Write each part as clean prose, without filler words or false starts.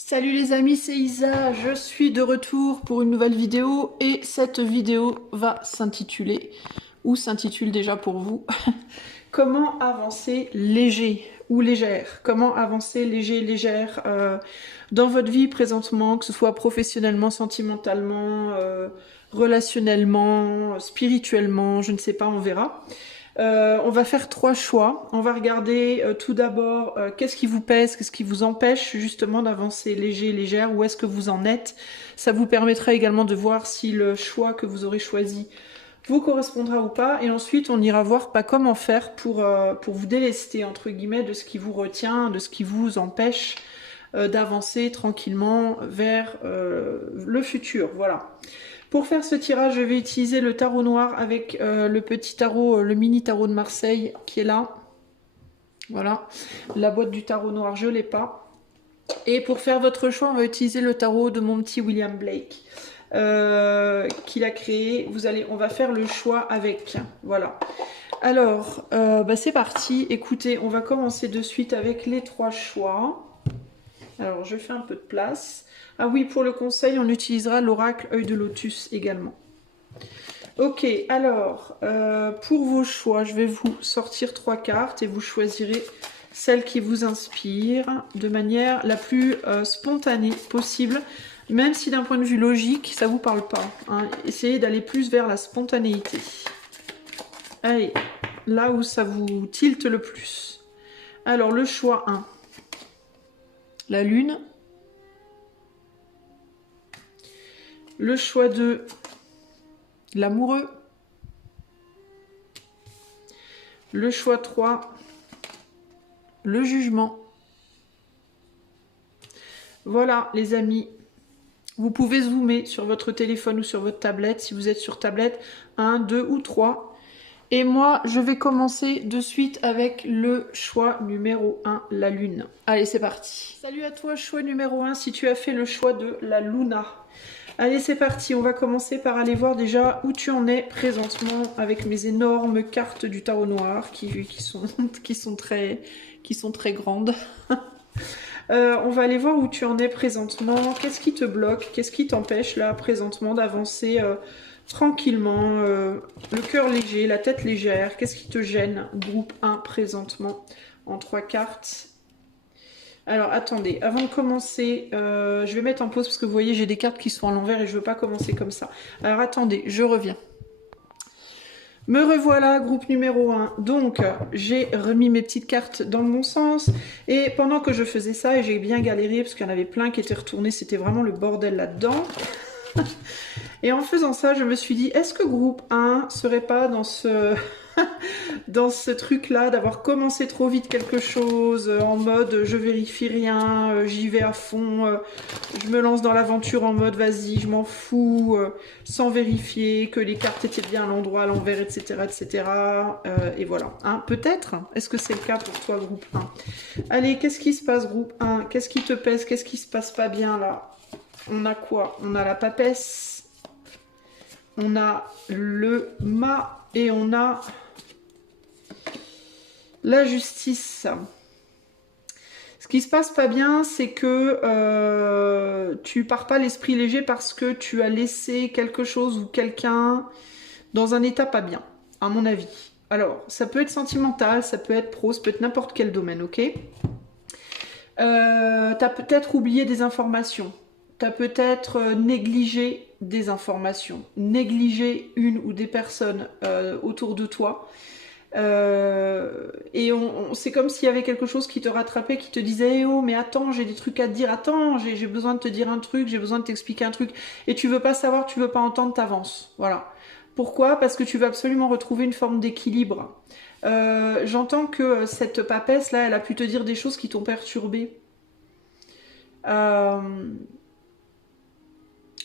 Salut les amis, c'est Isa, je suis de retour pour une nouvelle vidéo et cette vidéo va s'intituler, ou s'intitule déjà pour vous, comment avancer léger ou légère, comment avancer léger, légère dans votre vie présentement, que ce soit professionnellement, sentimentalement, relationnellement, spirituellement, je ne sais pas, on verra. On va faire trois choix. On va regarder tout d'abord qu'est-ce qui vous pèse, qu'est-ce qui vous empêche justement d'avancer léger, légère, où est-ce que vous en êtes. Ça vous permettra également de voir si le choix que vous aurez choisi vous correspondra ou pas. Et ensuite, on ira voir pas comment faire pour vous délester, entre guillemets, de ce qui vous retient, de ce qui vous empêche d'avancer tranquillement vers le futur. Voilà. Pour faire ce tirage, je vais utiliser le tarot noir avec le petit tarot, le mini tarot de Marseille qui est là. Voilà, la boîte du tarot noir, je l'ai pas. Et pour faire votre choix, on va utiliser le tarot de mon petit William Blake qu'il a créé. On va faire le choix avec. Voilà. Alors, c'est parti. Écoutez, on va commencer de suite avec les trois choix. Alors, je fais un peu de place. Ah oui, pour le conseil, on utilisera l'oracle œil de lotus également. Ok, alors, pour vos choix, je vais vous sortir trois cartes et vous choisirez celle qui vous inspire de manière la plus spontanée possible, même si d'un point de vue logique, ça vous parle pas. Hein. Essayez d'aller plus vers la spontanéité. Allez, là où ça vous tilte le plus. Alors, le choix 1. La lune. Le choix 2. L'amoureux. Le choix 3. Le jugement. Voilà les amis. Vous pouvez zoomer sur votre téléphone ou sur votre tablette si vous êtes sur tablette. 1, 2 ou 3. Et moi, je vais commencer de suite avec le choix numéro 1, la lune. Allez, c'est parti. Salut à toi, choix numéro 1, si tu as fait le choix de la Luna. Allez, c'est parti. On va commencer par aller voir déjà où tu en es présentement avec mes énormes cartes du tarot noir qui sont très grandes. On va aller voir où tu en es présentement. Qu'est-ce qui te bloque? Qu'est-ce qui t'empêche là présentement d'avancer tranquillement, le cœur léger, la tête légère? Qu'est-ce qui te gêne? Groupe 1 présentement en trois cartes. Alors attendez, avant de commencer, je vais mettre en pause parce que vous voyez j'ai des cartes qui sont à l'envers et je veux pas commencer comme ça. Alors attendez, je reviens. Me revoilà, groupe numéro 1. Donc, j'ai remis mes petites cartes dans le bon sens. Et pendant que je faisais ça, et j'ai bien galéré parce qu'il y en avait plein qui étaient retournés, c'était vraiment le bordel là-dedans. Et en faisant ça, je me suis dit, est-ce que groupe 1 serait pas dans ce... dans ce truc-là, d'avoir commencé trop vite quelque chose, en mode je vérifie rien, j'y vais à fond, je me lance dans l'aventure en mode vas-y, je m'en fous, sans vérifier que les cartes étaient bien à l'endroit, à l'envers, etc. etc. Et voilà. Hein, peut-être. Est-ce que c'est le cas pour toi, groupe 1? Allez, qu'est-ce qui se passe, groupe 1? Qu'est-ce qui te pèse? Qu'est-ce qui se passe pas bien là? On a quoi? On a la papesse, on a le mât et on a la justice. Ce qui se passe pas bien, c'est que tu pars pas l'esprit léger parce que tu as laissé quelque chose ou quelqu'un dans un état pas bien, à mon avis. Alors, ça peut être sentimental, ça peut être pro, ça peut être n'importe quel domaine, ok? T'as peut-être oublié des informations. T'as peut-être négligé des informations. Négligé une ou des personnes autour de toi. Et c'est comme s'il y avait quelque chose qui te rattrapait, qui te disait oh mais attends, j'ai des trucs à te dire, attends, j'ai besoin de te dire un truc, j'ai besoin de t'expliquer un truc, et tu veux pas savoir, tu veux pas entendre, t'avances. Voilà. Pourquoi? Parce que tu veux absolument retrouver une forme d'équilibre. J'entends que cette papesse là, elle a pu te dire des choses qui t'ont perturbé.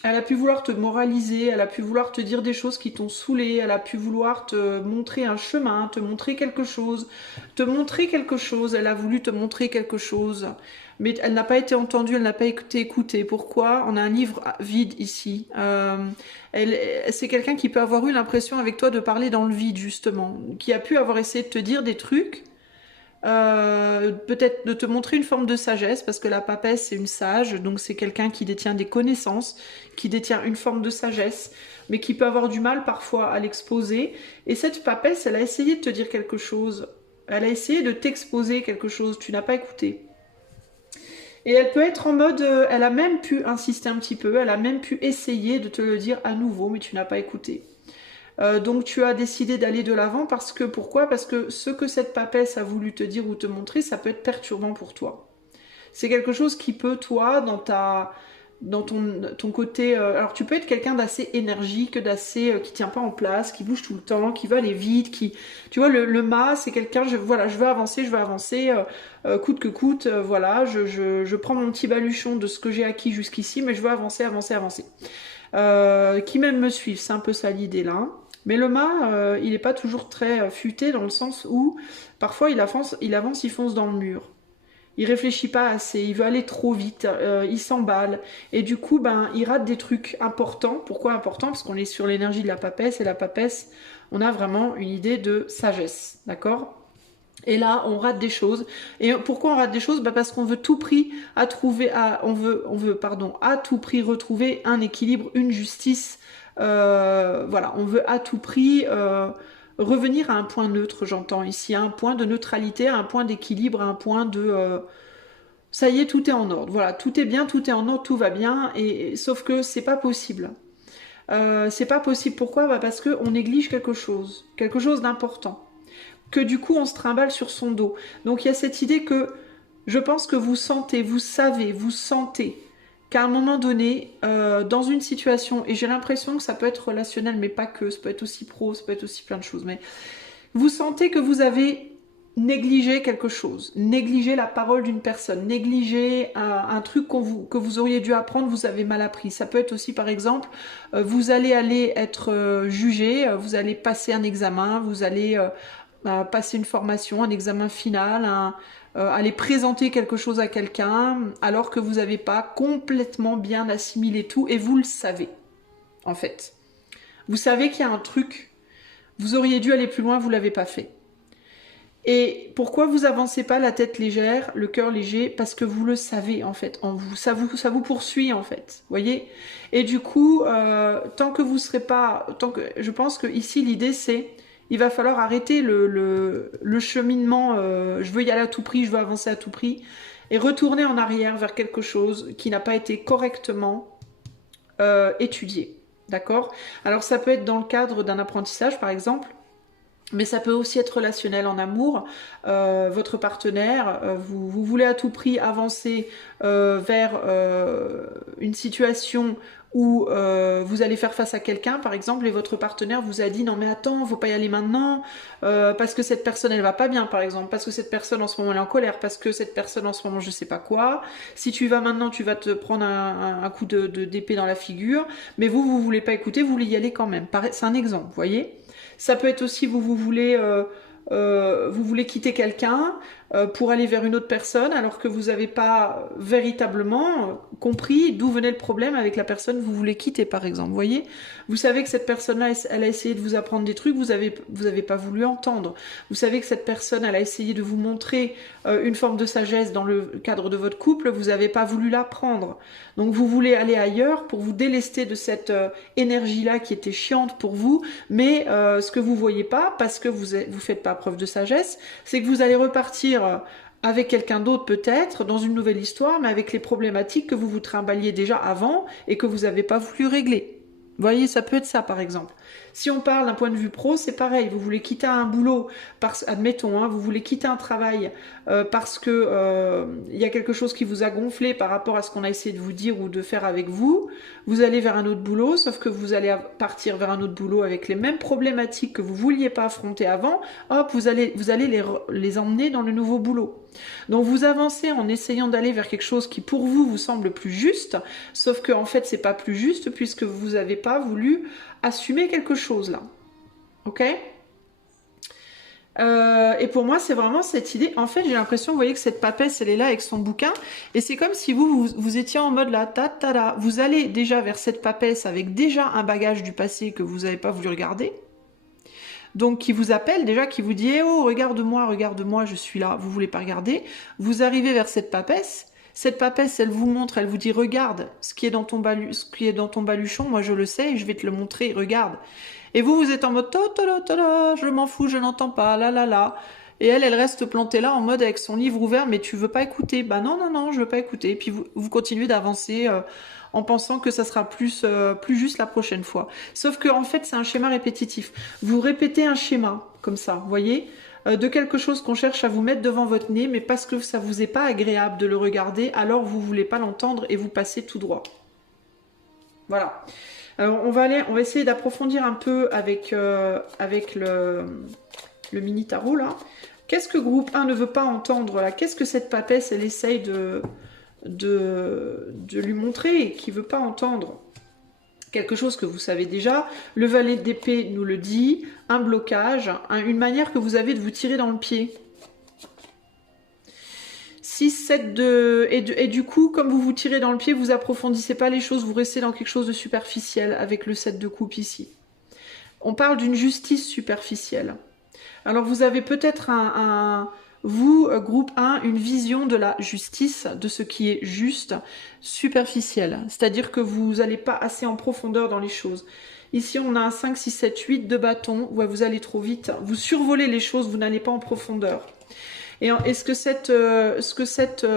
Elle a pu vouloir te moraliser, elle a pu vouloir te dire des choses qui t'ont saoulé, elle a pu vouloir te montrer un chemin, te montrer quelque chose, elle a voulu te montrer quelque chose, mais elle n'a pas été entendue, elle n'a pas été écoutée. Pourquoi? On a un livre vide ici. C'est quelqu'un qui peut avoir eu l'impression avec toi de parler dans le vide, justement, qui a pu avoir essayé de te dire des trucs, peut-être de te montrer une forme de sagesse, parce que la papesse c'est une sage, donc c'est quelqu'un qui détient des connaissances, qui détient une forme de sagesse, mais qui peut avoir du mal parfois à l'exposer. Et cette papesse, elle a essayé de te dire quelque chose, elle a essayé de t'exposer quelque chose, tu n'as pas écouté. Et elle peut être en mode, elle a même pu insister un petit peu, elle a même pu essayer de te le dire à nouveau, mais tu n'as pas écouté. Donc tu as décidé d'aller de l'avant parce que, pourquoi? Parce que ce que cette papesse a voulu te dire ou te montrer, ça peut être perturbant pour toi. C'est quelque chose qui peut, toi, dans ton côté... alors tu peux être quelqu'un d'assez énergique, d'assez... qui tient pas en place, qui bouge tout le temps, qui veut aller vite, qui... Tu vois, le mât, c'est quelqu'un, voilà, je veux avancer, coûte que coûte, voilà, je prends mon petit baluchon de ce que j'ai acquis jusqu'ici, mais je veux avancer. Qui même me suivent, c'est un peu ça l'idée là. Mais le mât, il n'est pas toujours très futé dans le sens où parfois il fonce dans le mur. Il réfléchit pas assez, il veut aller trop vite, il s'emballe. Et du coup, ben, il rate des trucs importants. Pourquoi important? Parce qu'on est sur l'énergie de la papesse, et la papesse, on a vraiment une idée de sagesse, d'accord? Et là, on rate des choses. Et pourquoi on rate des choses? Bah parce qu'on veut tout prix à tout prix retrouver un équilibre, une justice. Voilà, on veut à tout prix revenir à un point neutre, j'entends ici, à un point de neutralité, à un point d'équilibre, à un point de ça y est, tout est en ordre. Voilà, tout est bien, tout est en ordre, tout va bien. Et sauf que c'est pas possible. C'est pas possible. Pourquoi? Bah parce qu'on néglige quelque chose d'important, que du coup on se trimballe sur son dos. Donc il y a cette idée que je pense que vous sentez, vous sentez qu'à un moment donné, dans une situation, et j'ai l'impression que ça peut être relationnel, mais pas que, ça peut être aussi pro, ça peut être aussi plein de choses, mais vous sentez que vous avez négligé quelque chose, négligé la parole d'une personne, négligé un truc que vous auriez dû apprendre, vous avez mal appris. Ça peut être aussi, par exemple, vous allez être jugé, vous allez passer un examen, vous allez passer une formation, un examen final, aller présenter quelque chose à quelqu'un, alors que vous n'avez pas complètement bien assimilé tout, et vous le savez, en fait. Vous savez qu'il y a un truc, vous auriez dû aller plus loin, vous ne l'avez pas fait. Et pourquoi vous avancez pas la tête légère, le cœur léger? Parce que vous le savez en fait, ça vous poursuit en fait, voyez. Et du coup, tant que vous serez pas, je pense que ici l'idée c'est, il va falloir arrêter le cheminement. Je veux y aller à tout prix, je veux avancer à tout prix, et retourner en arrière vers quelque chose qui n'a pas été correctement étudié, d'accord? Alors ça peut être dans le cadre d'un apprentissage par exemple. Mais ça peut aussi être relationnel en amour. Votre partenaire, vous voulez à tout prix avancer vers une situation où vous allez faire face à quelqu'un, par exemple, et votre partenaire vous a dit non mais attends, faut pas y aller maintenant, parce que cette personne elle va pas bien, par exemple, parce que cette personne en ce moment elle est en colère, parce que cette personne en ce moment je sais pas quoi. Si tu vas maintenant, tu vas te prendre un coup d'épée dans la figure, mais vous voulez pas écouter, vous voulez y aller quand même. C'est un exemple, vous voyez. Ça peut être aussi vous voulez quitter quelqu'un pour aller vers une autre personne alors que vous n'avez pas véritablement compris d'où venait le problème avec la personne que vous voulez quitter par exemple. Vous voyez, vous savez que cette personne-là, elle a essayé de vous apprendre des trucs, vous avez pas voulu entendre. Vous savez que cette personne, elle a essayé de vous montrer une forme de sagesse dans le cadre de votre couple, vous n'avez pas voulu l'apprendre. Donc vous voulez aller ailleurs pour vous délester de cette énergie-là qui était chiante pour vous, mais ce que vous voyez pas, parce que vous faites pas preuve de sagesse, c'est que vous allez repartir avec quelqu'un d'autre peut-être, dans une nouvelle histoire, mais avec les problématiques que vous vous trimballiez déjà avant et que vous n'avez pas voulu régler. Vous voyez, ça peut être ça par exemple. Si on parle d'un point de vue pro, c'est pareil. Vous voulez quitter un boulot, admettons, hein, vous voulez quitter un travail parce que il y a quelque chose qui vous a gonflé par rapport à ce qu'on a essayé de vous dire ou de faire avec vous. Vous allez vers un autre boulot, sauf que vous allez partir vers un autre boulot avec les mêmes problématiques que vous vouliez pas affronter avant. Hop, vous allez les emmener dans le nouveau boulot. Donc vous avancez en essayant d'aller vers quelque chose qui pour vous semble plus juste, sauf que en fait c'est pas plus juste puisque vous n'avez pas voulu assumer quelque chose là. Ok? Et pour moi c'est vraiment cette idée. En fait j'ai l'impression, vous voyez que cette papesse elle est là avec son bouquin et c'est comme si vous étiez en mode là, ta. Vous allez déjà vers cette papesse avec déjà un bagage du passé que vous n'avez pas voulu regarder. donc qui vous appelle déjà, qui vous dit eh oh, regarde-moi, je suis là, vous voulez pas regarder. Vous arrivez vers cette papesse, elle vous montre, elle vous dit regarde ce qui est dans ton baluchon, moi je le sais et je vais te le montrer, regarde. Et vous êtes en mode je m'en fous, je n'entends pas, là là là. Et elle reste plantée là en mode avec son livre ouvert, mais tu veux pas écouter. Bah non, non, non, je veux pas écouter. Et puis vous continuez d'avancer en pensant que ça sera plus juste la prochaine fois. Sauf que en fait, c'est un schéma répétitif. Vous répétez un schéma comme ça, vous voyez, de quelque chose qu'on cherche à vous mettre devant votre nez, mais parce que ça vous est pas agréable de le regarder, alors vous voulez pas l'entendre et vous passez tout droit. Voilà. Alors on va essayer d'approfondir un peu avec le mini tarot là. Qu'est-ce que groupe 1 ne veut pas entendre là? Qu'est-ce que cette papesse elle essaye de lui montrer et qui veut pas entendre? Quelque chose que vous savez déjà. Le valet d'épée nous le dit. Un blocage, une manière que vous avez de vous tirer dans le pied. 6, 7 et du coup, comme vous vous tirez dans le pied, vous approfondissez pas les choses, vous restez dans quelque chose de superficiel avec le 7 de coupe ici. On parle d'une justice superficielle. Alors vous avez peut-être vous, groupe 1, une vision de la justice, de ce qui est juste, superficielle. C'est-à-dire que vous n'allez pas assez en profondeur dans les choses. Ici, on a un 5, 6, 7, 8 de bâton. Ouais, vous allez trop vite. Vous survolez les choses, vous n'allez pas en profondeur. Et ce que cette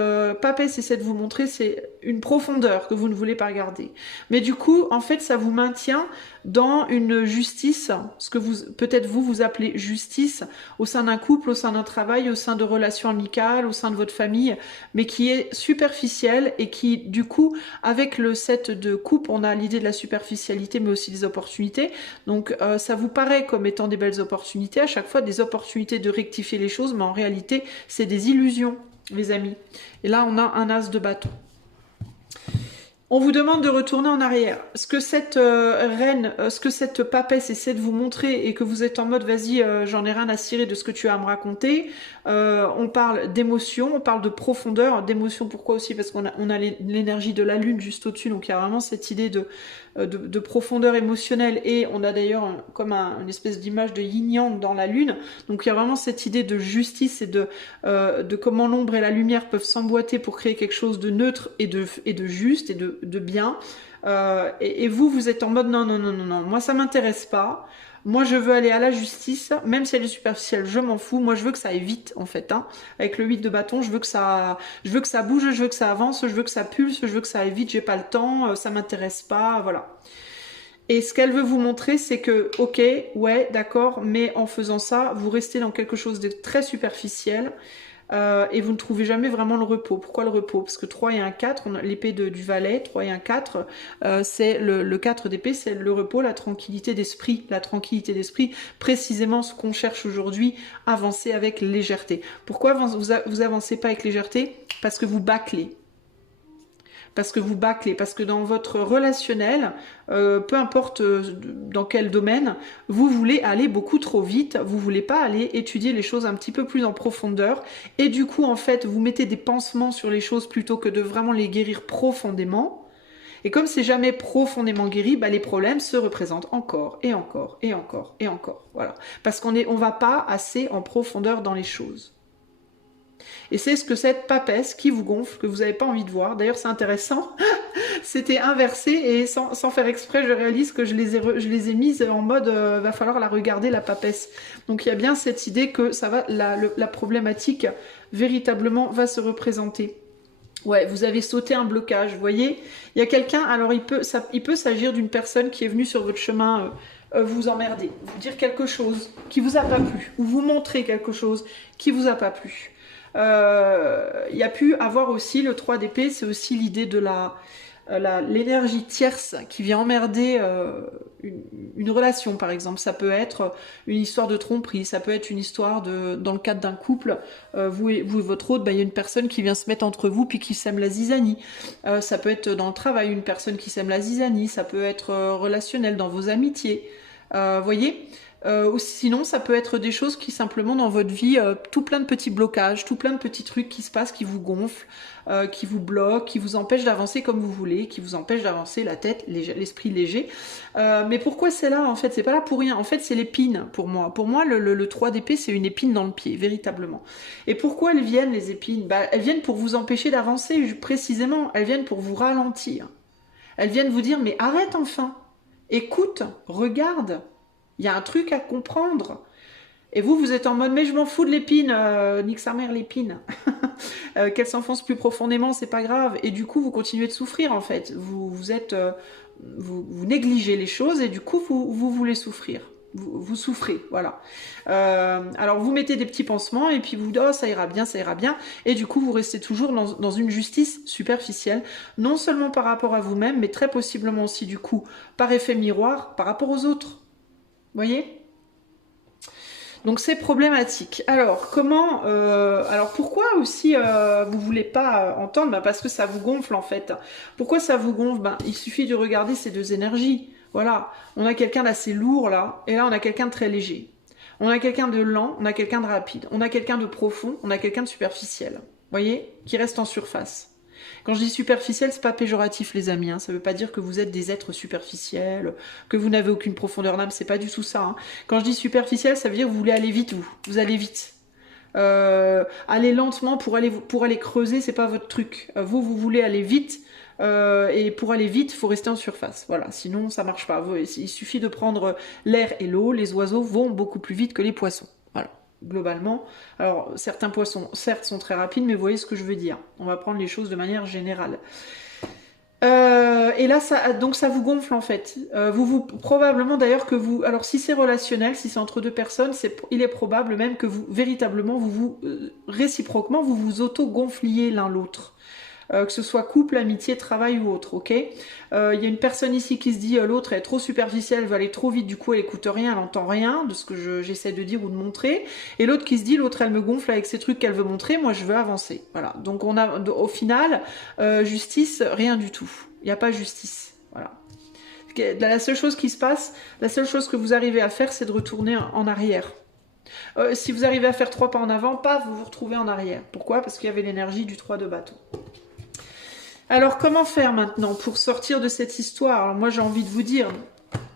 papesse essaie de vous montrer, c'est une profondeur que vous ne voulez pas regarder. Mais du coup, en fait, ça vous maintient dans une justice, ce que peut-être vous appelez justice, au sein d'un couple, au sein d'un travail, au sein de relations amicales, au sein de votre famille, mais qui est superficielle et qui, du coup, avec le 7 de coupe, on a l'idée de la superficialité, mais aussi des opportunités. Donc, ça vous paraît comme étant des belles opportunités, à chaque fois des opportunités de rectifier les choses, mais en réalité, c'est des illusions, les amis. Et là, on a un as de bâton. On vous demande de retourner en arrière. Ce que cette reine, ce que cette papesse essaie de vous montrer et que vous êtes en mode vas-y, j'en ai rien à cirer de ce que tu as à me raconter. On parle d'émotion, on parle de profondeur, d'émotion. Pourquoi aussi? Parce qu'on a l'énergie de la lune juste au-dessus. Donc il y a vraiment cette idée de profondeur émotionnelle. Et on a d'ailleurs comme une espèce d'image de yin-yang dans la lune. Donc il y a vraiment cette idée de justice et de comment l'ombre et la lumière peuvent s'emboîter pour créer quelque chose de neutre et de juste et de bien. Et vous êtes en mode non, non, non, non, non, moi ça m'intéresse pas. Moi je veux aller à la justice, même si elle est superficielle, je m'en fous. Moi je veux que ça aille vite en fait. Hein. Avec le 8 de bâton, je veux que ça bouge, je veux que ça avance, je veux que ça pulse, je veux que ça aille vite, j'ai pas le temps, ça m'intéresse pas, voilà. Et ce qu'elle veut vous montrer, c'est que, ok, ouais, d'accord, mais en faisant ça, vous restez dans quelque chose de très superficiel. Et vous ne trouvez jamais vraiment le repos. Pourquoi le repos? Parce que 3 et un 4, l'épée du valet, 3 et un 4, c'est le 4 d'épée, c'est le repos, la tranquillité d'esprit. La tranquillité d'esprit, précisément ce qu'on cherche aujourd'hui, avancer avec légèreté. Pourquoi vous avancez pas avec légèreté? Parce que vous bâclez. Parce que dans votre relationnel, peu importe dans quel domaine, vous voulez aller beaucoup trop vite, vous voulez pas aller étudier les choses un petit peu plus en profondeur, et du coup en fait vous mettez des pansements sur les choses plutôt que de vraiment les guérir profondément. Et comme c'est jamais profondément guéri, bah les problèmes se représentent encore et encore et encore et encore. Voilà, parce qu'on va pas assez en profondeur dans les choses. Et c'est ce que cette papesse qui vous gonfle, que vous n'avez pas envie de voir. D'ailleurs, c'est intéressant. C'était inversé et sans faire exprès, je réalise que je les ai mises en mode va falloir la regarder, la papesse. Donc, il y a bien cette idée que ça va, la problématique véritablement va se représenter. Ouais, vous avez sauté un blocage, vous voyez. Il y a quelqu'un, alors il peut s'agir d'une personne qui est venue sur votre chemin vous emmerder, vous dire quelque chose qui vous a pas plu, ou vous montrer quelque chose qui vous a pas plu. Il y a pu avoir aussi le 3 d'épée, c'est aussi l'idée de l'énergie tierce qui vient emmerder une relation par exemple. Ça peut être une histoire de tromperie, ça peut être une histoire dans le cadre d'un couple, vous et votre autre, il y a une personne qui vient se mettre entre vous puis qui sème la zizanie. Ça peut être dans le travail une personne qui sème la zizanie, ça peut être relationnel dans vos amitiés. Voyez, Sinon, ça peut être des choses qui simplement dans votre vie, tout plein de petits blocages, tout plein de petits trucs qui se passent, qui vous gonflent, qui vous bloquent, qui vous empêchent d'avancer comme vous voulez, qui vous empêchent d'avancer la tête, l'esprit léger. Mais pourquoi c'est là en fait? C'est pas là pour rien. En fait, c'est l'épine pour moi. Pour moi, le 3 d'épée, c'est une épine dans le pied, véritablement. Et pourquoi elles viennent, les épines? Elles viennent pour vous empêcher d'avancer, précisément. Elles viennent pour vous ralentir. Elles viennent vous dire, mais arrête enfin. Écoute, regarde. Il y a un truc à comprendre. Et vous êtes en mode, mais je m'en fous de l'épine, nique sa mère l'épine. Qu'elle s'enfonce plus profondément, c'est pas grave. Et du coup, vous continuez de souffrir, en fait. Vous négligez les choses et du coup, vous voulez souffrir. Vous souffrez, voilà. Alors, vous mettez des petits pansements et puis vous dites, oh, ça ira bien, ça ira bien. Et du coup, vous restez toujours dans une justice superficielle, non seulement par rapport à vous-même, mais très possiblement aussi, du coup, par effet miroir, par rapport aux autres. Voyez? Donc c'est problématique. Alors comment alors pourquoi aussi vous voulez pas entendre? Parce que ça vous gonfle en fait. Pourquoi ça vous gonfle? Il suffit de regarder ces deux énergies. Voilà, on a quelqu'un d'assez lourd là, et là on a quelqu'un de très léger. On a quelqu'un de lent, on a quelqu'un de rapide, on a quelqu'un de profond, on a quelqu'un de superficiel. Voyez? Qui reste en surface. Quand je dis superficiel, c'est pas péjoratif les amis, hein. Ça veut pas dire que vous êtes des êtres superficiels, que vous n'avez aucune profondeur d'âme, c'est pas du tout ça. Hein. Quand je dis superficiel, ça veut dire que vous voulez aller vite, vous allez vite. Aller lentement pour aller creuser, c'est pas votre truc. Vous voulez aller vite, et pour aller vite, il faut rester en surface. Voilà, sinon ça marche pas. Il suffit de prendre l'air et l'eau, les oiseaux vont beaucoup plus vite que les poissons. Voilà. Globalement, alors certains poissons certes sont très rapides, mais vous voyez ce que je veux dire. On va prendre les choses de manière générale. Et là, donc ça vous gonfle en fait. Probablement d'ailleurs que vous, alors si c'est relationnel, si c'est entre deux personnes, il est probable même que vous véritablement réciproquement vous vous auto-gonfliez l'un l'autre. Que ce soit couple, amitié, travail ou autre, ok? Il y a une personne ici qui se dit l'autre est trop superficielle, elle va aller trop vite, du coup elle écoute rien, elle entend rien de ce que j'essaie de dire ou de montrer. Et l'autre qui se dit l'autre elle me gonfle avec ces trucs qu'elle veut montrer, moi je veux avancer. Voilà. Donc on a au final justice, rien du tout. Il n'y a pas justice. Voilà. La seule chose qui se passe, la seule chose que vous arrivez à faire, c'est de retourner en arrière. Si vous arrivez à faire 3 pas en avant, pas vous vous retrouvez en arrière. Pourquoi? Parce qu'il y avait l'énergie du 3 de bâton. Alors, comment faire maintenant pour sortir de cette histoire? Alors, moi, j'ai envie de vous dire,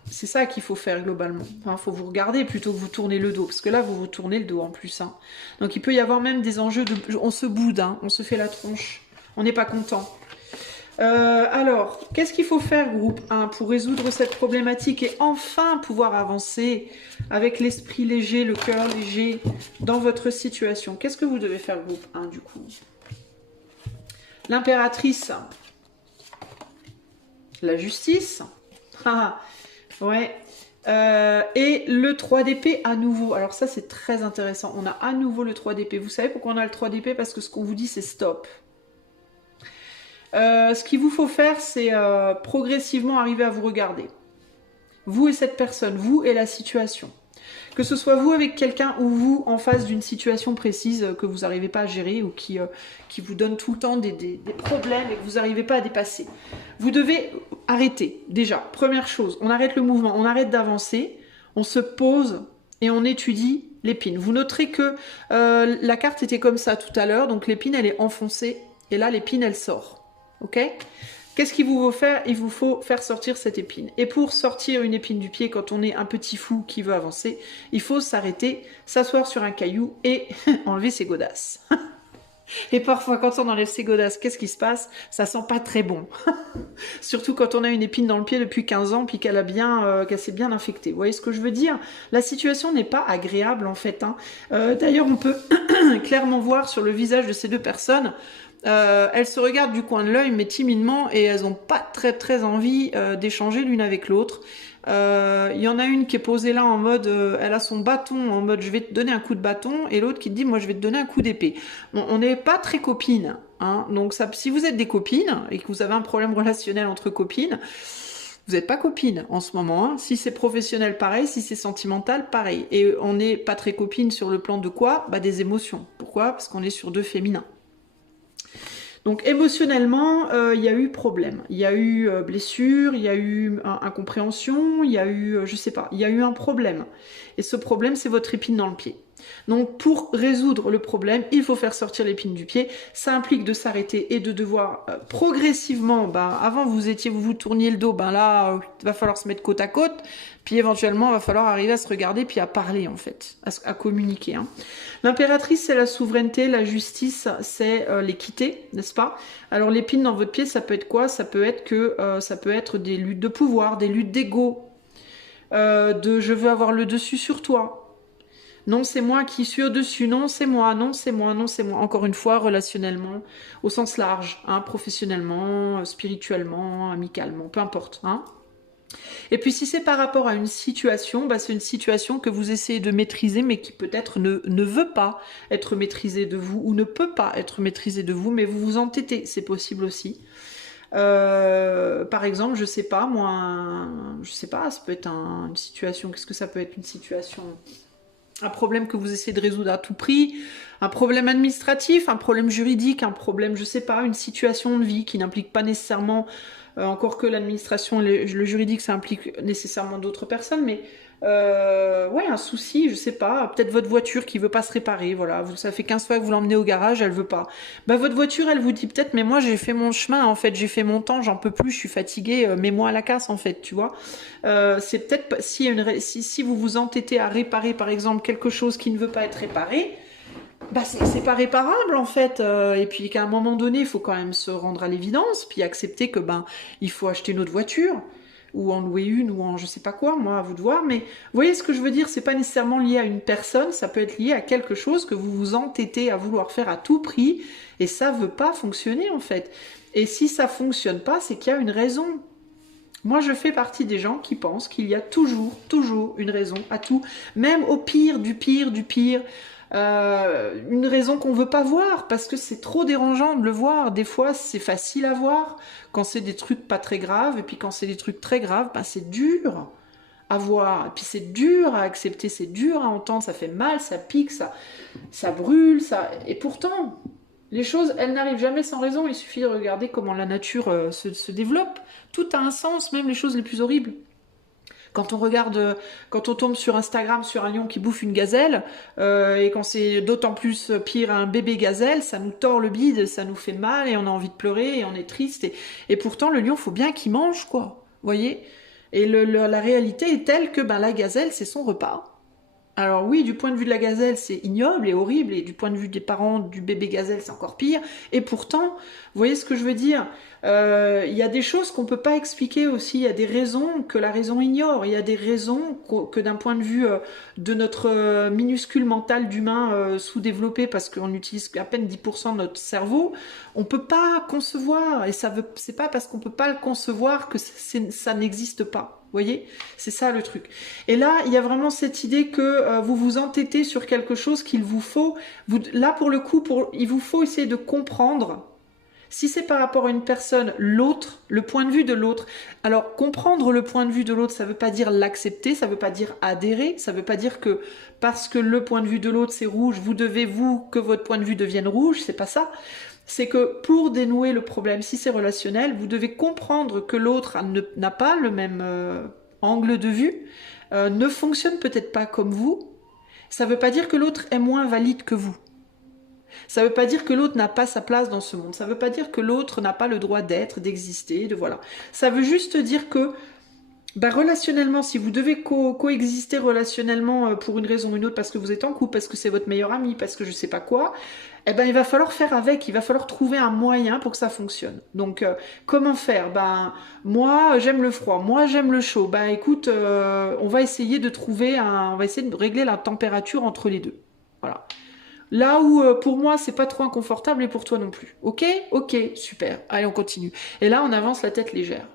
c'est ça qu'il faut faire globalement. Enfin, faut vous regarder plutôt que vous tourner le dos, parce que là, vous vous tournez le dos en plus. Hein. Donc, il peut y avoir même des enjeux de... On se boude, hein, on se fait la tronche, on n'est pas content. Alors, qu'est-ce qu'il faut faire, groupe 1, pour résoudre cette problématique et enfin pouvoir avancer avec l'esprit léger, le cœur léger dans votre situation? Qu'est-ce que vous devez faire, groupe 1, du coup? L'impératrice, la justice, ouais, et le 3 d'épée à nouveau. Alors ça c'est très intéressant, on a à nouveau le 3 d'épée. Vous savez pourquoi on a le 3 d'épée? Parce que ce qu'on vous dit c'est stop. Ce qu'il vous faut faire c'est progressivement arriver à vous regarder. Vous et cette personne, vous et la situation. Que ce soit vous avec quelqu'un ou vous en face d'une situation précise que vous n'arrivez pas à gérer ou qui vous donne tout le temps des problèmes et que vous n'arrivez pas à dépasser. Vous devez arrêter, déjà. Première chose, on arrête le mouvement, on arrête d'avancer, on se pose et on étudie l'épine. Vous noterez que la carte était comme ça tout à l'heure, donc l'épine elle est enfoncée et là l'épine elle sort. Ok ? Qu'est-ce qu'il vous faut faire? Il vous faut faire sortir cette épine. Et pour sortir une épine du pied, quand on est un petit fou qui veut avancer, il faut s'arrêter, s'asseoir sur un caillou et enlever ses godasses. Et parfois, quand on enlève ses godasses, qu'est-ce qui se passe? Ça sent pas très bon. Surtout quand on a une épine dans le pied depuis 15 ans, puis qu'elle s'est bien infectée. Vous voyez ce que je veux dire? La situation n'est pas agréable, en fait. Hein. D'ailleurs, on peut clairement voir sur le visage de ces deux personnes, elles se regardent du coin de l'œil, mais timidement, et elles n'ont pas très très envie d'échanger l'une avec l'autre. Il y en a une qui est posée là en mode, elle a son bâton en mode je vais te donner un coup de bâton, et l'autre qui te dit moi je vais te donner un coup d'épée. Bon, on n'est pas très copines, hein, donc ça, si vous êtes des copines et que vous avez un problème relationnel entre copines, vous n'êtes pas copines en ce moment. Hein. Si c'est professionnel, pareil. Si c'est sentimental, pareil. Et on n'est pas très copines sur le plan de quoi? Bah, des émotions. Pourquoi? Parce qu'on est sur deux féminins. Donc émotionnellement, il y a eu problème, il y a eu blessure, il y a eu incompréhension, il y a eu, je sais pas, il y a eu un problème. Et ce problème, c'est votre épine dans le pied. Donc pour résoudre le problème, il faut faire sortir l'épine du pied. Ça implique de s'arrêter et de devoir progressivement, avant vous tourniez le dos, là, il va falloir se mettre côte à côte. Puis éventuellement, il va falloir arriver à se regarder puis à parler en fait, à communiquer. Hein. L'impératrice, c'est la souveraineté, la justice, c'est l'équité, n'est-ce pas? Alors l'épine dans votre pied, ça peut être quoi? Ça peut être des luttes de pouvoir, des luttes d'ego, de je veux avoir le dessus sur toi. Non, c'est moi qui suis au-dessus. Non, c'est moi. Non, c'est moi. Non, c'est moi. Encore une fois, relationnellement, au sens large, hein, professionnellement, spirituellement, amicalement, peu importe. Hein. Et puis si c'est par rapport à une situation, c'est une situation que vous essayez de maîtriser, mais qui peut-être ne veut pas être maîtrisée de vous, ou ne peut pas être maîtrisée de vous, mais vous vous entêtez, c'est possible aussi. Par exemple, je sais pas, ça peut être une situation, qu'est-ce que ça peut être une situation? Un problème que vous essayez de résoudre à tout prix, un problème administratif, un problème juridique, un problème, je sais pas, une situation de vie qui n'implique pas nécessairement, encore que l'administration, le juridique, ça implique nécessairement d'autres personnes, mais ouais, un souci, je sais pas, peut-être votre voiture qui veut pas se réparer, voilà, ça fait 15 fois que vous l'emmenez au garage, elle veut pas. Votre voiture, elle vous dit peut-être, mais moi j'ai fait mon chemin, en fait, j'ai fait mon temps, j'en peux plus, je suis fatiguée, mets-moi à la casse, en fait, tu vois. C'est peut-être, si vous vous entêtez à réparer, par exemple, quelque chose qui ne veut pas être réparé, c'est pas réparable en fait, et puis qu'à un moment donné il faut quand même se rendre à l'évidence puis accepter que il faut acheter une autre voiture ou en louer une ou en je sais pas quoi, moi à vous de voir, mais vous voyez ce que je veux dire, c'est pas nécessairement lié à une personne, ça peut être lié à quelque chose que vous vous entêtez à vouloir faire à tout prix et ça veut pas fonctionner en fait, et si ça fonctionne pas c'est qu'il y a une raison. Moi, je fais partie des gens qui pensent qu'il y a toujours une raison à tout, même au pire, du pire, du pire. Une raison qu'on veut pas voir, parce que c'est trop dérangeant de le voir. Des fois, c'est facile à voir quand c'est des trucs pas très graves, et puis quand c'est des trucs très graves, c'est dur à voir. Et puis c'est dur à accepter, c'est dur à entendre, ça fait mal, ça pique, ça brûle, ça. Et pourtant, les choses, elles n'arrivent jamais sans raison. Il suffit de regarder comment la nature se développe. Tout a un sens, même les choses les plus horribles. Quand on tombe sur Instagram sur un lion qui bouffe une gazelle, et quand c'est d'autant plus pire un bébé gazelle, ça nous tord le bide, ça nous fait mal et on a envie de pleurer et on est triste. Et pourtant, le lion, faut bien qu'il mange, quoi. Vous voyez? Et la réalité est telle que la gazelle, c'est son repas. Alors oui, du point de vue de la gazelle, c'est ignoble et horrible, et du point de vue des parents du bébé gazelle, c'est encore pire. Et pourtant, vous voyez ce que je veux dire? Il y a des choses qu'on peut pas expliquer aussi, il y a des raisons que la raison ignore, il y a des raisons que d'un point de vue de notre minuscule mental d'humain sous-développé, parce qu'on utilise à peine 10% de notre cerveau, on peut pas concevoir, et c'est pas parce qu'on peut pas le concevoir que ça n'existe pas. Vous voyez, c'est ça le truc. Et là, il y a vraiment cette idée que vous vous entêtez sur quelque chose qu'il vous faut. Là, pour le coup, il vous faut essayer de comprendre. Si c'est par rapport à une personne, l'autre, le point de vue de l'autre. Alors, comprendre le point de vue de l'autre, ça ne veut pas dire l'accepter, ça ne veut pas dire adhérer, ça ne veut pas dire que parce que le point de vue de l'autre c'est rouge, vous devez que votre point de vue devienne rouge, c'est pas ça. C'est que pour dénouer le problème, si c'est relationnel, vous devez comprendre que l'autre n'a pas le même angle de vue, ne fonctionne peut-être pas comme vous. Ça ne veut pas dire que l'autre est moins valide que vous. Ça ne veut pas dire que l'autre n'a pas sa place dans ce monde. Ça ne veut pas dire que l'autre n'a pas le droit d'être, d'exister, de voilà. Ça veut juste dire que relationnellement, si vous devez coexister relationnellement pour une raison ou une autre, parce que vous êtes en couple, parce que c'est votre meilleur ami, parce que je sais pas quoi, il va falloir faire avec, il va falloir trouver un moyen pour que ça fonctionne. Donc, comment faire? Moi, j'aime le froid, moi, j'aime le chaud. Écoute, on va essayer de régler la température entre les deux. Voilà. Là où pour moi c'est pas trop inconfortable et pour toi non plus. Ok, super. Allez, on continue. Et là on avance la tête légère.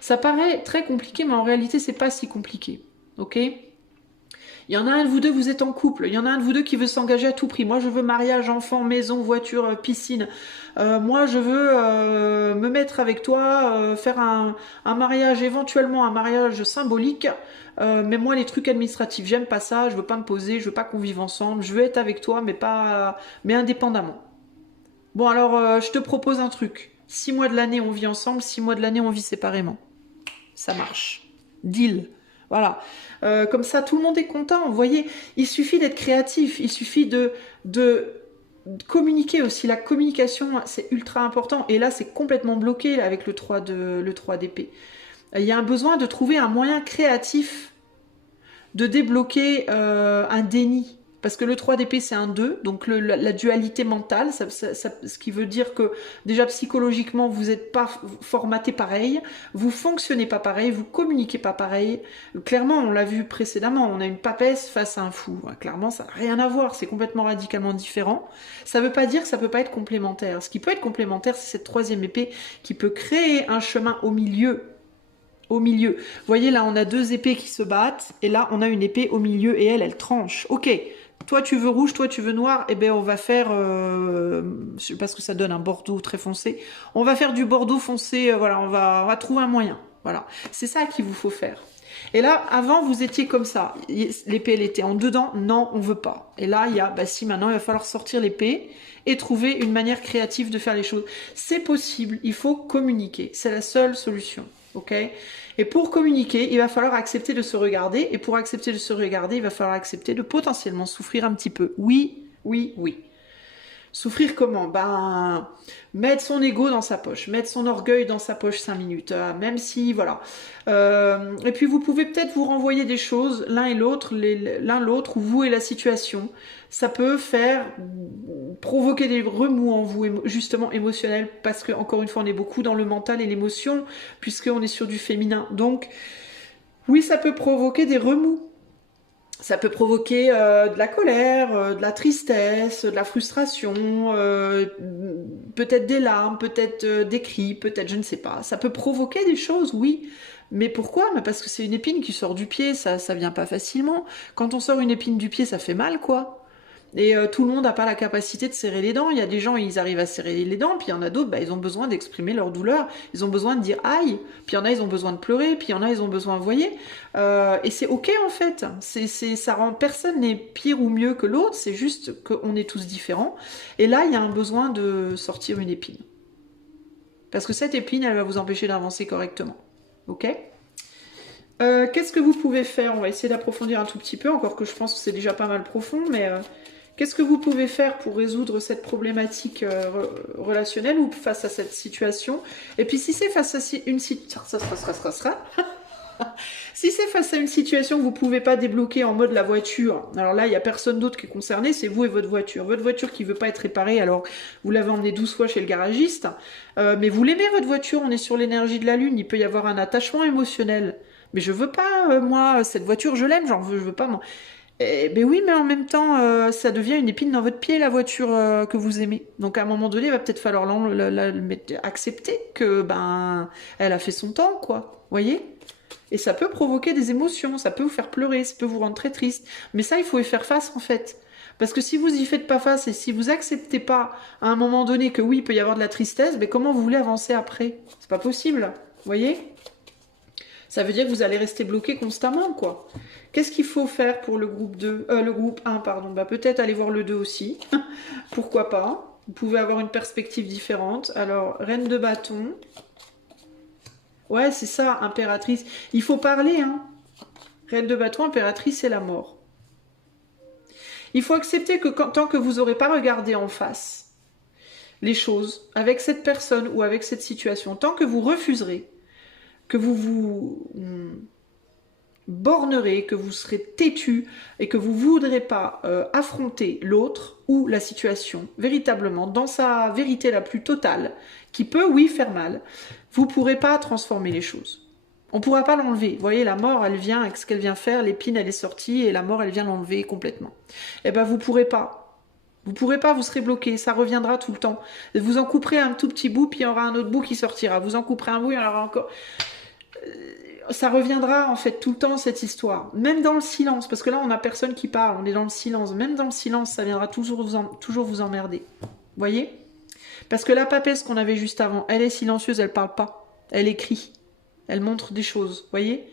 Ça paraît très compliqué, mais en réalité c'est pas si compliqué. Ok. Il y en a un de vous deux, vous êtes en couple. Il y en a un de vous deux qui veut s'engager à tout prix. Moi je veux mariage, enfant, maison, voiture, piscine. Moi je veux me mettre avec toi, faire un mariage, éventuellement un mariage symbolique. Mais moi les trucs administratifs, j'aime pas ça, je veux pas me poser, je veux pas qu'on vive ensemble, je veux être avec toi mais indépendamment. Bon, alors, je te propose un truc. 6 mois de l'année, on vit ensemble. 6 mois de l'année, on vit séparément. Ça marche. Deal. Voilà. Comme ça, tout le monde est content. Vous voyez, il suffit d'être créatif. Il suffit de communiquer aussi. La communication, c'est ultra important. Et là, c'est complètement bloqué là, avec le 3 d'épée. Il y a un besoin de trouver un moyen créatif de débloquer un déni. Parce que le 3 d'épée, c'est un 2, donc la dualité mentale, ce qui veut dire que déjà psychologiquement, vous n'êtes pas formaté pareil, vous fonctionnez pas pareil, vous communiquez pas pareil. Clairement, on l'a vu précédemment, on a une papesse face à un fou. Clairement, ça n'a rien à voir, c'est complètement radicalement différent. Ça ne veut pas dire que ça ne peut pas être complémentaire. Ce qui peut être complémentaire, c'est cette 3e épée qui peut créer un chemin au milieu. Au milieu. Vous voyez, là, on a 2 épées qui se battent, et là, on a une épée au milieu, et elle tranche. Ok, toi, tu veux rouge, toi, tu veux noir, eh bien, on va faire, parce que ça donne un bordeaux très foncé, on va faire du bordeaux foncé, voilà, on va trouver un moyen. Voilà, c'est ça qu'il vous faut faire. Et là, avant, vous étiez comme ça. L'épée, elle était en dedans. Non, on veut pas. Et là, il y a, bah si, maintenant, il va falloir sortir l'épée et trouver une manière créative de faire les choses. C'est possible. Il faut communiquer. C'est la seule solution. Ok ? Et pour communiquer, il va falloir accepter de se regarder. Et pour accepter de se regarder, il va falloir accepter de potentiellement souffrir un petit peu. Oui, oui, oui. Souffrir comment? Ben, mettre son ego dans sa poche, mettre son orgueil dans sa poche 5 minutes, même si, voilà. Et puis vous pouvez peut-être vous renvoyer des choses, l'un et l'autre, ou vous et la situation. Ça peut faire provoquer des remous en vous, justement émotionnels, parce que encore une fois, on est beaucoup dans le mental et l'émotion, puisqu'on est sur du féminin. Donc, oui, ça peut provoquer des remous. Ça peut provoquer de la colère, de la tristesse, de la frustration, peut-être des larmes, peut-être des cris, peut-être je ne sais pas. Ça peut provoquer des choses, oui. Mais pourquoi? Mais parce que c'est une épine qui sort du pied, ça vient pas facilement. Quand on sort une épine du pied, ça fait mal, quoi. Et tout le monde n'a pas la capacité de serrer les dents. Il y a des gens, ils arrivent à serrer les dents, puis il y en a d'autres, bah, ils ont besoin d'exprimer leur douleur. Ils ont besoin de dire aïe. Puis il y en a, ils ont besoin de pleurer. Puis il y en a, ils ont besoin, vous voyez. Et c'est ok en fait. Ça rend personne n'est pire ou mieux que l'autre. C'est juste qu'on est tous différents. Et là, il y a un besoin de sortir une épine. Parce que cette épine, elle va vous empêcher d'avancer correctement. Ok ? Qu'est-ce que vous pouvez faire? On va essayer d'approfondir un tout petit peu, encore que je pense que c'est déjà pas mal profond, mais qu'est-ce que vous pouvez faire pour résoudre cette problématique relationnelle ou face à cette situation? Et puis si c'est face à une situation... Si c'est face à une situation que vous ne pouvez pas débloquer en mode la voiture, alors là, il n'y a personne d'autre qui est concerné, c'est vous et votre voiture. Votre voiture qui ne veut pas être réparée, alors vous l'avez emmenée 12 fois chez le garagiste, mais vous l'aimez votre voiture, on est sur l'énergie de la lune, il peut y avoir un attachement émotionnel. Mais je veux pas, moi, cette voiture, je l'aime, je veux pas, moi. Ben oui, mais en même temps, ça devient une épine dans votre pied, la voiture que vous aimez. Donc à un moment donné, il va peut-être falloir accepter que, ben, elle a fait son temps, quoi. Voyez? Et ça peut provoquer des émotions, ça peut vous faire pleurer, ça peut vous rendre très triste. Mais ça, il faut y faire face, en fait. Parce que si vous y faites pas face et si vous acceptez pas à un moment donné que oui, il peut y avoir de la tristesse, ben comment vous voulez avancer après? C'est pas possible. Voyez? Ça veut dire que vous allez rester bloqué constamment, quoi. Qu'est-ce qu'il faut faire pour le groupe 2, le groupe 1, pardon. Bah, peut-être aller voir le 2 aussi. Pourquoi pas? Vous pouvez avoir une perspective différente. Alors, reine de bâton. Ouais, c'est ça, impératrice. Il faut parler, hein. Reine de bâton, impératrice, c'est la mort. Il faut accepter que tant que vous n'aurez pas regardé en face les choses avec cette personne ou avec cette situation, tant que vous refuserez, que vous vous bornerez, que vous serez têtu et que vous ne voudrez pas affronter l'autre ou la situation véritablement dans sa vérité la plus totale, qui peut, oui, faire mal, vous ne pourrez pas transformer les choses. On ne pourra pas l'enlever. Vous voyez, la mort, elle vient avec ce qu'elle vient faire, l'épine, elle est sortie et la mort, elle vient l'enlever complètement. Eh bien, vous ne pourrez pas. Vous ne pourrez pas, vous serez bloqué, ça reviendra tout le temps. Vous en couperez un tout petit bout, puis il y aura un autre bout qui sortira. Vous en couperez un bout, il y en aura encore... Ça reviendra en fait tout le temps cette histoire, même dans le silence, parce que là on n'a personne qui parle, on est dans le silence, même dans le silence ça viendra toujours vous emmerder, voyez? Parce que la papesse qu'on avait juste avant, elle est silencieuse, elle parle pas, elle écrit, elle montre des choses, voyez?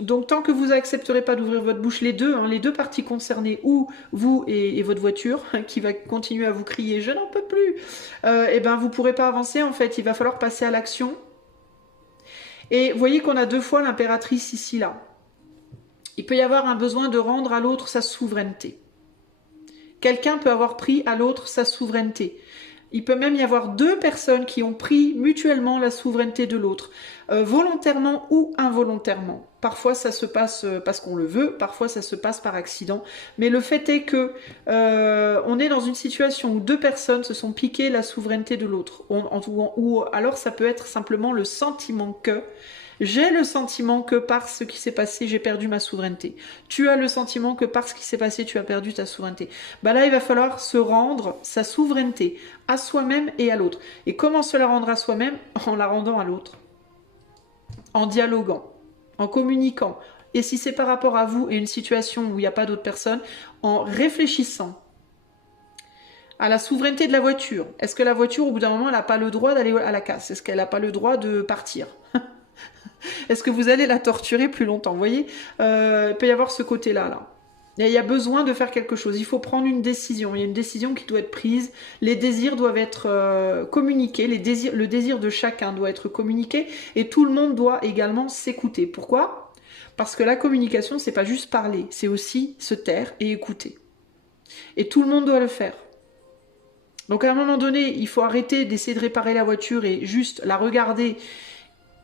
Donc tant que vous n'accepterez pas d'ouvrir votre bouche, les deux parties concernées, ou vous et votre voiture, qui va continuer à vous crier « je n'en peux plus », eh ben vous ne pourrez pas avancer en fait, il va falloir passer à l'action. Et vous voyez qu'on a 2 fois l'impératrice ici, là. Il peut y avoir un besoin de rendre à l'autre sa souveraineté. Quelqu'un peut avoir pris à l'autre sa souveraineté. Il peut même y avoir 2 personnes qui ont pris mutuellement la souveraineté de l'autre, volontairement ou involontairement. Parfois ça se passe parce qu'on le veut, parfois ça se passe par accident. Mais le fait est que on est dans une situation où 2 personnes se sont piquées la souveraineté de l'autre. Ou alors ça peut être simplement le sentiment que j'ai le sentiment que par ce qui s'est passé, j'ai perdu ma souveraineté. Tu as le sentiment que par ce qui s'est passé, tu as perdu ta souveraineté. Bah là, il va falloir se rendre sa souveraineté à soi-même et à l'autre. Et comment se la rendre à soi-même? En la rendant à l'autre. En dialoguant, en communiquant. Et si c'est par rapport à vous et une situation où il n'y a pas d'autres personnes, en réfléchissant à la souveraineté de la voiture. Est-ce que la voiture, au bout d'un moment, elle n'a pas le droit d'aller à la casse? Est-ce qu'elle n'a pas le droit de partir? Est-ce que vous allez la torturer plus longtemps? Vous voyez, il peut y avoir ce côté-là. Là. Il y a besoin de faire quelque chose. Il faut prendre une décision. Il y a une décision qui doit être prise. Les désirs doivent être communiqués. Le désir de chacun doit être communiqué. Et tout le monde doit également s'écouter. Pourquoi? Parce que la communication, c'est pas juste parler. C'est aussi se taire et écouter. Et tout le monde doit le faire. Donc à un moment donné, il faut arrêter d'essayer de réparer la voiture et juste la regarder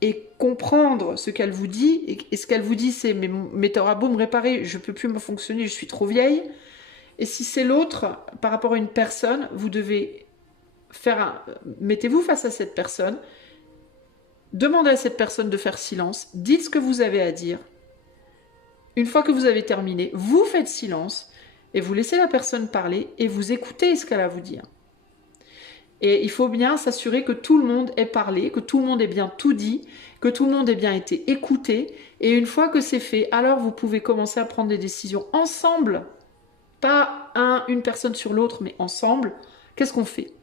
et comprendre ce qu'elle vous dit, et ce qu'elle vous dit c'est mais t'auras beau me réparer, je peux plus me fonctionner, je suis trop vieille. Et si c'est l'autre, par rapport à une personne, vous devez mettez-vous face à cette personne, demandez à cette personne de faire silence, dites ce que vous avez à dire. Une fois que vous avez terminé, vous faites silence, et vous laissez la personne parler, et vous écoutez ce qu'elle a à vous dire. Et il faut bien s'assurer que tout le monde ait parlé, que tout le monde ait bien tout dit, que tout le monde ait bien été écouté. Et une fois que c'est fait, alors vous pouvez commencer à prendre des décisions ensemble. Pas une personne sur l'autre, mais ensemble. Qu'est-ce qu'on fait?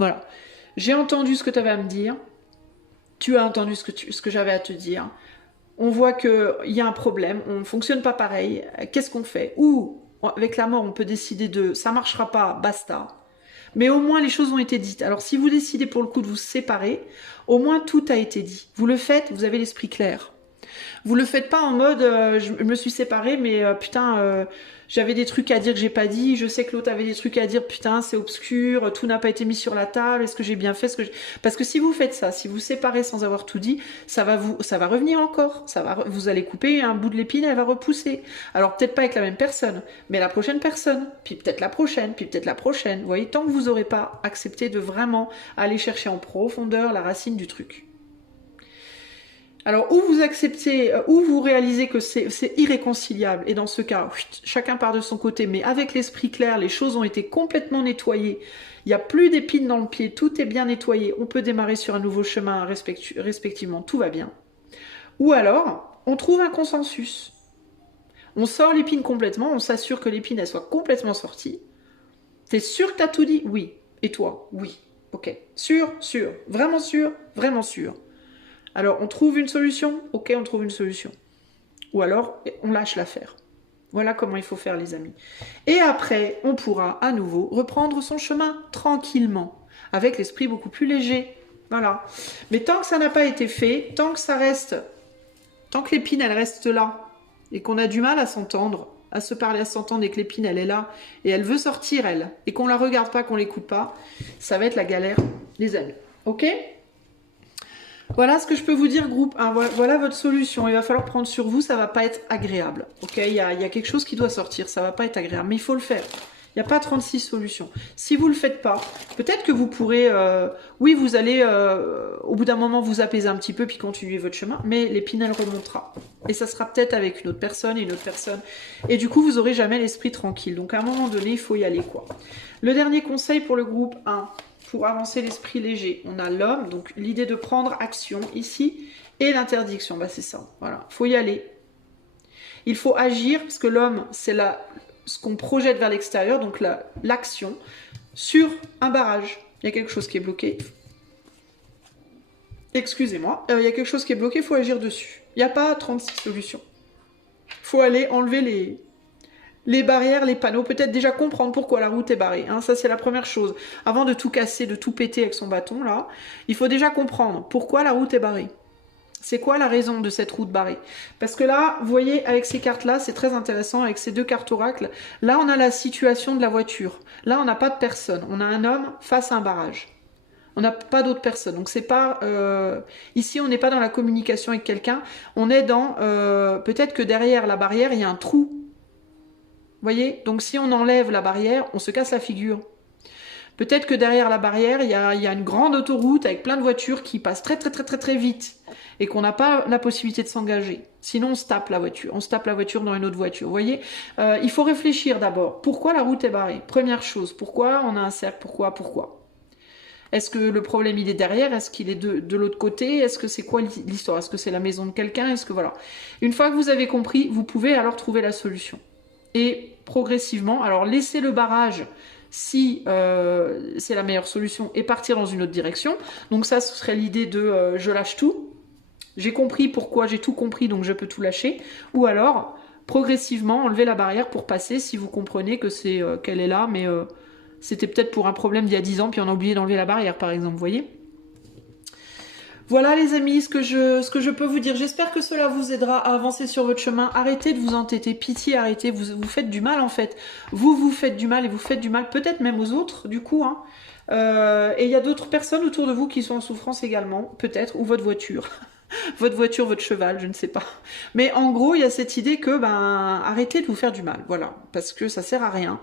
Voilà. J'ai entendu ce que tu avais à me dire. Tu as entendu ce que j'avais à te dire. On voit qu'il y a un problème. On ne fonctionne pas pareil. Qu'est-ce qu'on fait? Ou, avec la mort, on peut décider de « ça ne marchera pas, basta ». Mais au moins, les choses ont été dites. Alors, si vous décidez pour le coup de vous séparer, au moins tout a été dit. Vous le faites, vous avez l'esprit clair. Vous le faites pas en mode je me suis séparée, mais putain, j'avais des trucs à dire que j'ai pas dit. Je sais que l'autre avait des trucs à dire, putain, c'est obscur, tout n'a pas été mis sur la table. Est-ce que j'ai bien fait Parce que si vous faites ça, si vous séparez sans avoir tout dit, ça va revenir encore. Vous allez couper un bout de l'épine, elle va repousser. Alors peut-être pas avec la même personne, mais la prochaine personne, puis peut-être la prochaine, puis peut-être la prochaine. Vous voyez, tant que vous n'aurez pas accepté de vraiment aller chercher en profondeur la racine du truc. Alors, ou vous acceptez, ou vous réalisez que c'est irréconciliable, et dans ce cas, chacun part de son côté, mais avec l'esprit clair, les choses ont été complètement nettoyées, il n'y a plus d'épines dans le pied, tout est bien nettoyé, on peut démarrer sur un nouveau chemin respectivement, tout va bien. Ou alors, on trouve un consensus. On sort l'épine complètement, on s'assure que l'épine, elle soit complètement sortie. T'es sûr que t'as tout dit? Oui. Et toi? Oui. Ok. Sûr? Sûr. Vraiment sûr? Vraiment sûr. Alors, on trouve une solution? Ok, on trouve une solution. Ou alors, on lâche l'affaire. Voilà comment il faut faire, les amis. Et après, on pourra à nouveau reprendre son chemin tranquillement, avec l'esprit beaucoup plus léger. Voilà. Mais tant que ça n'a pas été fait, tant que l'épine, elle reste là, et qu'on a du mal à s'entendre, à se parler, à s'entendre, et que l'épine, elle est là, et elle veut sortir, elle, et qu'on la regarde pas, qu'on l'écoute pas, ça va être la galère, les amis. Ok ? Voilà ce que je peux vous dire, groupe 1. Voilà votre solution. Il va falloir prendre sur vous, ça va pas être agréable. Ok, il y a quelque chose qui doit sortir, ça va pas être agréable, mais il faut le faire. Il n'y a pas 36 solutions. Si vous ne le faites pas, peut-être que vous pourrez... oui, vous allez, au bout d'un moment, vous apaiser un petit peu, puis continuer votre chemin, mais l'épine, elle remontera. Et ça sera peut-être avec une autre personne, et une autre personne. Et du coup, vous n'aurez jamais l'esprit tranquille. Donc, à un moment donné, il faut y aller, quoi. Le dernier conseil pour le groupe 1... pour avancer l'esprit léger, on a l'homme, donc l'idée de prendre action ici, et l'interdiction, bah c'est ça, voilà, faut y aller. Il faut agir, parce que l'homme, c'est ce qu'on projette vers l'extérieur, donc l'action, sur un barrage. Il y a quelque chose qui est bloqué. Excusez-moi, il y a quelque chose qui est bloqué, il faut agir dessus. Il n'y a pas 36 solutions. faut aller enlever les barrières, les panneaux, peut-être déjà comprendre pourquoi la route est barrée. Hein, ça, c'est la première chose. Avant de tout casser, de tout péter avec son bâton, là, il faut déjà comprendre pourquoi la route est barrée. C'est quoi la raison de cette route barrée? Parce que là, vous voyez, avec ces cartes-là, c'est très intéressant, avec ces deux cartes oracles. Là, on a la situation de la voiture. Là, on n'a pas de personne. On a un homme face à un barrage. On n'a pas d'autres personnes. Donc, c'est pas... ici, on n'est pas dans la communication avec quelqu'un. On est dans... peut-être que derrière la barrière, il y a un trou. Vous voyez? Donc, si on enlève la barrière, on se casse la figure. Peut-être que derrière la barrière, il y a une grande autoroute avec plein de voitures qui passent très très très très très vite et qu'on n'a pas la possibilité de s'engager. Sinon, on se tape la voiture. On se tape la voiture dans une autre voiture. Vous voyez? Il faut réfléchir d'abord. Pourquoi la route est barrée? Première chose. Pourquoi on a un cercle? Pourquoi? Est-ce que le problème, il est derrière? Est-ce qu'il est de l'autre côté? Est-ce que c'est quoi l'histoire? Est-ce que c'est la maison de quelqu'un? Est-ce que voilà. Une fois que vous avez compris, vous pouvez alors trouver la solution. Et progressivement, alors laissez le barrage si c'est la meilleure solution et partir dans une autre direction. Donc ça, ce serait l'idée de je lâche tout. J'ai compris pourquoi, j'ai tout compris, donc je peux tout lâcher. Ou alors, progressivement, enlever la barrière pour passer si vous comprenez que c'est qu'elle est là, mais c'était peut-être pour un problème d'il y a 10 ans, puis on a oublié d'enlever la barrière, par exemple, vous voyez? Voilà les amis, ce que je peux vous dire. J'espère que cela vous aidera à avancer sur votre chemin. Arrêtez de vous entêter, pitié, arrêtez. Vous faites du mal en fait. Vous faites du mal et vous faites du mal peut-être même aux autres du coup. Hein. Et il y a d'autres personnes autour de vous qui sont en souffrance également, peut-être, ou votre voiture. Votre voiture, votre cheval, je ne sais pas. Mais en gros, il y a cette idée que, arrêtez de vous faire du mal. Voilà, parce que ça sert à rien.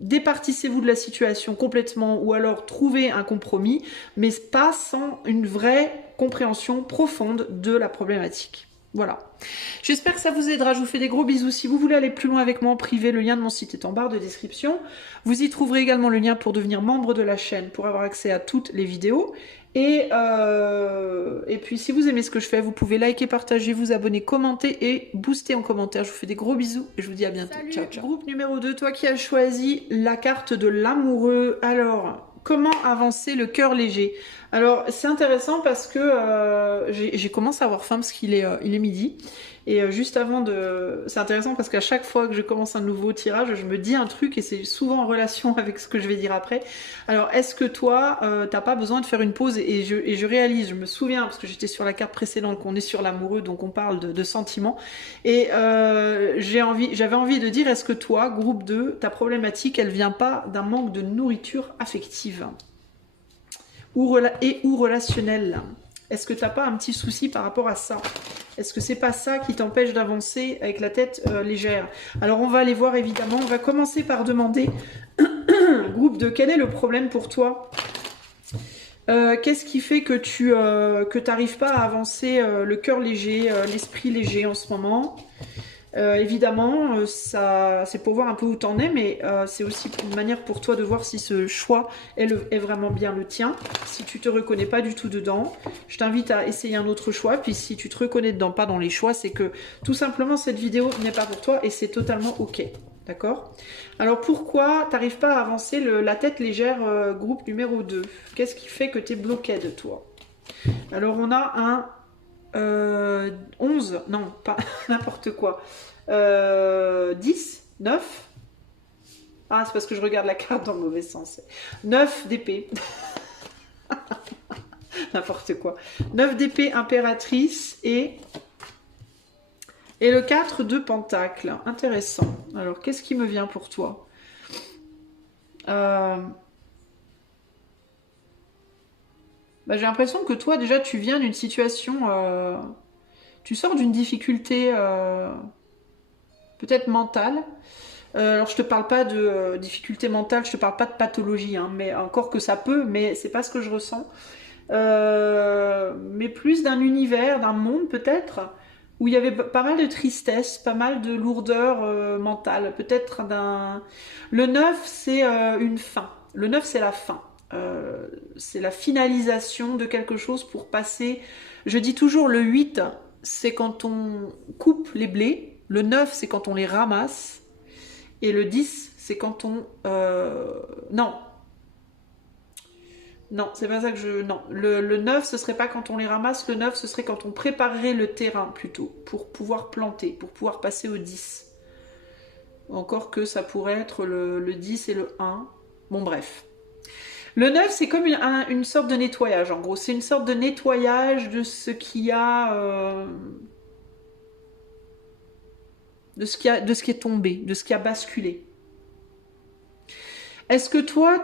Départissez-vous de la situation complètement ou alors trouvez un compromis, mais pas sans une vraie compréhension profonde de la problématique. Voilà. J'espère que ça vous aidera. Je vous fais des gros bisous. Si vous voulez aller plus loin avec moi en privé, le lien de mon site est en barre de description. Vous y trouverez également le lien pour devenir membre de la chaîne, pour avoir accès à toutes les vidéos. Et puis, si vous aimez ce que je fais, vous pouvez liker, partager, vous abonner, commenter et booster en commentaire. Je vous fais des gros bisous et je vous dis à bientôt. Salut. Ciao, ciao. Groupe numéro 2, toi qui as choisi la carte de l'amoureux. Alors, comment avancer le cœur léger? Alors, c'est intéressant parce que j'ai commencé à avoir faim parce qu'il est midi. Et juste avant de... C'est intéressant parce qu'à chaque fois que je commence un nouveau tirage, je me dis un truc et c'est souvent en relation avec ce que je vais dire après. Alors, est-ce que toi, t'as pas besoin de faire une pause et je réalise, je me souviens, parce que j'étais sur la carte précédente, qu'on est sur l'amoureux, donc on parle de sentiments. Et j'avais envie de dire, est-ce que toi, groupe 2, ta problématique, elle vient pas d'un manque de nourriture affective ou relationnelle? Est-ce que t'as pas un petit souci par rapport à ça? Est-ce que c'est pas ça qui t'empêche d'avancer avec la tête légère? Alors on va aller voir évidemment. On va commencer par demander, groupe 2, quel est le problème pour toi? Qu'est-ce qui fait que tu n'arrives pas à avancer le cœur léger, l'esprit léger en ce moment? Évidemment, c'est pour voir un peu où t'en es, mais c'est aussi une manière pour toi de voir si ce choix est vraiment bien le tien. Si tu te reconnais pas du tout dedans, je t'invite à essayer un autre choix. Puis si tu te reconnais dedans, pas dans les choix, c'est que tout simplement cette vidéo n'est pas pour toi et c'est totalement ok. D'accord? Alors pourquoi t'arrives pas à avancer la tête légère groupe numéro 2? Qu'est-ce qui fait que tu es bloqué de toi? Alors on a un 11, non, pas n'importe quoi. 10, 9. Ah, c'est parce que je regarde la carte dans le mauvais sens. 9 d'épée. N'importe quoi. 9 d'épée impératrice et le 4 de pentacle. Intéressant. Alors, qu'est-ce qui me vient pour toi? J'ai l'impression que toi, déjà, tu viens d'une situation... tu sors d'une difficulté peut-être mentale. Alors, je te parle pas de difficulté mentale, je te parle pas de pathologie, hein, mais encore que ça peut, mais c'est pas ce que je ressens. Mais plus d'un univers, d'un monde peut-être, où il y avait pas mal de tristesse, pas mal de lourdeur mentale, peut-être d'un... Le 9, c'est une fin. Le 9, c'est la fin. C'est la finalisation de quelque chose pour passer... Je dis toujours le 8, c'est quand on coupe les blés. Le 9, c'est quand on les ramasse. Et le 10, c'est quand on... Non. Non, c'est pas ça que je... Non, le 9, ce serait pas quand on les ramasse. Le 9, ce serait quand on préparerait le terrain, plutôt, pour pouvoir planter, pour pouvoir passer au 10. Encore que ça pourrait être le 10 et le 1. Bon, bref. Le 9, c'est comme une sorte de nettoyage, en gros. C'est une sorte de nettoyage de ce qui a... de ce qui est tombé, de ce qui a basculé. Est-ce que toi,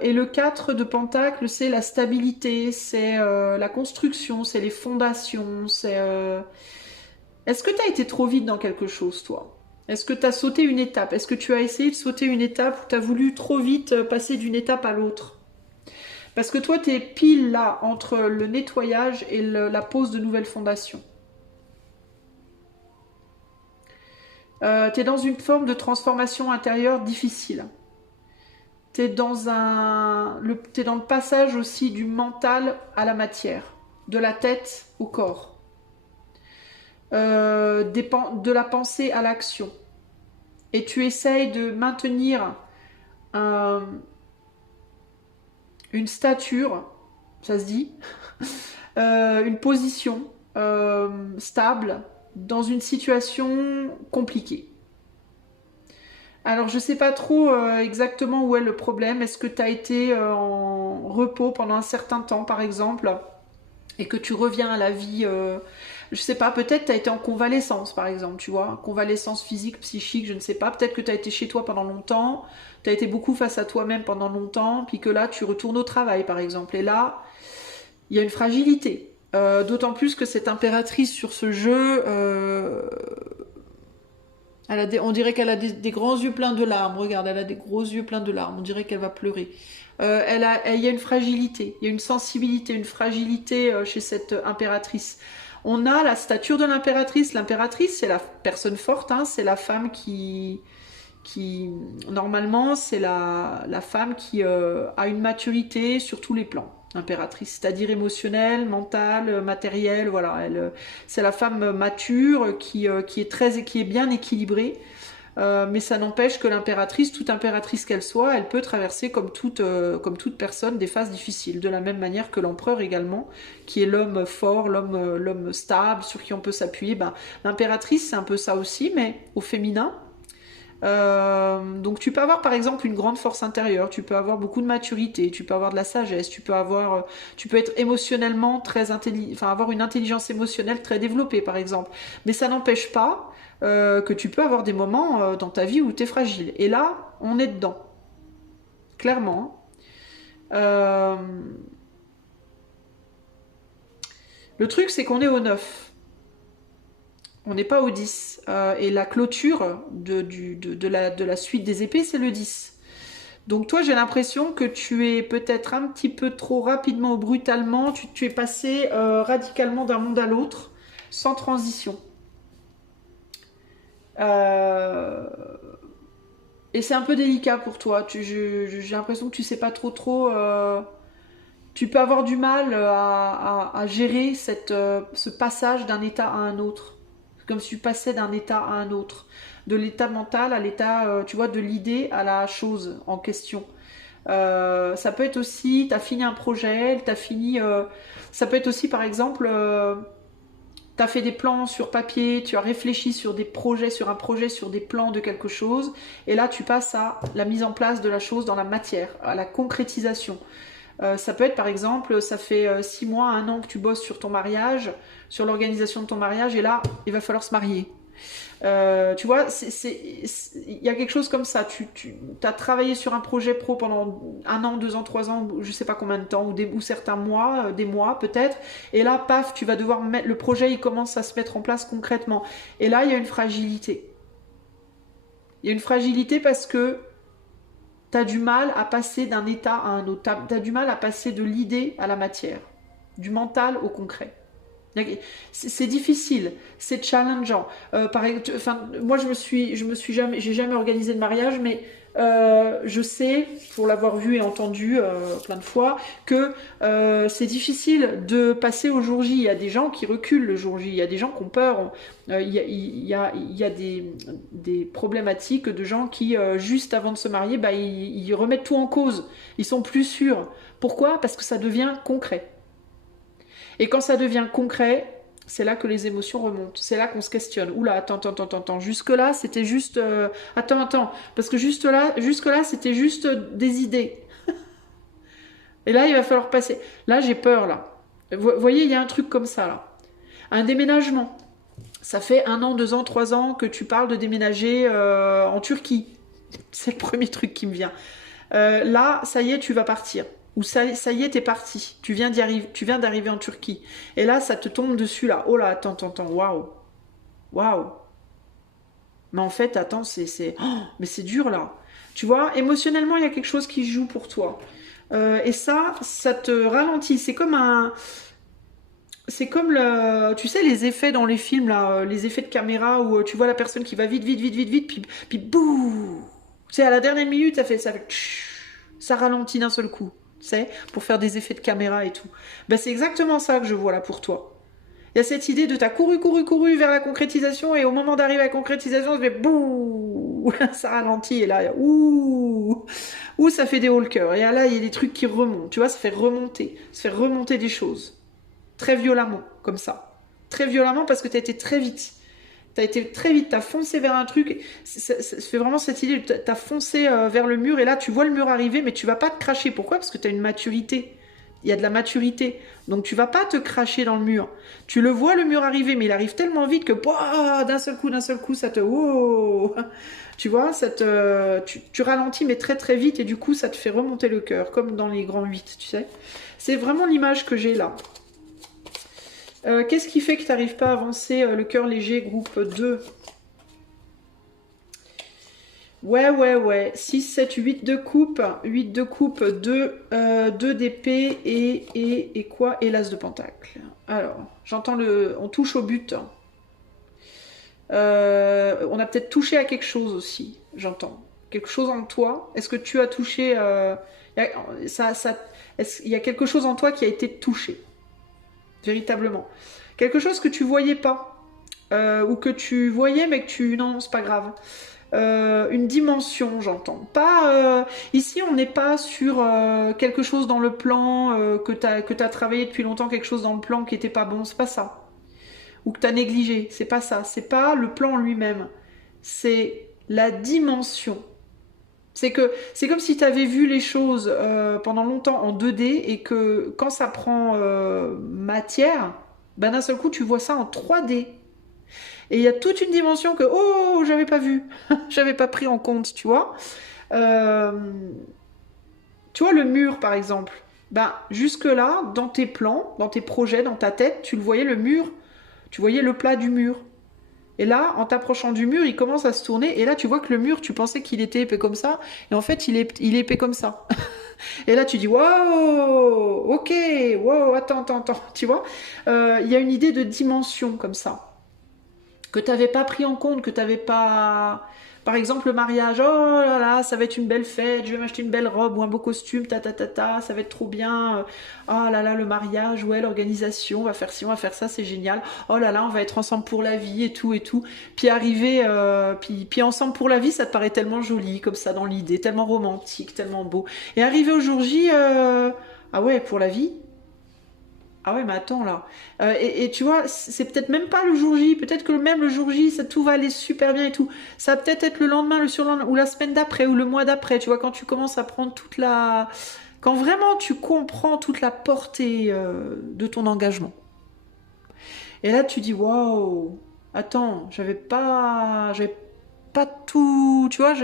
et le 4 de Pentacle, c'est la stabilité, c'est la construction, c'est les fondations, c'est... Est-ce que tu as été trop vite dans quelque chose, toi? Est-ce que tu as sauté une étape? Est-ce que tu as essayé de sauter une étape ou tu as voulu trop vite passer d'une étape à l'autre? Parce que toi, tu es pile là, entre le nettoyage et la pose de nouvelles fondations. Tu es dans une forme de transformation intérieure difficile. T'es dans t'es dans le passage aussi du mental à la matière, de la tête au corps, de la pensée à l'action. Et tu essayes de maintenir une stature, ça se dit, une position stable dans une situation compliquée. Alors, je sais pas trop exactement où est le problème. Est-ce que tu as été en repos pendant un certain temps, par exemple, et que tu reviens à la vie je sais pas, peut-être tu as été en convalescence, par exemple, tu vois, convalescence physique, psychique, je ne sais pas. Peut-être que tu as été chez toi pendant longtemps, tu as été beaucoup face à toi-même pendant longtemps, puis que là, tu retournes au travail, par exemple. Et là, il y a une fragilité. D'autant plus que cette impératrice sur ce jeu... on dirait qu'elle a des grands yeux pleins de larmes. Regarde, elle a des gros yeux pleins de larmes. On dirait qu'elle va pleurer. Il y a une fragilité, il y a une sensibilité, une fragilité chez cette impératrice. On a la stature de l'impératrice. L'impératrice, c'est la personne forte, hein, c'est la femme qui normalement, c'est la femme qui a une maturité sur tous les plans. Impératrice, c'est-à-dire émotionnelle, mentale, matérielle, voilà. C'est la femme mature qui est bien équilibrée. Mais ça n'empêche que l'impératrice, toute impératrice qu'elle soit, elle peut traverser comme toute personne des phases difficiles, de la même manière que l'empereur également, qui est l'homme fort, l'homme stable, sur qui on peut s'appuyer. Ben, l'impératrice, c'est un peu ça aussi, mais au féminin. Donc tu peux avoir par exemple une grande force intérieure, tu peux avoir beaucoup de maturité, tu peux avoir de la sagesse, tu peux être émotionnellement très intelligent, enfin avoir une intelligence émotionnelle très développée par exemple. Mais ça n'empêche pas que tu peux avoir des moments dans ta vie où tu es fragile. Et là, on est dedans, clairement. Le truc, c'est qu'on est au 9. On n'est pas au 10. Et la clôture de la suite des épées, c'est le 10. Donc toi, j'ai l'impression que tu es peut-être un petit peu trop rapidement ou brutalement, tu es passé radicalement d'un monde à l'autre, sans transition. Et c'est un peu délicat pour toi. J'ai l'impression que tu sais pas trop. Tu peux avoir du mal à gérer ce passage d'un état à un autre. C'est comme si tu passais d'un état à un autre. De l'état mental à l'état, tu vois, de l'idée à la chose en question. Ça peut être aussi, tu as fini un projet, ça peut être aussi, par exemple, tu as fait des plans sur papier, tu as réfléchi sur des projets, sur un projet, sur des plans de quelque chose, et là, tu passes à la mise en place de la chose dans la matière, à la concrétisation. Ça peut être par exemple, ça fait 6 mois, 1 an que tu bosses sur ton mariage, sur l'organisation de ton mariage, et là, il va falloir se marier. Tu vois, il y a quelque chose comme ça. Tu as travaillé sur un projet pro pendant 1 an, 2 ans, 3 ans, je sais pas combien de temps, ou certains mois, des mois peut-être. Et là, paf, tu vas devoir mettre le projet, il commence à se mettre en place concrètement. Et là, il y a une fragilité. Il y a une fragilité parce que tu as du mal à passer d'un état à un autre. Tu as du mal à passer de l'idée à la matière, du mental au concret. C'est difficile, c'est challengeant. Moi, j'ai jamais organisé de mariage, mais Je sais, pour l'avoir vu et entendu plein de fois, que c'est difficile de passer au jour J. Il y a des gens qui reculent le jour J, il y a des gens qui ont peur. Il y a des problématiques de gens qui, juste avant de se marier, bah, ils remettent tout en cause. Ils sont plus sûrs. Pourquoi? Parce que ça devient concret. Et quand ça devient concret, c'est là que les émotions remontent. C'est là qu'on se questionne. Oula, attends. Jusque-là, c'était juste... Attends. Parce que jusque-là, c'était juste des idées. Et là, il va falloir passer. Là, j'ai peur, là. Vous voyez, il y a un truc comme ça, là. Un déménagement. Ça fait 1 an, 2 ans, 3 ans que tu parles de déménager en Turquie. C'est le premier truc qui me vient. Là, ça y est, tu vas partir. Ou ça y est, t'es parti. Tu viens d'arriver en Turquie. Et là, ça te tombe dessus, là. Oh là, attends. Waouh. Mais en fait, attends, mais c'est dur, là. Tu vois, émotionnellement, il y a quelque chose qui joue pour toi. Et ça te ralentit. C'est comme tu sais, les effets dans les films, là, les effets de caméra où tu vois la personne qui va vite, puis bouh. Tu sais, à la dernière minute, ça ralentit d'un seul coup. Tu sais, pour faire des effets de caméra et tout. Ben, c'est exactement ça que je vois là pour toi. Il y a cette idée de t'as couru vers la concrétisation et au moment d'arriver à la concrétisation, ça fait bouh, ça ralentit et là, ouh, ça fait des hauts le cœur. Et là, il y a des trucs qui remontent. Tu vois, ça fait remonter des choses. Très violemment, comme ça. Très violemment parce que t'as été très vite. T'as foncé vers un truc. Ça fait vraiment cette idée, t'as foncé vers le mur et là tu vois le mur arriver, mais tu vas pas te cracher. Pourquoi? Parce que t'as une maturité. Il y a de la maturité. Donc tu vas pas te cracher dans le mur. Tu le vois le mur arriver, mais il arrive tellement vite que d'un seul coup, ça te... Oh, tu vois, tu ralentis, mais très très vite, et du coup ça te fait remonter le cœur, comme dans les grands 8, tu sais. C'est vraiment l'image que j'ai là. Qu'est-ce qui fait que tu n'arrives pas à avancer le cœur léger, groupe 2? Ouais. 6, 7, 8 de coupe. 8 de coupe, 2 d'épée et quoi? Et l'as de pentacle. Alors, j'entends on touche au but. On a peut-être touché à quelque chose aussi, j'entends. Quelque chose en toi. Est-ce que tu as touché... il y a quelque chose en toi qui a été touché? Véritablement. Quelque chose que tu voyais pas, ou que tu voyais mais que tu... Non, c'est pas grave. Une dimension, j'entends. Pas, ici, on n'est pas sur quelque chose dans le plan que t'as travaillé depuis longtemps, quelque chose dans le plan qui était pas bon, c'est pas ça. Ou que t'as négligé, c'est pas ça. C'est pas le plan lui-même. C'est la dimension. C'est comme si tu avais vu les choses pendant longtemps en 2D et que quand ça prend matière, ben d'un seul coup tu vois ça en 3D. Et il y a toute une dimension que j'avais pas vu, j'avais pas pris en compte, tu vois. Euh, Tu vois le mur par exemple. Ben jusque là, dans tes plans, dans tes projets, dans ta tête, tu le voyais le mur, tu voyais le plat du mur. Et là, en t'approchant du mur, il commence à se tourner. Et là, tu vois que le mur, tu pensais qu'il était épais comme ça. Et en fait, il est épais comme ça. Et là, tu dis, wow, ok, wow, attends. Tu vois, il y a une idée de dimension comme ça. Que tu n'avais pas pris en compte, que tu n'avais pas... Par exemple, le mariage, oh là là, ça va être une belle fête, je vais m'acheter une belle robe ou un beau costume, ça va être trop bien. Oh là là, le mariage, ouais, l'organisation, on va faire ci, on va faire ça, c'est génial. Oh là là, on va être ensemble pour la vie et tout. Puis arriver, puis ensemble pour la vie, ça te paraît tellement joli, comme ça, dans l'idée, tellement romantique, tellement beau. Et arriver au jour J, ah ouais, pour la vie. Ah ouais, mais attends là. Et tu vois, c'est peut-être même pas le jour J, peut-être que même le jour J, tout va aller super bien et tout. Ça va peut-être être le lendemain, le surlendemain, ou la semaine d'après, ou le mois d'après, tu vois, quand tu commences à prendre toute la... Quand vraiment tu comprends toute la portée de ton engagement. Et là, tu dis, waouh, attends, j'avais pas tout... Tu vois,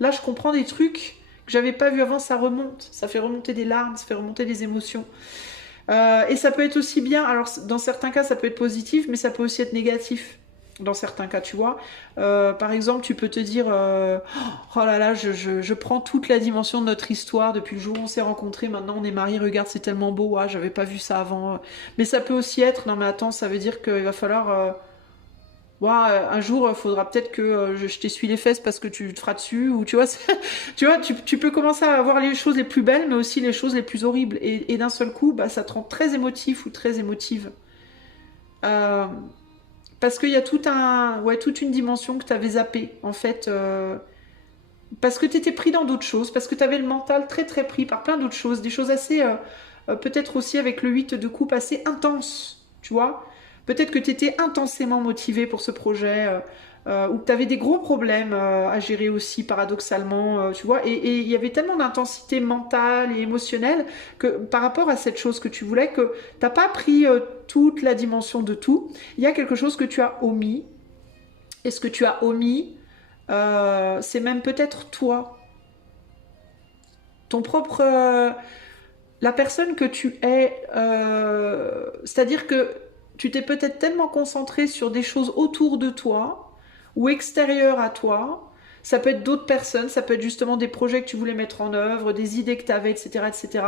là, je comprends des trucs que j'avais pas vu avant, ça remonte. Ça fait remonter des larmes, ça fait remonter des émotions. Et ça peut être aussi bien, alors dans certains cas ça peut être positif, mais ça peut aussi être négatif. Dans certains cas, tu vois. Par exemple, tu peux te dire oh là là, je prends toute la dimension de notre histoire depuis le jour où on s'est rencontrés, maintenant on est mariés, regarde, c'est tellement beau, ah, j'avais pas vu ça avant. Mais ça peut aussi être, non mais attends, ça veut dire qu'il va falloir Bon, un jour, il faudra peut-être que je t'essuie les fesses parce que tu te feras dessus, ou tu vois, tu vois, tu peux commencer à avoir les choses les plus belles, mais aussi les choses les plus horribles. Et d'un seul coup, bah, ça te rend très émotif ou très émotive. Euh, Parce qu'il y a toute une dimension que tu avais zappée, en fait. Parce que tu étais pris dans d'autres choses, parce que tu avais le mental très très pris par plein d'autres choses, des choses assez, peut-être aussi avec le 8 de coupe, assez intenses, tu vois. Peut-être que tu étais intensément motivé pour ce projet, ou que tu avais des gros problèmes à gérer aussi, paradoxalement, tu vois. Et il y avait tellement d'intensité mentale et émotionnelle que par rapport à cette chose que tu voulais, que tu n'as pas pris toute la dimension de tout. Il y a quelque chose que tu as omis. Et ce que tu as omis, c'est même peut-être toi, ton propre, la personne que tu es. C'est-à-dire que tu t'es peut-être tellement concentré sur des choses autour de toi ou extérieures à toi. Ça peut être d'autres personnes, ça peut être justement des projets que tu voulais mettre en œuvre, des idées que tu avais, etc., etc.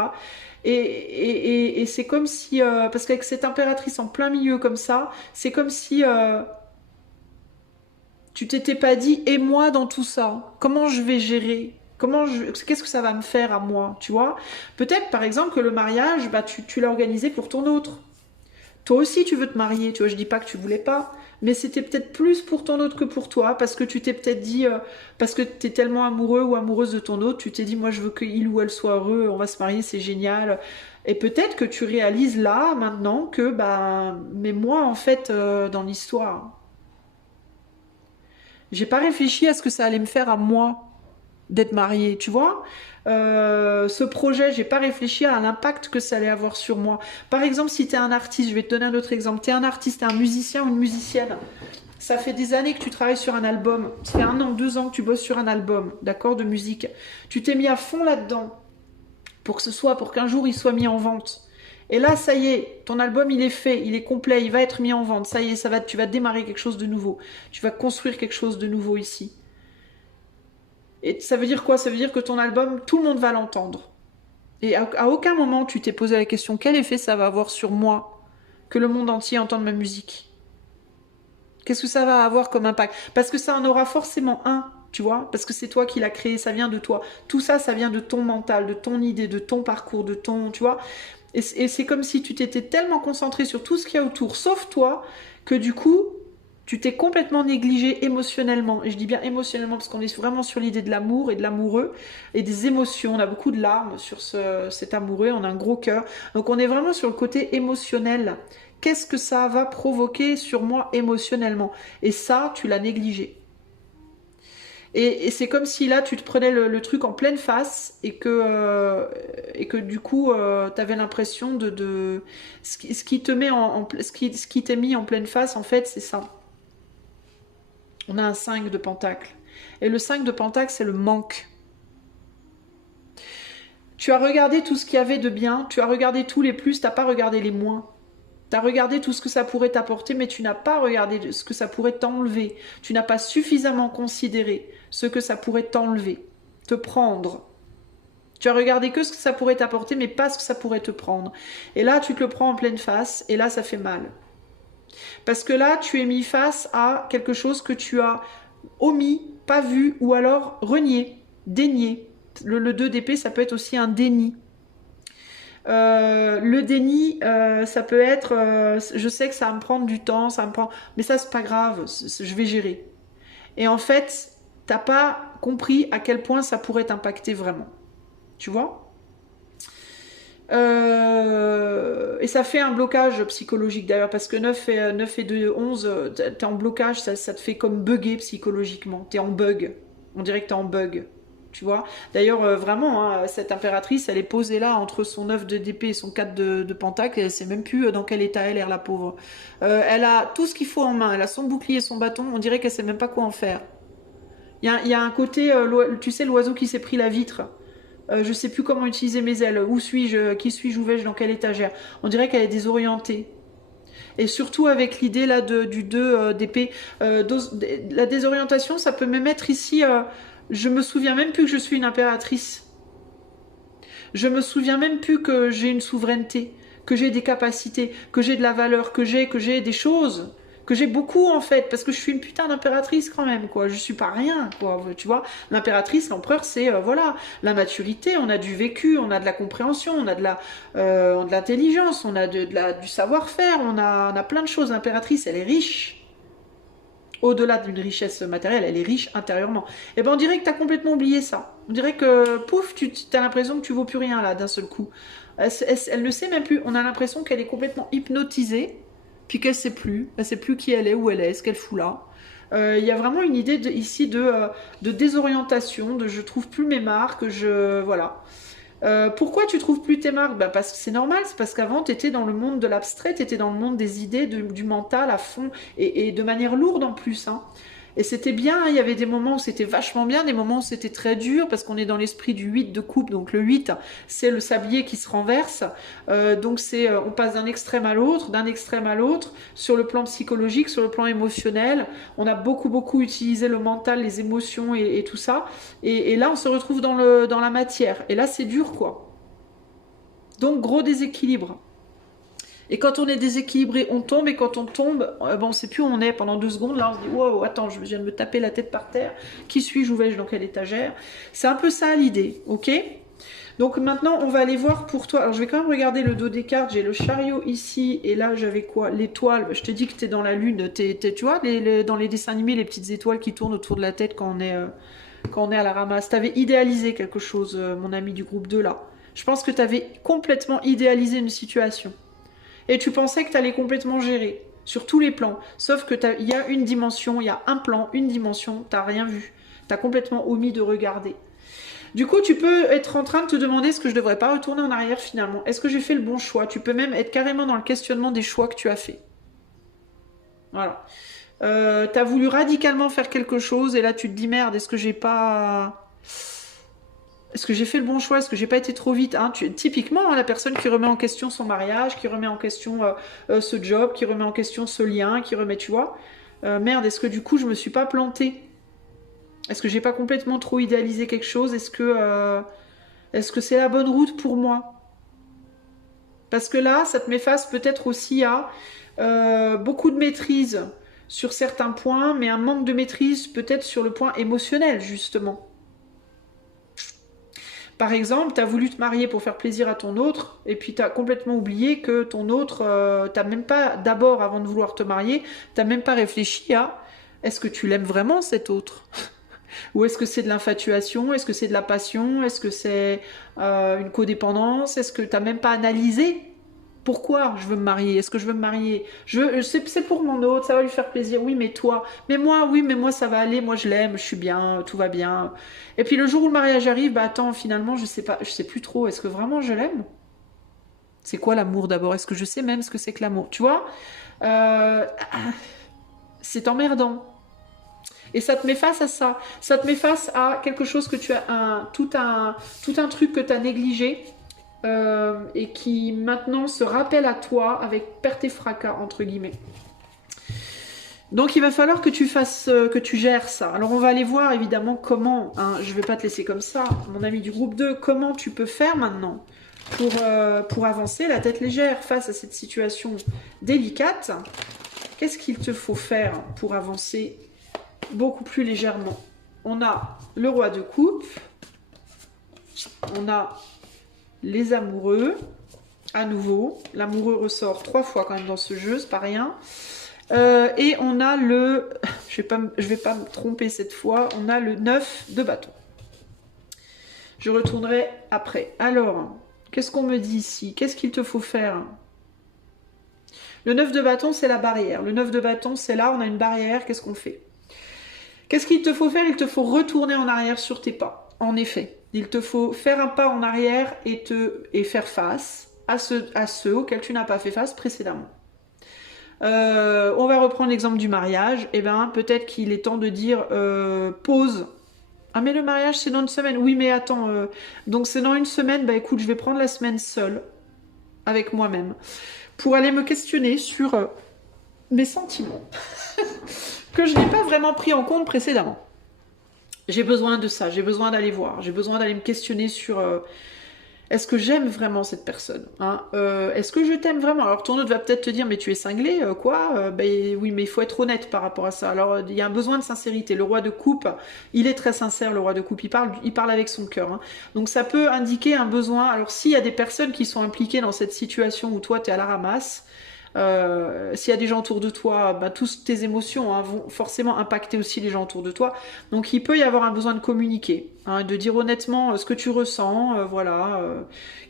Et c'est comme si, parce qu'avec cette impératrice en plein milieu comme ça, c'est comme si tu t'étais pas dit, et moi dans tout ça, comment je vais gérer? Qu'est-ce que ça va me faire à moi, tu vois? Peut-être, par exemple, que le mariage, bah, tu l'as organisé pour ton autre. Toi aussi, tu veux te marier, tu vois, je dis pas que tu voulais pas, mais c'était peut-être plus pour ton autre que pour toi, parce que tu t'es peut-être dit, parce que tu es tellement amoureux ou amoureuse de ton autre, tu t'es dit, moi je veux qu'il ou elle soit heureux, on va se marier, c'est génial. Et peut-être que tu réalises là, maintenant, que, bah, mais moi, en fait, dans l'histoire, j'ai pas réfléchi à ce que ça allait me faire à moi d'être mariée, tu vois. Ce projet, j'ai pas réfléchi à l'impact que ça allait avoir sur moi. Par exemple, si tu es un artiste, je vais te donner un autre exemple. Tu es un artiste, t'es un musicien ou une musicienne. Ça fait des années que tu travailles sur un album. Ça fait 1 an, 2 ans que tu bosses sur un album, d'accord, de musique. Tu t'es mis à fond là-dedans pour qu'un jour il soit mis en vente. Et là, ça y est, ton album il est fait, il est complet, il va être mis en vente. Ça y est, tu vas démarrer quelque chose de nouveau. Tu vas construire quelque chose de nouveau ici. Et ça veut dire quoi? Ça veut dire que ton album, tout le monde va l'entendre. Et à aucun moment tu t'es posé la question quel effet ça va avoir sur moi que le monde entier entende ma musique. Qu'est-ce que ça va avoir comme impact? Parce que ça en aura forcément un, tu vois, parce que c'est toi qui l'as créé, ça vient de toi. Tout ça, ça vient de ton mental, de ton idée, de ton parcours, de ton, tu vois. Et c'est comme si tu t'étais tellement concentré sur tout ce qu'il y a autour, sauf toi, que du coup, tu t'es complètement négligé émotionnellement. Et je dis bien émotionnellement parce qu'on est vraiment sur l'idée de l'amour et de l'amoureux et des émotions. On a beaucoup de larmes sur cet amoureux, on a un gros cœur. Donc on est vraiment sur le côté émotionnel. Qu'est-ce que ça va provoquer sur moi émotionnellement? Et ça, tu l'as négligé. Et c'est comme si là, tu te prenais le truc en pleine face et que du coup, tu avais l'impression ce qui te met ce qui t'est mis en pleine face, en fait, c'est ça. On a un 5 de pentacle. Et le 5 de pentacle, c'est le manque. Tu as regardé tout ce qu'il y avait de bien, tu as regardé tous les plus, tu n'as pas regardé les moins. Tu as regardé tout ce que ça pourrait t'apporter, mais tu n'as pas regardé ce que ça pourrait t'enlever. Tu n'as pas suffisamment considéré ce que ça pourrait t'enlever, te prendre. Tu as regardé que ce que ça pourrait t'apporter, mais pas ce que ça pourrait te prendre. Et là, tu te le prends en pleine face, et là, ça fait mal. Parce que là, tu es mis face à quelque chose que tu as omis, pas vu, ou alors renié, dénié. Le 2 d'épée, ça peut être aussi un déni. Le déni, ça peut être, je sais que ça va me prendre du temps, mais ça c'est pas grave, je vais gérer. Et en fait, t'as pas compris à quel point ça pourrait t'impacter vraiment. Tu vois? Et ça fait un blocage psychologique d'ailleurs, parce que 9 et 2, 11, t'es en blocage, ça te fait comme bugger psychologiquement. T'es en bug. On dirait que t'es en bug. Tu vois? D'ailleurs, vraiment, hein, cette impératrice, elle est posée là entre son 9 d'épée et son 4 de pentacle, et elle sait même plus dans quel état elle est, la pauvre. Elle a tout ce qu'il faut en main, elle a son bouclier et son bâton, on dirait qu'elle sait même pas quoi en faire. Il y a un côté, tu sais, l'oiseau qui s'est pris la vitre. Je sais plus comment utiliser mes ailes. Où suis-je? Qui suis-je? Où vais-je? Dans quelle étagère? On dirait qu'elle est désorientée. Et surtout avec l'idée là du 2 d'épée. La désorientation, ça peut même être ici. Je me souviens même plus que je suis une impératrice. Je me souviens même plus que j'ai une souveraineté, que j'ai des capacités, que j'ai de la valeur, que j'ai des choses que j'ai beaucoup en fait, parce que je suis une putain d'impératrice quand même, quoi. Je suis pas rien, quoi. Tu vois, l'impératrice, l'empereur, c'est voilà, la maturité. On a du vécu, on a de la compréhension, on a de l'intelligence, on a du savoir-faire, on a plein de choses. L'impératrice, elle est riche. Au-delà d'une richesse matérielle, elle est riche intérieurement. Et ben on dirait que tu as complètement oublié ça. On dirait que, pouf, tu as l'impression que tu vaux plus rien là, d'un seul coup. Elle ne sait même plus. On a l'impression qu'elle est complètement hypnotisée, puis qu'elle sait plus. Elle sait plus qui elle est, où elle est, ce qu'elle fout là. Il y a vraiment une idée ici de désorientation, de je trouve plus mes marques, voilà. Pourquoi tu trouves plus tes marques? Parce que c'est normal, c'est parce qu'avant tu étais dans le monde de l'abstrait, tu étais dans le monde des idées, du mental à fond, et de manière lourde en plus. Hein. Et c'était bien, hein, il y avait des moments où c'était vachement bien, des moments où c'était très dur, parce qu'on est dans l'esprit du 8 de coupe, donc le 8, c'est le sablier qui se renverse, donc on passe d'un extrême à l'autre, sur le plan psychologique, sur le plan émotionnel, on a beaucoup utilisé le mental, les émotions et tout ça, et là on se retrouve dans la matière, et là c'est dur quoi. Donc gros déséquilibre. Et quand on est déséquilibré, on tombe, et quand on tombe, on ne sait plus où on est pendant 2 secondes. Là, on se dit, wow, attends, je viens de me taper la tête par terre. Qui suis-je? Où vais-je? Dans quelle étagère? C'est un peu ça l'idée, ok? Donc maintenant, on va aller voir pour toi. Alors, je vais quand même regarder le dos des cartes. J'ai le chariot ici, et là, j'avais quoi? L'étoile. Je te dis que tu es dans la lune. Tu vois, dans les dessins animés, les petites étoiles qui tournent autour de la tête quand on est à la ramasse. Tu avais idéalisé quelque chose, mon ami du groupe 2, là. Je pense que tu avais complètement idéalisé une situation. Et tu pensais que tu allais complètement gérer sur tous les plans. Sauf que il y a une dimension, il y a un plan, une dimension, tu n'as rien vu. Tu as complètement omis de regarder. Du coup, tu peux être en train de te demander est-ce que je ne devrais pas retourner en arrière finalement? Est-ce que j'ai fait le bon choix? Tu peux même être carrément dans le questionnement des choix que tu as fait. Voilà. Tu as voulu radicalement faire quelque chose et là tu te dis merde, est-ce que j'ai fait le bon choix? Est-ce que j'ai pas été trop vite? Typiquement, la personne qui remet en question son mariage, qui remet en question ce job, qui remet en question ce lien, qui remet, tu vois, merde, est-ce que du coup je me suis pas plantée? Est-ce que j'ai pas complètement trop idéalisé quelque chose? Est-ce que c'est la bonne route pour moi? Parce que là, ça te met face peut-être aussi à beaucoup de maîtrise sur certains points, mais un manque de maîtrise peut-être sur le point émotionnel, justement. Par exemple, tu as voulu te marier pour faire plaisir à ton autre, et puis tu as complètement oublié que ton autre, t'as même pas, d'abord, avant de vouloir te marier, tu n'as même pas réfléchi à est-ce que tu l'aimes vraiment cet autre? Ou est-ce que c'est de l'infatuation? Est-ce que c'est de la passion? Est-ce que c'est une codépendance? Est-ce que tu n'as même pas analysé pourquoi je veux me marier? Est-ce que je veux me marier? C'est pour mon autre, ça va lui faire plaisir. Oui, mais toi? Mais moi, ça va aller. Moi, je l'aime, je suis bien, tout va bien. Et puis le jour où le mariage arrive, attends, finalement, je sais pas, je sais plus trop. Est-ce que vraiment je l'aime? C'est quoi l'amour d'abord? Est-ce que je sais même ce que c'est que l'amour? Tu vois? C'est emmerdant. Et ça te met face à ça. Ça te met face à quelque chose que tu as tout un truc que tu as négligé. Et qui maintenant se rappelle à toi avec perte et fracas entre guillemets. Donc il va falloir que tu gères ça. Alors on va aller voir évidemment comment, je vais pas te laisser comme ça, mon ami du groupe 2, comment tu peux faire maintenant pour avancer la tête légère face à cette situation délicate. Qu'est-ce qu'il te faut faire pour avancer beaucoup plus légèrement? On a le roi de coupe, on a les amoureux, à nouveau, l'amoureux ressort 3 fois quand même dans ce jeu, c'est pas rien. Et on a je vais pas me tromper cette fois, on a le 9 de bâton. Je retournerai après. Alors, qu'est-ce qu'on me dit ici? Qu'est-ce qu'il te faut faire? Le 9 de bâton, c'est la barrière. Le 9 de bâton, c'est là, on a une barrière, qu'est-ce qu'on fait? Qu'est-ce qu'il te faut faire? Il te faut retourner en arrière sur tes pas, en effet. Il te faut faire un pas en arrière et faire face à ceux auxquels tu n'as pas fait face précédemment. On va reprendre l'exemple du mariage. Eh bien, peut-être qu'il est temps de dire pause. Ah mais le mariage c'est dans une semaine. Oui mais attends, donc c'est dans une semaine. Bah écoute, je vais prendre la semaine seule avec moi-même pour aller me questionner sur mes sentiments que je n'ai pas vraiment pris en compte précédemment. J'ai besoin de ça, j'ai besoin d'aller voir, j'ai besoin d'aller me questionner sur Est-ce que j'aime vraiment cette personne, hein? Est-ce que je t'aime vraiment? Alors ton autre va peut-être te dire, mais tu es cinglé, quoi? Ben oui, mais il faut être honnête par rapport à ça. Alors il y a un besoin de sincérité. Le roi de coupe, il est très sincère, le roi de coupe. Il parle avec son cœur, hein. Donc ça peut indiquer un besoin. Alors s'il y a des personnes qui sont impliquées dans cette situation où toi tu es à la ramasse, s'il y a des gens autour de toi, bah, toutes tes émotions, hein, vont forcément impacter aussi les gens autour de toi. Donc il peut y avoir un besoin de communiquer, hein, de dire honnêtement ce que tu ressens, voilà,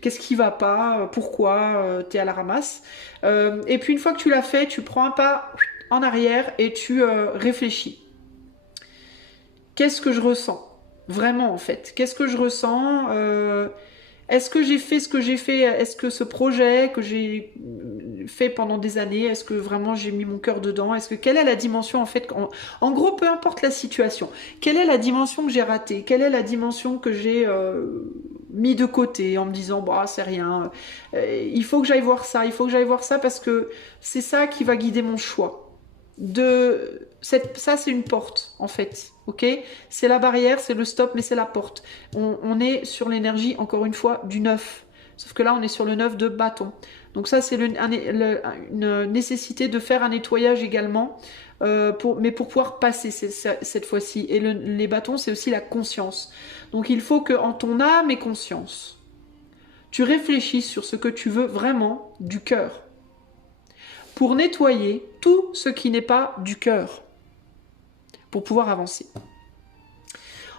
qu'est-ce qui va pas, pourquoi tu es à la ramasse. Et puis une fois que tu l'as fait, tu prends un pas en arrière et tu réfléchis. Qu'est-ce que je ressens? Vraiment en fait. Qu'est-ce que je ressens? Est-ce que j'ai fait ce que j'ai fait? Est-ce que ce projet que j'ai fait pendant des années, est-ce que vraiment j'ai mis mon cœur dedans? Est-ce que quelle est la dimension en fait en gros, peu importe la situation, quelle est la dimension que j'ai ratée? Quelle est la dimension que j'ai mis de côté en me disant bah c'est rien. Il faut que j'aille voir ça, il faut que j'aille voir ça parce que c'est ça qui va guider mon choix. Ça c'est une porte en fait, ok? C'est la barrière, c'est le stop, mais c'est la porte. On est sur l'énergie, encore une fois, du 9. Sauf que là, on est sur le 9 de bâton. Donc ça, c'est une nécessité de faire un nettoyage également, mais pour pouvoir passer cette fois-ci. Et les bâtons, c'est aussi la conscience. Donc il faut que, en ton âme et conscience, tu réfléchisses sur ce que tu veux vraiment du cœur. Pour nettoyer tout ce qui n'est pas du cœur. Pour pouvoir avancer.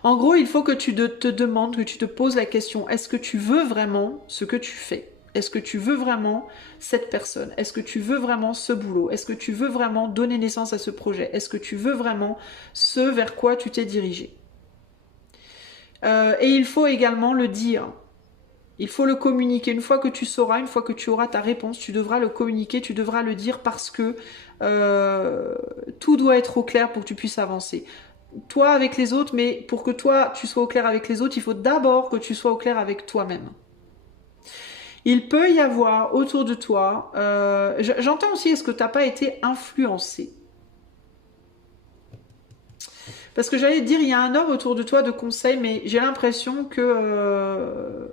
En gros, il faut que tu te demandes, que tu te poses la question, est-ce que tu veux vraiment ce que tu fais? Est-ce que tu veux vraiment cette personne? Est-ce que tu veux vraiment ce boulot? Est-ce que tu veux vraiment donner naissance à ce projet? Est-ce que tu veux vraiment ce vers quoi tu t'es dirigé? Et il faut également le dire. Il faut le communiquer. Une fois que tu sauras, une fois que tu auras ta réponse, tu devras le communiquer, tu devras le dire parce que tout doit être au clair pour que tu puisses avancer. Toi avec les autres, mais pour que toi tu sois au clair avec les autres, il faut d'abord que tu sois au clair avec toi-même. Il peut y avoir autour de toi, j'entends aussi, est-ce que tu n'as pas été influencé? Parce que j'allais te dire, il y a un homme autour de toi de conseil, mais j'ai l'impression que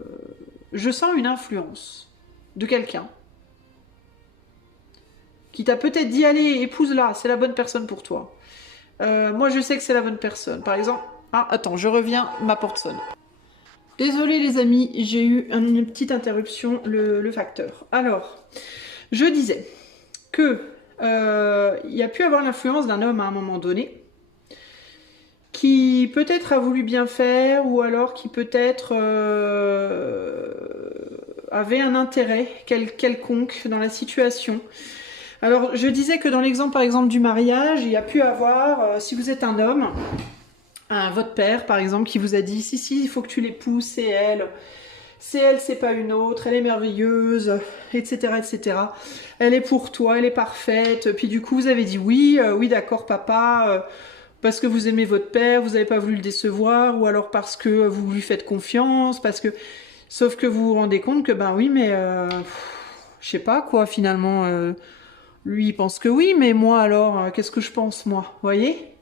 je sens une influence de quelqu'un qui t'a peut-être dit, allez, épouse-la, c'est la bonne personne pour toi. Moi, je sais que c'est la bonne personne. Par exemple, ah, attends, je reviens, ma porte sonne. Désolée les amis, j'ai eu une petite interruption, le facteur. Alors, je disais que il y a pu avoir l'influence d'un homme à un moment donné qui peut-être a voulu bien faire ou alors qui peut-être avait un intérêt quelconque dans la situation. Alors, je disais que dans l'exemple, par exemple, du mariage, il y a pu avoir, si vous êtes un homme, votre père, par exemple, qui vous a dit, si, il faut que tu l'épouses, c'est elle, c'est pas une autre, elle est merveilleuse, etc., etc. Elle est pour toi, elle est parfaite. Puis du coup, vous avez dit oui, oui, d'accord, papa, parce que vous aimez votre père, vous n'avez pas voulu le décevoir, ou alors parce que vous lui faites confiance, parce que... Sauf que vous vous rendez compte que, ben oui, mais... je sais pas, quoi, finalement... lui, il pense que oui, mais moi, alors, qu'est-ce que je pense, moi? Vous voyez?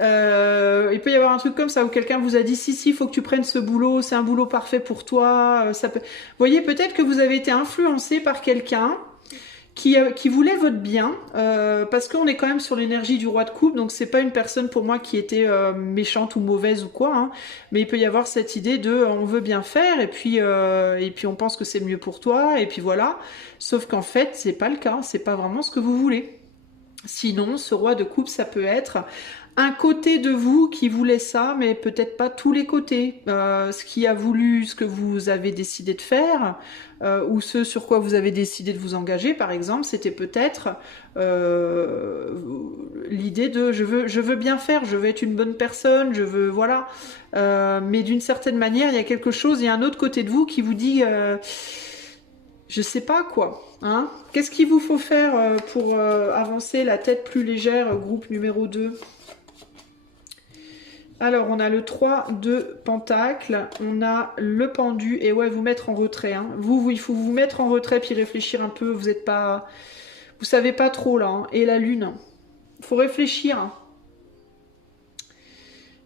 Il peut y avoir un truc comme ça où quelqu'un vous a dit si, il faut que tu prennes ce boulot, c'est un boulot parfait pour toi. Ça peut... Vous voyez, peut-être que vous avez été influencé par quelqu'un qui voulait votre bien, parce qu'on est quand même sur l'énergie du roi de coupe, donc c'est pas une personne pour moi qui était méchante ou mauvaise ou quoi, hein, mais il peut y avoir cette idée de on veut bien faire et puis on pense que c'est mieux pour toi et puis voilà. Sauf qu'en fait c'est pas le cas, c'est pas vraiment ce que vous voulez. Sinon, ce roi de coupe, ça peut être un côté de vous qui voulait ça, mais peut-être pas tous les côtés. Ce qui a voulu, ce que vous avez décidé de faire, ou ce sur quoi vous avez décidé de vous engager, par exemple, c'était peut-être l'idée de je veux bien faire, je veux être une bonne personne, je veux voilà. Mais d'une certaine manière, il y a quelque chose, il y a un autre côté de vous qui vous dit je sais pas quoi. Hein, qu'est-ce qu'il vous faut faire pour avancer la tête plus légère, groupe numéro 2? Alors, on a le 3 de Pentacle, on a le pendu, et ouais, vous mettre en retrait. Hein. Il faut vous mettre en retrait, puis réfléchir un peu, vous êtes pas... Vous savez pas trop, là. Hein. Et la lune, il faut réfléchir. Hein.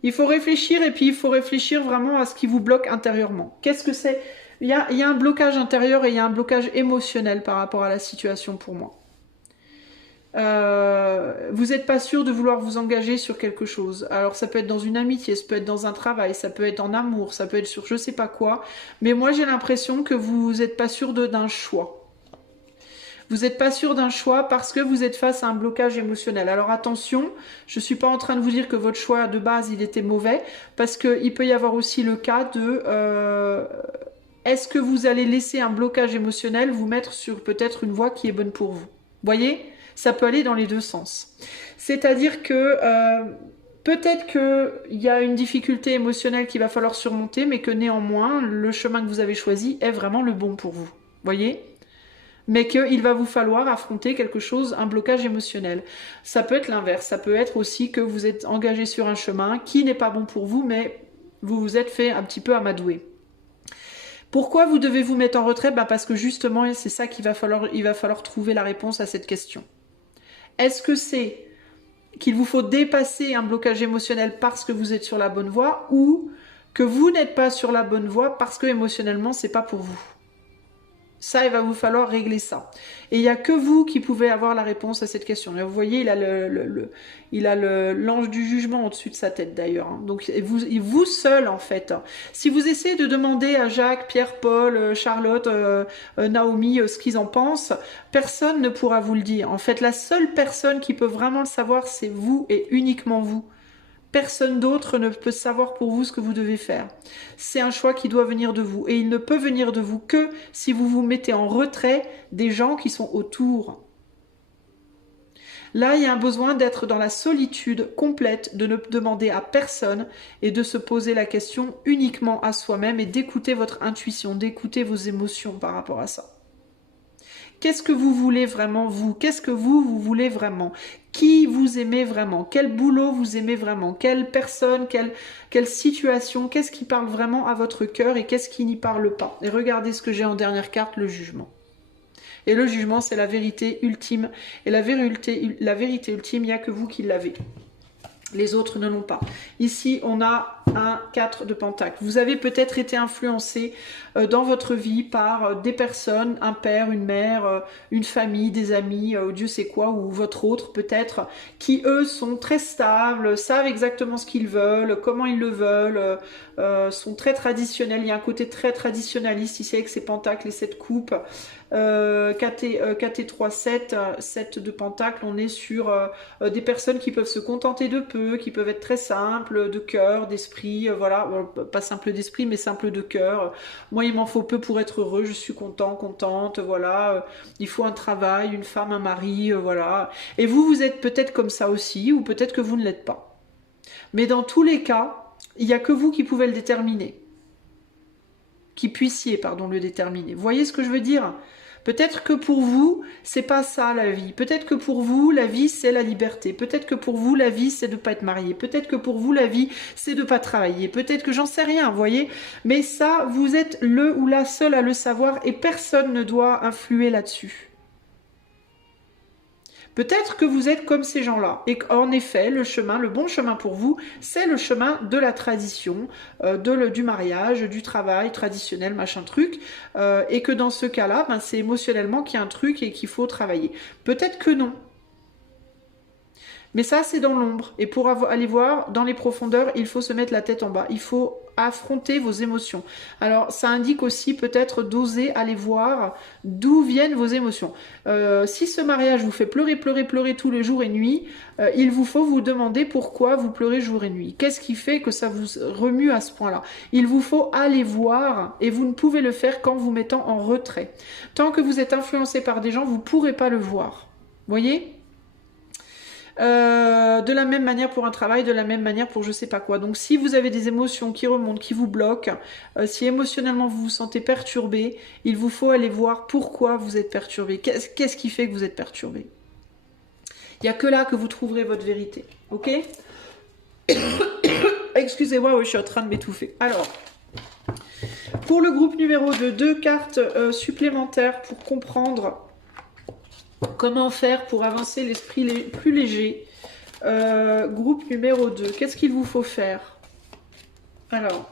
Il faut réfléchir, et puis il faut réfléchir vraiment à ce qui vous bloque intérieurement. Qu'est-ce que c'est? il y a un blocage intérieur et il y a un blocage émotionnel par rapport à la situation pour moi. Vous n'êtes pas sûr de vouloir vous engager sur quelque chose. Alors ça peut être dans une amitié, ça peut être dans un travail, ça peut être en amour, ça peut être sur je sais pas quoi. Mais moi j'ai l'impression que vous n'êtes pas sûr d'un choix. Vous n'êtes pas sûr d'un choix parce que vous êtes face à un blocage émotionnel. Alors attention, je ne suis pas en train de vous dire que votre choix de base il était mauvais, parce qu'il peut y avoir aussi le cas de est-ce que vous allez laisser un blocage émotionnel vous mettre sur peut-être une voie qui est bonne pour vous. Voyez, ça peut aller dans les deux sens. C'est-à-dire que peut-être qu'il y a une difficulté émotionnelle qu'il va falloir surmonter, mais que néanmoins, le chemin que vous avez choisi est vraiment le bon pour vous. Voyez ? Mais qu'il va vous falloir affronter quelque chose, un blocage émotionnel. Ça peut être l'inverse, ça peut être aussi que vous êtes engagé sur un chemin qui n'est pas bon pour vous, mais vous vous êtes fait un petit peu amadouer. Pourquoi vous devez vous mettre en retrait? Parce que justement, c'est ça il va falloir trouver la réponse à cette question. Est-ce que c'est qu'il vous faut dépasser un blocage émotionnel parce que vous êtes sur la bonne voie, ou que vous n'êtes pas sur la bonne voie parce que émotionnellement, c'est pas pour vous? Ça, il va vous falloir régler ça. Et il n'y a que vous qui pouvez avoir la réponse à cette question. Et vous voyez, il a l'ange du jugement au-dessus de sa tête d'ailleurs. Hein. Donc vous seul en fait. Si vous essayez de demander à Jacques, Pierre, Paul, Charlotte, Naomi ce qu'ils en pensent, personne ne pourra vous le dire. En fait, la seule personne qui peut vraiment le savoir, c'est vous et uniquement vous. Personne d'autre ne peut savoir pour vous ce que vous devez faire. C'est un choix qui doit venir de vous. Et il ne peut venir de vous que si vous vous mettez en retrait des gens qui sont autour. Là, il y a un besoin d'être dans la solitude complète, de ne demander à personne et de se poser la question uniquement à soi-même et d'écouter votre intuition, d'écouter vos émotions par rapport à ça. Qu'est-ce que vous voulez vraiment, vous? Qu'est-ce que vous voulez vraiment? Qui vous aimez vraiment? Quel boulot vous aimez vraiment? Quelle personne? Quelle situation? Qu'est-ce qui parle vraiment à votre cœur et qu'est-ce qui n'y parle pas? Et regardez ce que j'ai en dernière carte, le jugement. Et le jugement, c'est la vérité ultime. Et la vérité ultime, il n'y a que vous qui l'avez. Les autres ne l'ont pas. Ici, on a un 4 de pentacle. Vous avez peut-être été influencé dans votre vie par des personnes, un père, une mère, une famille, des amis, Dieu sait quoi, ou votre autre peut-être, qui eux sont très stables, savent exactement ce qu'ils veulent, comment ils le veulent, sont très traditionnels. Il y a un côté très traditionnaliste ici avec ces pentacles et cette coupe. KT3, 7 de pentacle, on est sur des personnes qui peuvent se contenter de peu, qui peuvent être très simples, de cœur, d'esprit, voilà, pas simple d'esprit, mais simple de cœur. Moi, il m'en faut peu pour être heureux, je suis content, contente, voilà, il faut un travail, une femme, un mari, voilà. Et vous, vous êtes peut-être comme ça aussi, ou peut-être que vous ne l'êtes pas. Mais dans tous les cas, il n'y a que vous qui pouvez le déterminer. Qui puissiez, pardon, le déterminer. Vous voyez ce que je veux dire ? Peut-être que pour vous, c'est pas ça la vie. Peut-être que pour vous, la vie, c'est la liberté. Peut-être que pour vous, la vie, c'est de pas être marié. Peut-être que pour vous, la vie, c'est de pas travailler. Peut-être que j'en sais rien, vous voyez. Mais ça, vous êtes le ou la seule à le savoir et personne ne doit influer là-dessus. Peut-être que vous êtes comme ces gens-là et qu'en effet, le bon chemin pour vous, c'est le chemin de la tradition, du mariage, du travail traditionnel, machin truc, et que dans ce cas-là, c'est émotionnellement qu'il y a un truc et qu'il faut travailler. Peut-être que non. Mais ça, c'est dans l'ombre. Et pour aller voir dans les profondeurs, il faut se mettre la tête en bas. Il faut affronter vos émotions. Alors, ça indique aussi peut-être d'oser aller voir d'où viennent vos émotions. Si ce mariage vous fait pleurer, pleurer, pleurer tous les jours et nuit, il vous faut vous demander pourquoi vous pleurez jour et nuit. Qu'est-ce qui fait que ça vous remue à ce point-là? Il vous faut aller voir et vous ne pouvez le faire qu'en vous mettant en retrait. Tant que vous êtes influencé par des gens, vous ne pourrez pas le voir. Voyez ? De la même manière pour un travail, de la même manière pour je sais pas quoi. Donc si vous avez des émotions qui remontent, qui vous bloquent, si émotionnellement vous vous sentez perturbé, il vous faut aller voir pourquoi vous êtes perturbé. Qu'est-ce qui fait que vous êtes perturbé? Il n'y a que là que vous trouverez votre vérité. Ok? Excusez-moi, je suis en train de m'étouffer. Alors, pour le groupe numéro 2, 2 cartes supplémentaires pour comprendre comment faire pour avancer l'esprit plus léger. Groupe numéro 2, qu'est-ce qu'il vous faut faire? Alors,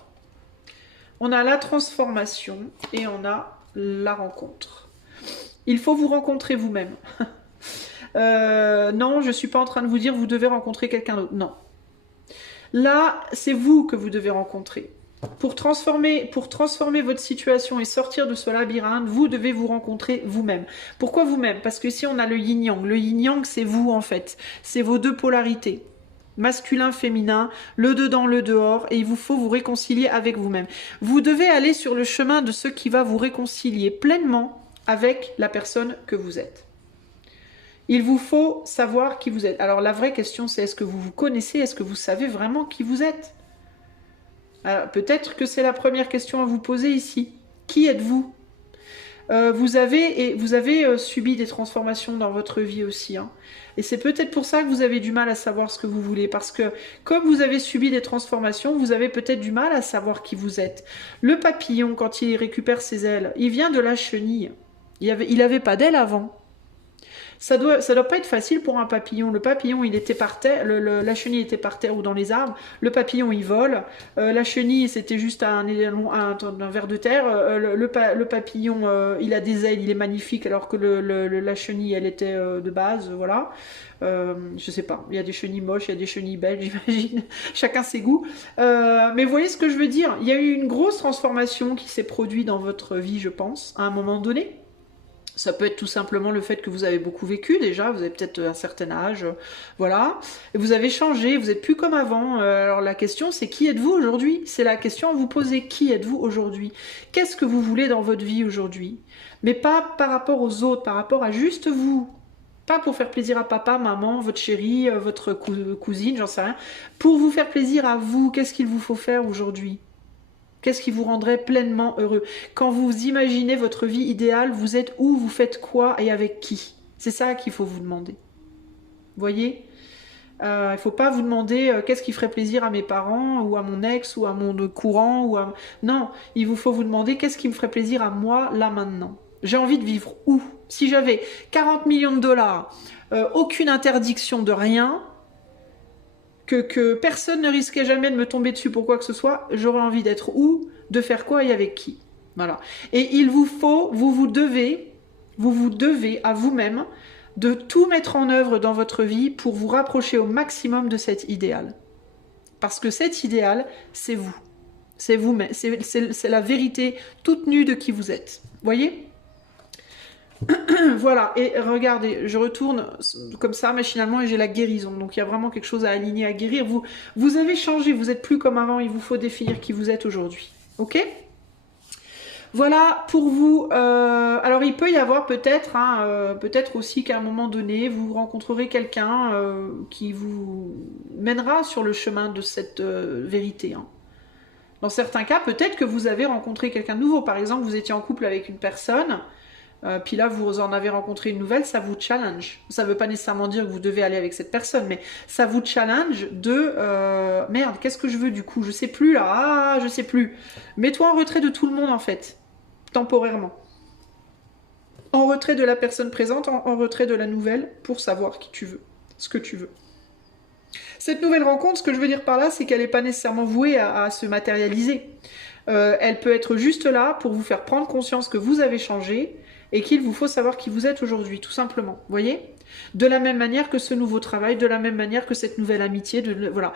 On a la transformation et on a la rencontre. Il faut vous rencontrer vous-même. Non, je ne suis pas en train de vous dire vous devez rencontrer quelqu'un d'autre. Non. Là, c'est vous que vous devez rencontrer. Pour transformer votre situation et sortir de ce labyrinthe, vous devez vous rencontrer vous-même. Pourquoi vous-même? Parce que ici, on a le yin-yang. Le yin-yang, c'est vous, en fait. C'est vos deux polarités. Masculin, féminin, le dedans, le dehors, et il vous faut vous réconcilier avec vous-même. Vous devez aller sur le chemin de ce qui va vous réconcilier pleinement avec la personne que vous êtes. Il vous faut savoir qui vous êtes. Alors la vraie question, c'est est-ce que vous vous connaissez? Est-ce que vous savez vraiment qui vous êtes? Peut-être que c'est la première question à vous poser ici. Qui êtes-vous? Vous avez subi des transformations dans votre vie aussi. Hein. Et c'est peut-être pour ça que vous avez du mal à savoir ce que vous voulez. Parce que comme vous avez subi des transformations, vous avez peut-être du mal à savoir qui vous êtes. Le papillon, quand il récupère ses ailes, il vient de la chenille. Il avait pas d'ailes avant. Ça doit pas être facile pour un papillon. Le papillon, il était par terre, la chenille était par terre ou dans les arbres. Le papillon, il vole. La chenille, c'était juste un ver de terre. Le papillon, il a des ailes, il est magnifique, alors que la chenille, elle était de base, voilà. Je sais pas, il y a des chenilles moches, il y a des chenilles belles, j'imagine. Chacun ses goûts. Mais vous voyez ce que je veux dire? Il y a eu une grosse transformation qui s'est produite dans votre vie, je pense, à un moment donné. Ça peut être tout simplement le fait que vous avez beaucoup vécu déjà, vous avez peut-être un certain âge, voilà. Et vous avez changé, vous n'êtes plus comme avant. Alors la question c'est qui êtes-vous aujourd'hui? C'est la question à vous poser, qui êtes-vous aujourd'hui? Qu'est-ce que vous voulez dans votre vie aujourd'hui? Mais pas par rapport aux autres, par rapport à juste vous. Pas pour faire plaisir à papa, maman, votre chérie, votre cousine, j'en sais rien. Pour vous faire plaisir à vous, qu'est-ce qu'il vous faut faire aujourd'hui? Qu'est-ce qui vous rendrait pleinement heureux? Quand vous imaginez votre vie idéale, vous êtes où, vous faites quoi et avec qui? C'est ça qu'il faut vous demander. Vous voyez? Il ne faut pas vous demander qu'est-ce qui ferait plaisir à mes parents ou à mon ex ou à mon courant. Non, il vous faut vous demander qu'est-ce qui me ferait plaisir à moi là maintenant. J'ai envie de vivre où? Si j'avais 40 millions de dollars, aucune interdiction de rien, que personne ne risquait jamais de me tomber dessus pour quoi que ce soit, j'aurais envie d'être où, de faire quoi et avec qui. Voilà. Et il vous faut, vous vous devez à vous-même de tout mettre en œuvre dans votre vie pour vous rapprocher au maximum de cet idéal. Parce que cet idéal, c'est vous. C'est vous-même. C'est la vérité toute nue de qui vous êtes. Voyez ? Voilà, et regardez, je retourne comme ça machinalement et j'ai la guérison. Donc il y a vraiment quelque chose à aligner, à guérir. Vous avez changé, vous n'êtes plus comme avant, il vous faut définir qui vous êtes aujourd'hui. Ok ? Voilà pour vous. Alors il peut y avoir peut-être, peut-être aussi qu'à un moment donné, vous rencontrerez quelqu'un qui vous mènera sur le chemin de cette vérité. Hein. Dans certains cas, peut-être que vous avez rencontré quelqu'un de nouveau. Par exemple, vous étiez en couple avec une personne. Puis là, vous en avez rencontré une nouvelle, ça vous challenge. Ça ne veut pas nécessairement dire que vous devez aller avec cette personne, mais ça vous challenge de merde, qu'est-ce que je veux du coup? Je sais plus là, je sais plus. Mets-toi en retrait de tout le monde en fait, temporairement. En retrait de la personne présente, en retrait de la nouvelle, pour savoir qui tu veux, ce que tu veux. Cette nouvelle rencontre, ce que je veux dire par là, c'est qu'elle n'est pas nécessairement vouée à se matérialiser. Elle peut être juste là pour vous faire prendre conscience que vous avez changé, et qu'il vous faut savoir qui vous êtes aujourd'hui, tout simplement. Vous voyez? De la même manière que ce nouveau travail, de la même manière que cette nouvelle amitié, voilà.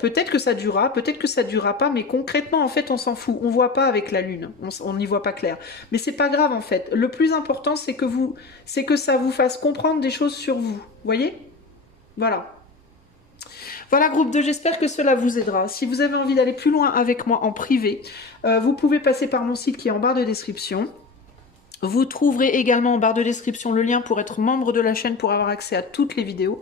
Peut-être que ça durera, peut-être que ça durera pas, mais concrètement, en fait, on s'en fout. On voit pas avec la lune, on n'y voit pas clair. Mais c'est pas grave, en fait. Le plus important, c'est que ça vous fasse comprendre des choses sur vous. Vous voyez? Voilà. Voilà groupe 2, j'espère que cela vous aidera. Si vous avez envie d'aller plus loin avec moi en privé, vous pouvez passer par mon site qui est en barre de description. Vous trouverez également en barre de description le lien pour être membre de la chaîne pour avoir accès à toutes les vidéos.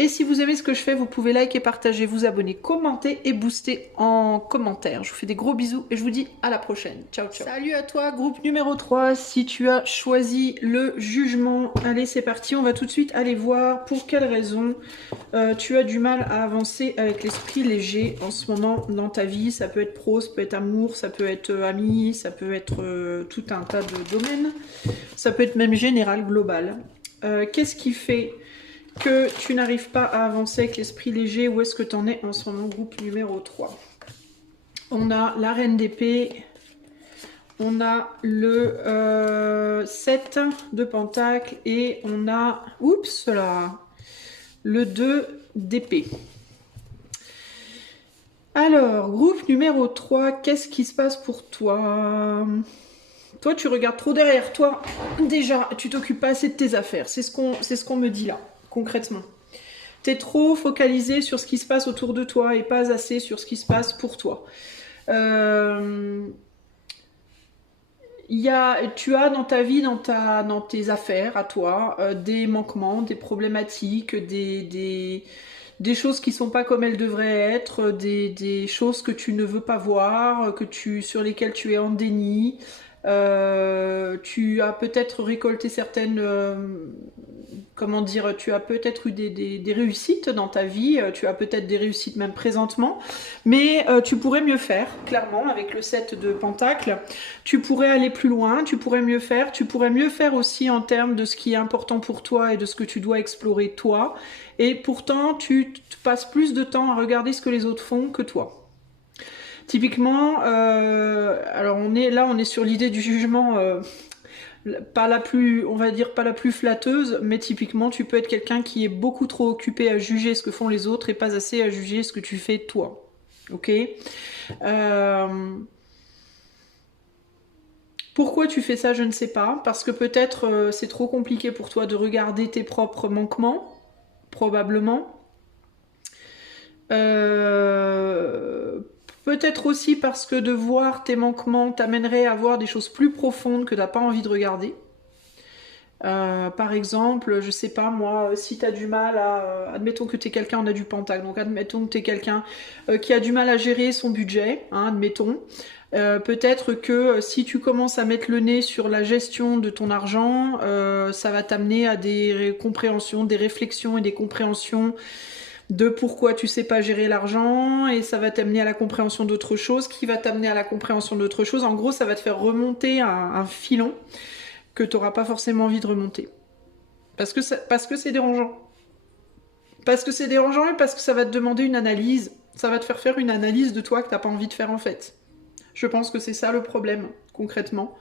Et si vous aimez ce que je fais, vous pouvez liker, partager, vous abonner, commenter et booster en commentaire. Je vous fais des gros bisous et je vous dis à la prochaine. Ciao, ciao. Salut à toi, groupe numéro 3. Si tu as choisi le jugement, allez, c'est parti. On va tout de suite aller voir pour quelles raisons tu as du mal à avancer avec l'esprit léger en ce moment dans ta vie. Ça peut être pro, ça peut être amour, ça peut être ami, ça peut être tout un tas de domaines. Ça peut être même général, global. Qu'est-ce qui fait que tu n'arrives pas à avancer avec l'esprit léger? Où est-ce que tu en es en ce moment, groupe numéro 3? On a la reine d'épée, On a le 7 de pentacle et on a, oups là, le 2 d'épée. Alors, groupe numéro 3, qu'est-ce qui se passe pour toi? Toi, tu regardes trop derrière toi. Déjà, tu t'occupes pas assez de tes affaires. C'est ce qu'on me dit là, concrètement. Tu es trop focalisé sur ce qui se passe autour de toi et pas assez sur ce qui se passe pour toi. Tu as dans ta vie, dans tes affaires à toi, des manquements, des problématiques, des choses qui sont pas comme elles devraient être, des choses que tu ne veux pas voir, sur lesquelles tu es en déni. Tu as peut-être récolté certaines, comment dire, tu as peut-être eu des réussites dans ta vie, tu as peut-être des réussites même présentement, mais tu pourrais mieux faire, clairement, avec le 7 de Pentacle. Tu pourrais aller plus loin, tu pourrais mieux faire aussi en termes de ce qui est important pour toi et de ce que tu dois explorer toi, et pourtant tu te passes plus de temps à regarder ce que les autres font que toi. Typiquement, alors on est sur l'idée du jugement, pas la plus, on va dire pas la plus flatteuse, mais typiquement tu peux être quelqu'un qui est beaucoup trop occupé à juger ce que font les autres et pas assez à juger ce que tu fais toi. Ok. Pourquoi tu fais ça, je ne sais pas. Parce que peut-être c'est trop compliqué pour toi de regarder tes propres manquements, probablement. Peut-être aussi parce que de voir tes manquements t'amènerait à voir des choses plus profondes que tu n'as pas envie de regarder. Par exemple, je sais pas moi, si tu as du mal à... admettons que tu es quelqu'un, on a du pentacle, donc admettons que tu es quelqu'un qui a du mal à gérer son budget, hein, admettons. Peut-être que si tu commences à mettre le nez sur la gestion de ton argent, ça va t'amener à des compréhensions, des réflexions et des compréhensions de pourquoi tu sais pas gérer l'argent, et ça va t'amener à la compréhension d'autre chose, qui va t'amener à la compréhension d'autre chose. En gros, ça va te faire remonter un filon que tu n'auras pas forcément envie de remonter. Parce que c'est dérangeant. Parce que c'est dérangeant et parce que ça va te demander une analyse. Ça va te faire une analyse de toi que tu n'as pas envie de faire en fait. Je pense que c'est ça le problème, concrètement.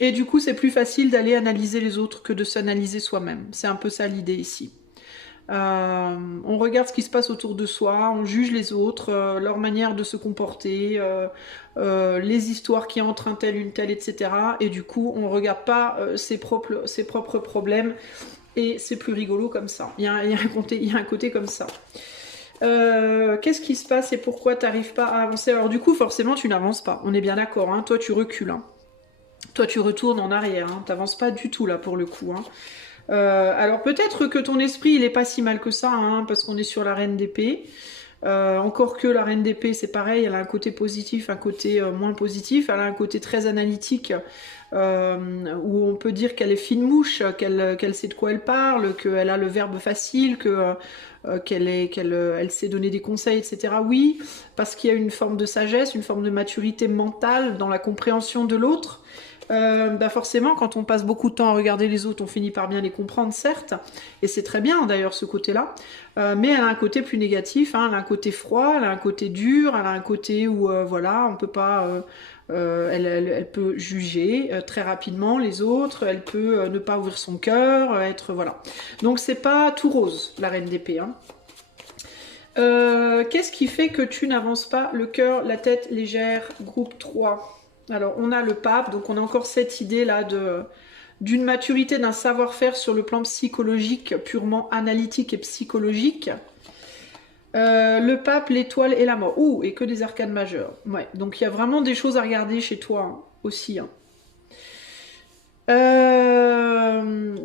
Et du coup, c'est plus facile d'aller analyser les autres que de s'analyser soi-même. C'est un peu ça l'idée ici. On regarde ce qui se passe autour de soi, on juge les autres, leur manière de se comporter, les histoires qui entrent un tel, une telle, etc. Et du coup, on regarde pas ses propres problèmes, et c'est plus rigolo comme ça. Il y a un côté comme ça. Qu'est-ce qui se passe et pourquoi tu n'arrives pas à avancer? Alors du coup, forcément, tu n'avances pas. On est bien d'accord, hein. Toi, tu recules. Hein. Toi, tu retournes en arrière. Hein. Tu n'avances pas du tout là pour le coup. Hein. Alors peut-être que ton esprit il est pas si mal que ça, hein, parce qu'on est sur la reine d'épée. Encore que la reine d'épée c'est pareil, elle a un côté positif, un côté moins positif, elle a un côté très analytique, où on peut dire qu'elle est fine mouche, qu'elle sait de quoi elle parle, qu'elle a le verbe facile, qu'elle sait donner des conseils, etc. Oui, parce qu'il y a une forme de sagesse, une forme de maturité mentale dans la compréhension de l'autre. Forcément, quand on passe beaucoup de temps à regarder les autres, on finit par bien les comprendre, certes, et c'est très bien d'ailleurs ce côté-là, mais elle a un côté plus négatif, hein, elle a un côté froid, elle a un côté dur, elle a un côté où, voilà, on peut pas... elle peut juger très rapidement les autres, elle peut ne pas ouvrir son cœur, être... Voilà. Donc c'est pas tout rose, la reine d'épée, hein. Qu'est-ce qui fait que tu n'avances pas? Le cœur, la tête légère, groupe 3. Alors, on a le pape, donc on a encore cette idée-là d'une maturité, d'un savoir-faire sur le plan psychologique, purement analytique et psychologique. Le pape, l'étoile et la mort. Ouh, et que des arcanes majeures. Ouais, donc il y a vraiment des choses à regarder chez toi hein, aussi. Hein.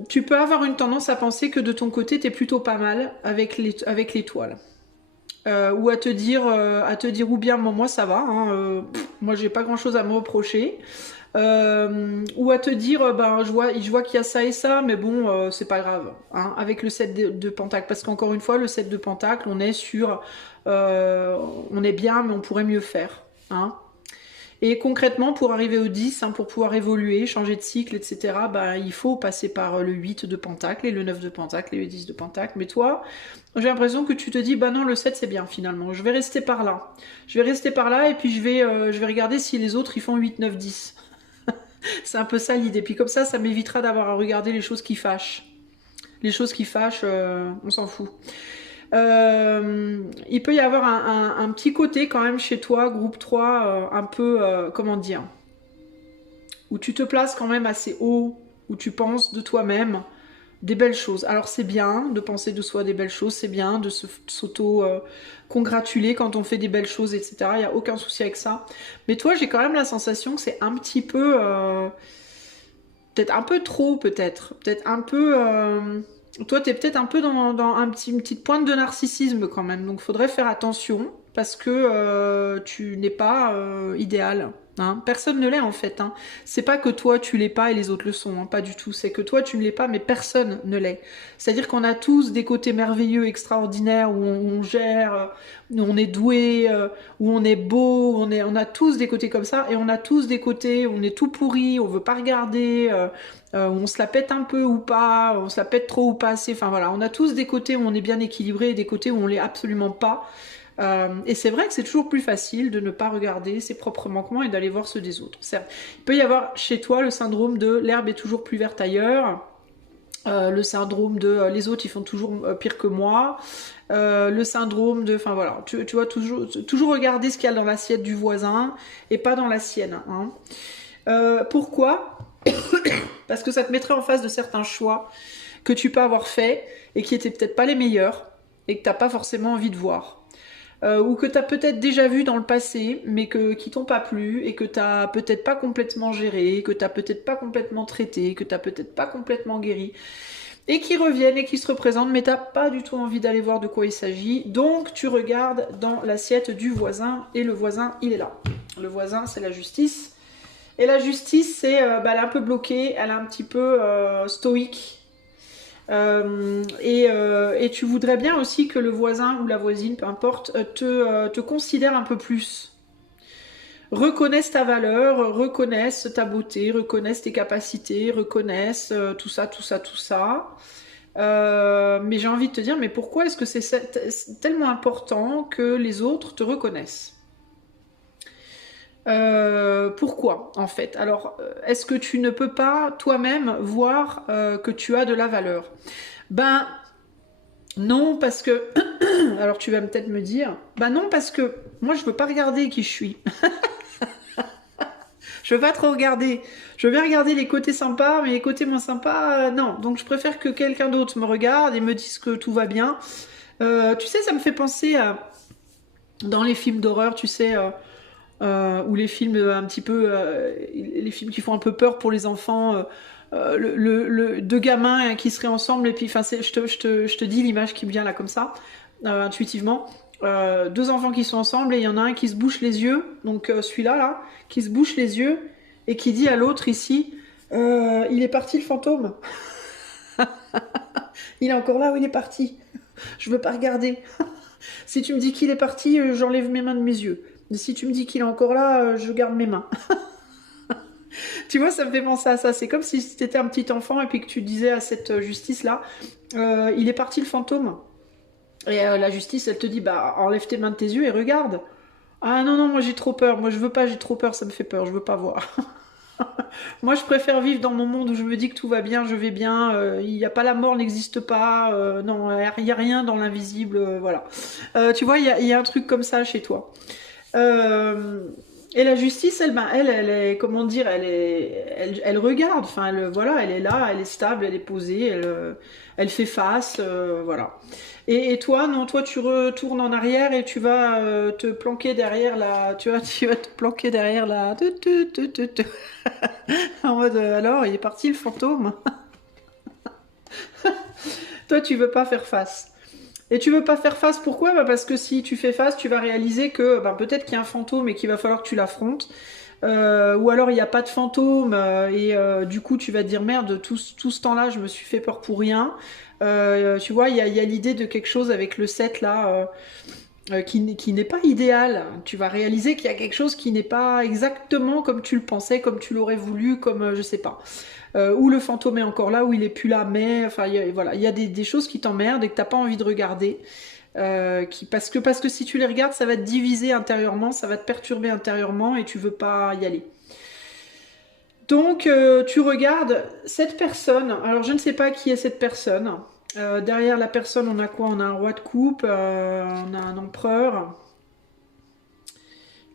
Tu peux avoir une tendance à penser que de ton côté, t'es plutôt pas mal avec l'étoile. Ou à te dire ou bien moi ça va, hein, moi j'ai pas grand chose à me reprocher, ou à te dire je vois qu'il y a ça et ça, mais bon c'est pas grave, hein, avec le 7 de pentacle, parce qu'encore une fois le 7 de pentacle on est sur on est bien mais on pourrait mieux faire, hein. Et concrètement, pour arriver au 10, hein, pour pouvoir évoluer, changer de cycle, etc., bah, il faut passer par le 8 de Pentacle, et le 9 de Pentacle, et le 10 de Pentacle. Mais toi, j'ai l'impression que tu te dis, bah non, le 7 c'est bien finalement, je vais rester par là. Je vais rester par là, et puis je vais regarder si les autres ils font 8, 9, 10. C'est un peu ça l'idée. Puis comme ça m'évitera d'avoir à regarder les choses qui fâchent. Les choses qui fâchent, on s'en fout. Il peut y avoir un petit côté quand même chez toi, groupe 3, un peu, comment dire, où tu te places quand même assez haut, où tu penses de toi-même des belles choses. Alors c'est bien de penser de soi des belles choses, c'est bien de s'auto-congratuler quand on fait des belles choses, etc. Il n'y a aucun souci avec ça. Mais toi, j'ai quand même la sensation que c'est un petit peu... peut-être un peu trop, peut-être. Peut-être un peu... toi, t'es peut-être un peu dans une petite pointe de narcissisme quand même. Donc, faudrait faire attention parce que tu n'es pas idéal. Hein. Personne ne l'est en fait. Hein. C'est pas que toi tu l'es pas et les autres le sont. Hein. Pas du tout. C'est que toi tu ne l'es pas, mais personne ne l'est. C'est-à-dire qu'on a tous des côtés merveilleux, extraordinaires, où on gère, où on est doué, où on est beau. On a tous des côtés comme ça et on a tous des côtés où on est tout pourri, on veut pas regarder. On se la pète un peu ou pas, on se la pète trop ou pas assez, enfin voilà, on a tous des côtés où on est bien équilibré et des côtés où on l'est absolument pas. Et c'est vrai que c'est toujours plus facile de ne pas regarder ses propres manquements et d'aller voir ceux des autres. Certes, il peut y avoir chez toi le syndrome de l'herbe est toujours plus verte ailleurs, le syndrome de les autres ils font toujours pire que moi, le syndrome de, enfin voilà, tu vois, toujours regarder ce qu'il y a dans l'assiette du voisin et pas dans la sienne. Hein. Pourquoi ? Parce que ça te mettrait en face de certains choix que tu peux avoir fait et qui étaient peut-être pas les meilleurs et que t'as pas forcément envie de voir. Ou que tu as peut-être déjà vu dans le passé, mais qui t'ont pas plu, et que tu n'as peut-être pas complètement géré, que tu n'as peut-être pas complètement traité, que tu n'as peut-être pas complètement guéri, et qui reviennent et qui se représentent, mais tu n'as pas du tout envie d'aller voir de quoi il s'agit, donc tu regardes dans l'assiette du voisin, et le voisin, il est là. Le voisin, c'est la justice, et la justice, c'est, elle est un peu bloquée, elle est un petit peu stoïque, et tu voudrais bien aussi que le voisin ou la voisine, peu importe, te considère un peu plus. Reconnaissent ta valeur, reconnaissent ta beauté, reconnaissent tes capacités, reconnaissent tout ça, tout ça, tout ça. Mais j'ai envie de te dire, mais pourquoi est-ce que c'est tellement important que les autres te reconnaissent ? Pourquoi en fait? Alors, est-ce que tu ne peux pas toi-même voir que tu as de la valeur? Ben non, parce que alors tu vas peut-être me dire, ben non, parce que moi je veux pas regarder qui je suis. Je veux pas trop regarder. Je veux bien regarder les côtés sympas, mais les côtés moins sympas, non. Donc je préfère que quelqu'un d'autre me regarde et me dise que tout va bien. Tu sais, ça me fait penser à dans les films d'horreur, tu sais. Ou les films un petit peu, les films qui font un peu peur pour les enfants, deux gamins qui seraient ensemble, et puis, enfin, je te dis l'image qui me vient là comme ça, intuitivement. Deux enfants qui sont ensemble et il y en a un qui se bouche les yeux, donc celui-là, là, qui se bouche les yeux et qui dit à l'autre ici, il est parti le fantôme. Il est encore là où il est parti. Je veux pas regarder. Si tu me dis qu'il est parti, j'enlève mes mains de mes yeux. Si tu me dis qu'il est encore là, je garde mes mains. Tu vois, ça me fait penser à ça. C'est comme si tu étais un petit enfant et puis que tu disais à cette justice-là, il est parti le fantôme. Et la justice, elle te dit, bah enlève tes mains de tes yeux et regarde. Ah non, non, moi j'ai trop peur. Moi je veux pas, j'ai trop peur, ça me fait peur, je veux pas voir. Moi je préfère vivre dans mon monde où je me dis que tout va bien, je vais bien, il n'y a pas la mort, n'existe pas, non, il n'y a rien dans l'invisible, voilà. Tu vois, il y a un truc comme ça chez toi. Et la justice, elle est, comment dire, elle regarde, enfin, voilà, elle est là, elle est stable, elle est posée, elle fait face, voilà. Et toi, non, toi, tu retournes en arrière et tu vas te planquer derrière tu vas te planquer derrière la, en mode, alors, il est parti le fantôme. Toi, tu veux pas faire face. Et tu veux pas faire face, pourquoi? Bah parce que si tu fais face, tu vas réaliser que bah, peut-être qu'il y a un fantôme et qu'il va falloir que tu l'affrontes. Ou alors il n'y a pas de fantôme et du coup tu vas te dire merde, tout ce temps-là je me suis fait peur pour rien. Tu vois, il y a l'idée de quelque chose avec le 7 là. qui n'est pas idéal. Tu vas réaliser qu'il y a quelque chose qui n'est pas exactement comme tu le pensais, comme tu l'aurais voulu, comme je sais pas. Ou le fantôme est encore là, ou il est plus là, mais enfin voilà, il y a des choses qui t'emmerdent et que t'as pas envie de regarder. Parce que si tu les regardes, ça va te diviser intérieurement, ça va te perturber intérieurement et tu veux pas y aller. Donc tu regardes cette personne. Alors je ne sais pas qui est cette personne. Derrière la personne, on a quoi? On a un roi de coupe, on a un empereur.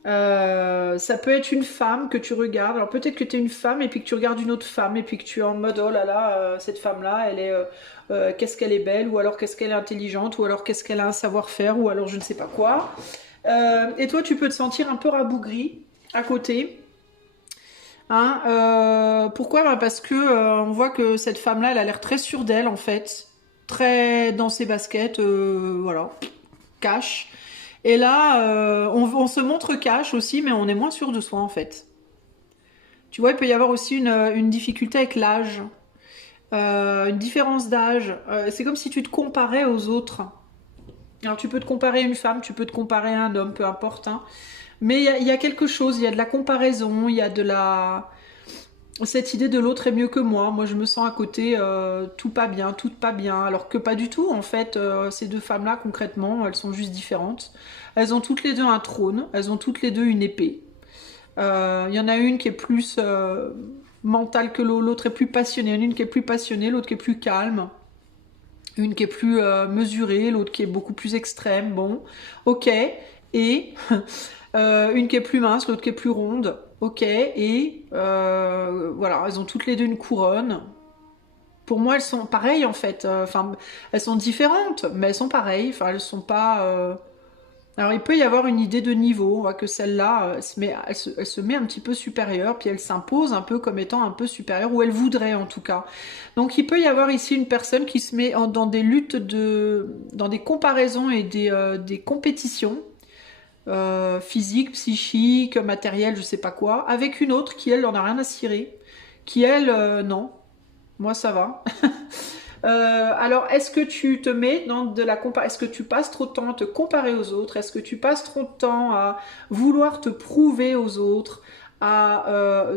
Ça peut être une femme que tu regardes. Alors peut-être que tu es une femme et puis que tu regardes une autre femme et puis que tu es en mode oh là là, cette femme-là, elle est qu'est-ce qu'elle est belle, ou alors qu'est-ce qu'elle est intelligente, ou alors qu'est-ce qu'elle a un savoir-faire, ou alors je ne sais pas quoi. Et toi, tu peux te sentir un peu rabougri à côté. Hein, pourquoi? Bah, parce que on voit que cette femme-là, elle a l'air très sûre d'elle en fait, très dans ses baskets, voilà, cash. Et là, on se montre cash aussi, mais on est moins sûr de soi en fait. Tu vois, il peut y avoir aussi une difficulté avec l'âge, une différence d'âge. C'est comme si tu te comparais aux autres. Alors tu peux te comparer à une femme, tu peux te comparer à un homme, peu importe. Hein. Mais il y a quelque chose, il y a de la comparaison, il y a de la cette idée de l'autre est mieux que moi. Moi, je me sens à côté, tout pas bien, tout pas bien. Alors que pas du tout, en fait, ces deux femmes-là, concrètement, elles sont juste différentes. Elles ont toutes les deux un trône, elles ont toutes les deux une épée. Il y en a une qui est plus mentale que l'autre, l'autre est plus passionnée. Il y en a une qui est plus passionnée, l'autre qui est plus calme. Une qui est plus mesurée, l'autre qui est beaucoup plus extrême. Bon, ok. Et une qui est plus mince, l'autre qui est plus ronde. Ok. Et voilà, elles ont toutes les deux une couronne. Pour moi, elles sont pareilles en fait. Enfin, elles sont différentes, mais elles sont pareilles. Enfin, elles sont pas. Alors, il peut y avoir une idée de niveau. On voit que celle-là, elle se met un petit peu supérieure, puis elle s'impose un peu comme étant un peu supérieure, ou elle voudrait en tout cas. Donc, il peut y avoir ici une personne qui se met dans des luttes dans des comparaisons et des compétitions physiques, psychiques, matérielles, je sais pas quoi, avec une autre qui elle en a rien à cirer, qui elle, non, moi ça va. Alors, est-ce que tu te mets dans de la comparaison? Est-ce que tu passes trop de temps à te comparer aux autres? Est-ce que tu passes trop de temps à vouloir te prouver aux autres, à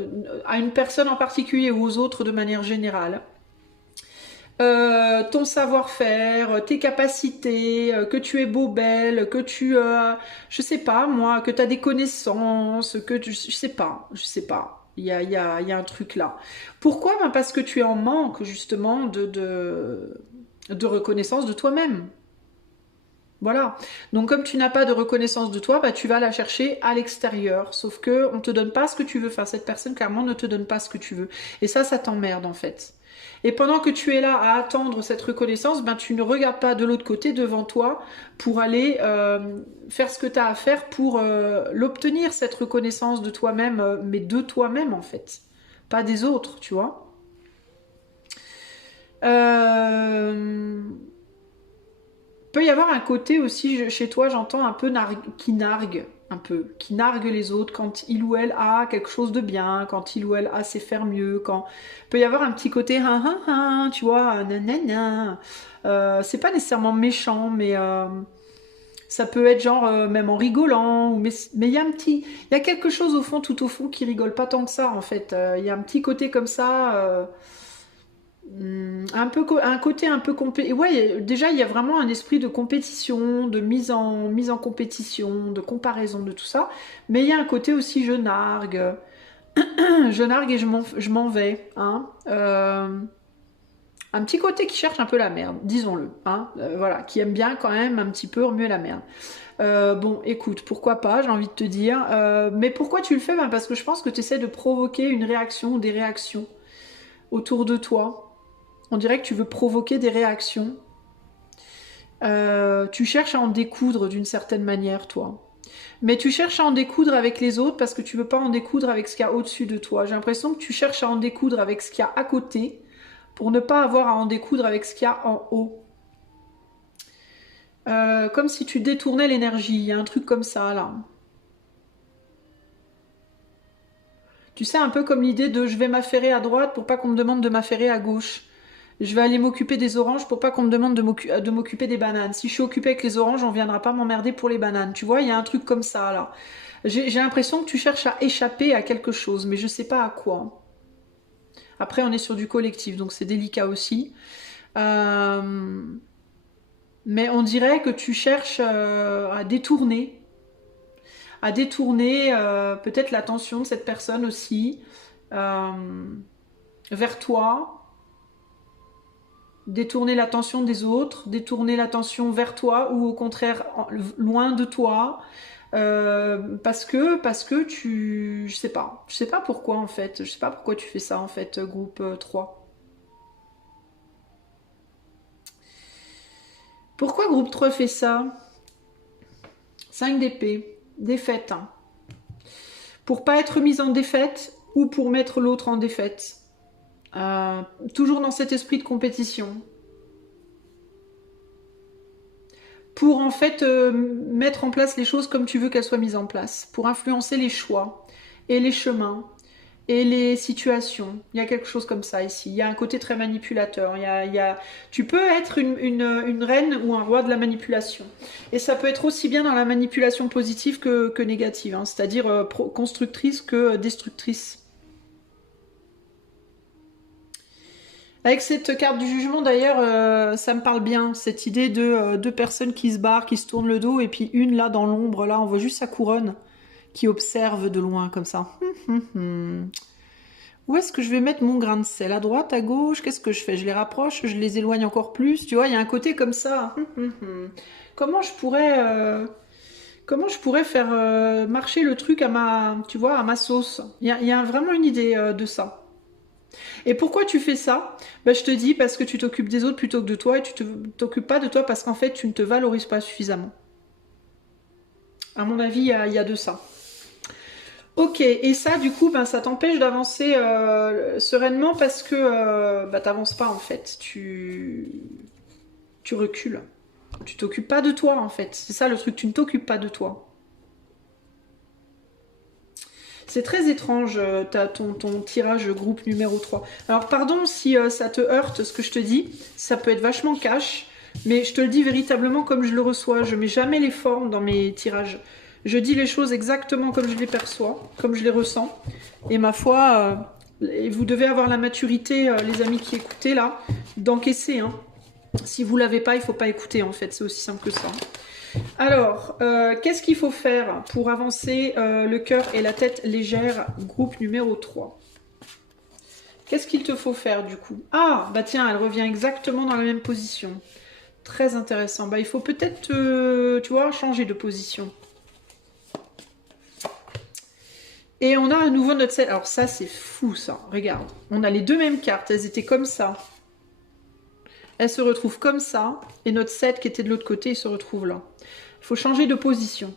une personne en particulier ou aux autres de manière générale? Ton savoir-faire, tes capacités, que tu es beau, belle, que je sais pas moi, que tu as des connaissances, je sais pas, je sais pas. Il y a un truc là. Pourquoi? Ben parce que tu es en manque justement de reconnaissance de toi-même. Voilà. Donc comme tu n'as pas de reconnaissance de toi, bah, tu vas la chercher à l'extérieur. Sauf que on te donne pas ce que tu veux. Enfin, cette personne clairement ne te donne pas ce que tu veux. Et ça t'emmerde en fait. Et pendant que tu es là à attendre cette reconnaissance, ben, tu ne regardes pas de l'autre côté devant toi pour aller faire ce que tu as à faire pour l'obtenir, cette reconnaissance de toi-même, mais de toi-même en fait. Pas des autres, tu vois. Euh, peut y avoir un côté aussi chez toi, j'entends un peu qui nargue les autres quand il ou elle a quelque chose de bien, quand il ou elle a sait faire mieux, quand peut y avoir un petit côté tu vois, nanana. C'est pas nécessairement méchant, mais ça peut être genre même en rigolant, mais il y a quelque chose au fond, tout au fond, qui rigole pas tant que ça en fait. Il y a un petit côté comme ça. Un côté un peu ouais, déjà il y a vraiment un esprit de compétition, de mise en compétition, de comparaison de tout ça, mais il y a un côté aussi je nargue, je nargue et je m'en vais, hein. Un petit côté qui cherche un peu la merde, disons-le, hein, voilà, qui aime bien quand même un petit peu remuer la merde. Bon, écoute, pourquoi pas, j'ai envie de te dire, mais pourquoi tu le fais? Ben, parce que je pense que tu essaies de provoquer une réaction ou des réactions autour de toi. On dirait que tu veux provoquer des réactions. Tu cherches à en découdre d'une certaine manière, toi. Mais tu cherches à en découdre avec les autres parce que tu veux pas en découdre avec ce qu'il y a au-dessus de toi. J'ai l'impression que tu cherches à en découdre avec ce qu'il y a à côté pour ne pas avoir à en découdre avec ce qu'il y a en haut. Comme si tu détournais l'énergie. Il y a un truc comme ça, là. Tu sais, un peu comme l'idée de je vais m'affairer à droite pour pas qu'on me demande de m'affairer à gauche. Je vais aller m'occuper des oranges pour pas qu'on me demande de m'occuper des bananes. Si je suis occupée avec les oranges, on viendra pas m'emmerder pour les bananes. Tu vois, il y a un truc comme ça là. J'ai l'impression que tu cherches à échapper à quelque chose, mais je sais pas à quoi. Après, on est sur du collectif, donc c'est délicat aussi. Euh, Mais on dirait que tu cherches à détourner peut-être l'attention de cette personne aussi euh, vers toi, détourner l'attention des autres, détourner l'attention vers toi ou au contraire loin de toi. Parce que je sais pas pourquoi en fait, je sais pas pourquoi tu fais ça en fait, groupe 3. Pourquoi groupe 3 fait ça? 5 d'épée, défaite, hein. Pour pas être mise en défaite ou pour mettre l'autre en défaite. Toujours dans cet esprit de compétition. Pour en fait mettre en place les choses comme tu veux qu'elles soient mises en place. Pour influencer les choix et les chemins et les situations. Il y a quelque chose comme ça ici. Il y a un côté très manipulateur. Tu peux être une reine ou un roi de la manipulation. Et ça peut être aussi bien dans la manipulation positive que négative, hein. C'est-à-dire constructrice que destructrice. Avec cette carte du jugement, d'ailleurs, ça me parle bien, cette idée de deux personnes qui se barrent, qui se tournent le dos, et puis une là dans l'ombre, là, on voit juste sa couronne qui observe de loin comme ça. Où est-ce que je vais mettre mon grain de sel? À droite, à gauche? Qu'est-ce que je fais? Je les rapproche, je les éloigne encore plus? Tu vois, il y a un côté comme ça. Comment je pourrais, faire marcher le truc tu vois, à ma sauce? Il y a vraiment une idée de ça. Et pourquoi tu fais ça? Ben, je te dis parce que tu t'occupes des autres plutôt que de toi et tu t'occupes pas de toi parce qu'en fait tu ne te valorises pas suffisamment. À mon avis, il y a de ça. Ok, et ça du coup, ben, ça t'empêche d'avancer sereinement parce que ben, t'avances pas en fait. Tu recules. Tu t'occupes pas de toi en fait. C'est ça le truc, tu ne t'occupes pas de toi. C'est très étrange, ton tirage groupe numéro 3. Alors pardon si ça te heurte ce que je te dis, ça peut être vachement cash, mais je te le dis véritablement comme je le reçois. Je mets jamais les formes dans mes tirages. Je dis les choses exactement comme je les perçois, comme je les ressens. Et ma foi, vous devez avoir la maturité, les amis qui écoutez là, d'encaisser, hein. Si vous l'avez pas, il faut pas écouter en fait, c'est aussi simple que ça. Alors, qu'est-ce qu'il faut faire pour avancer le cœur et la tête légère, groupe numéro 3? Qu'est-ce qu'il te faut faire du coup? Ah, bah tiens, elle revient exactement dans la même position. Très intéressant. Bah, il faut peut-être, tu vois, changer de position. Et on a à nouveau notre set. Alors ça, c'est fou ça. Regarde, on a les deux mêmes cartes. Elles étaient comme ça. Elles se retrouvent comme ça. Et notre 7 qui était de l'autre côté, il se retrouve là. Il faut changer de position.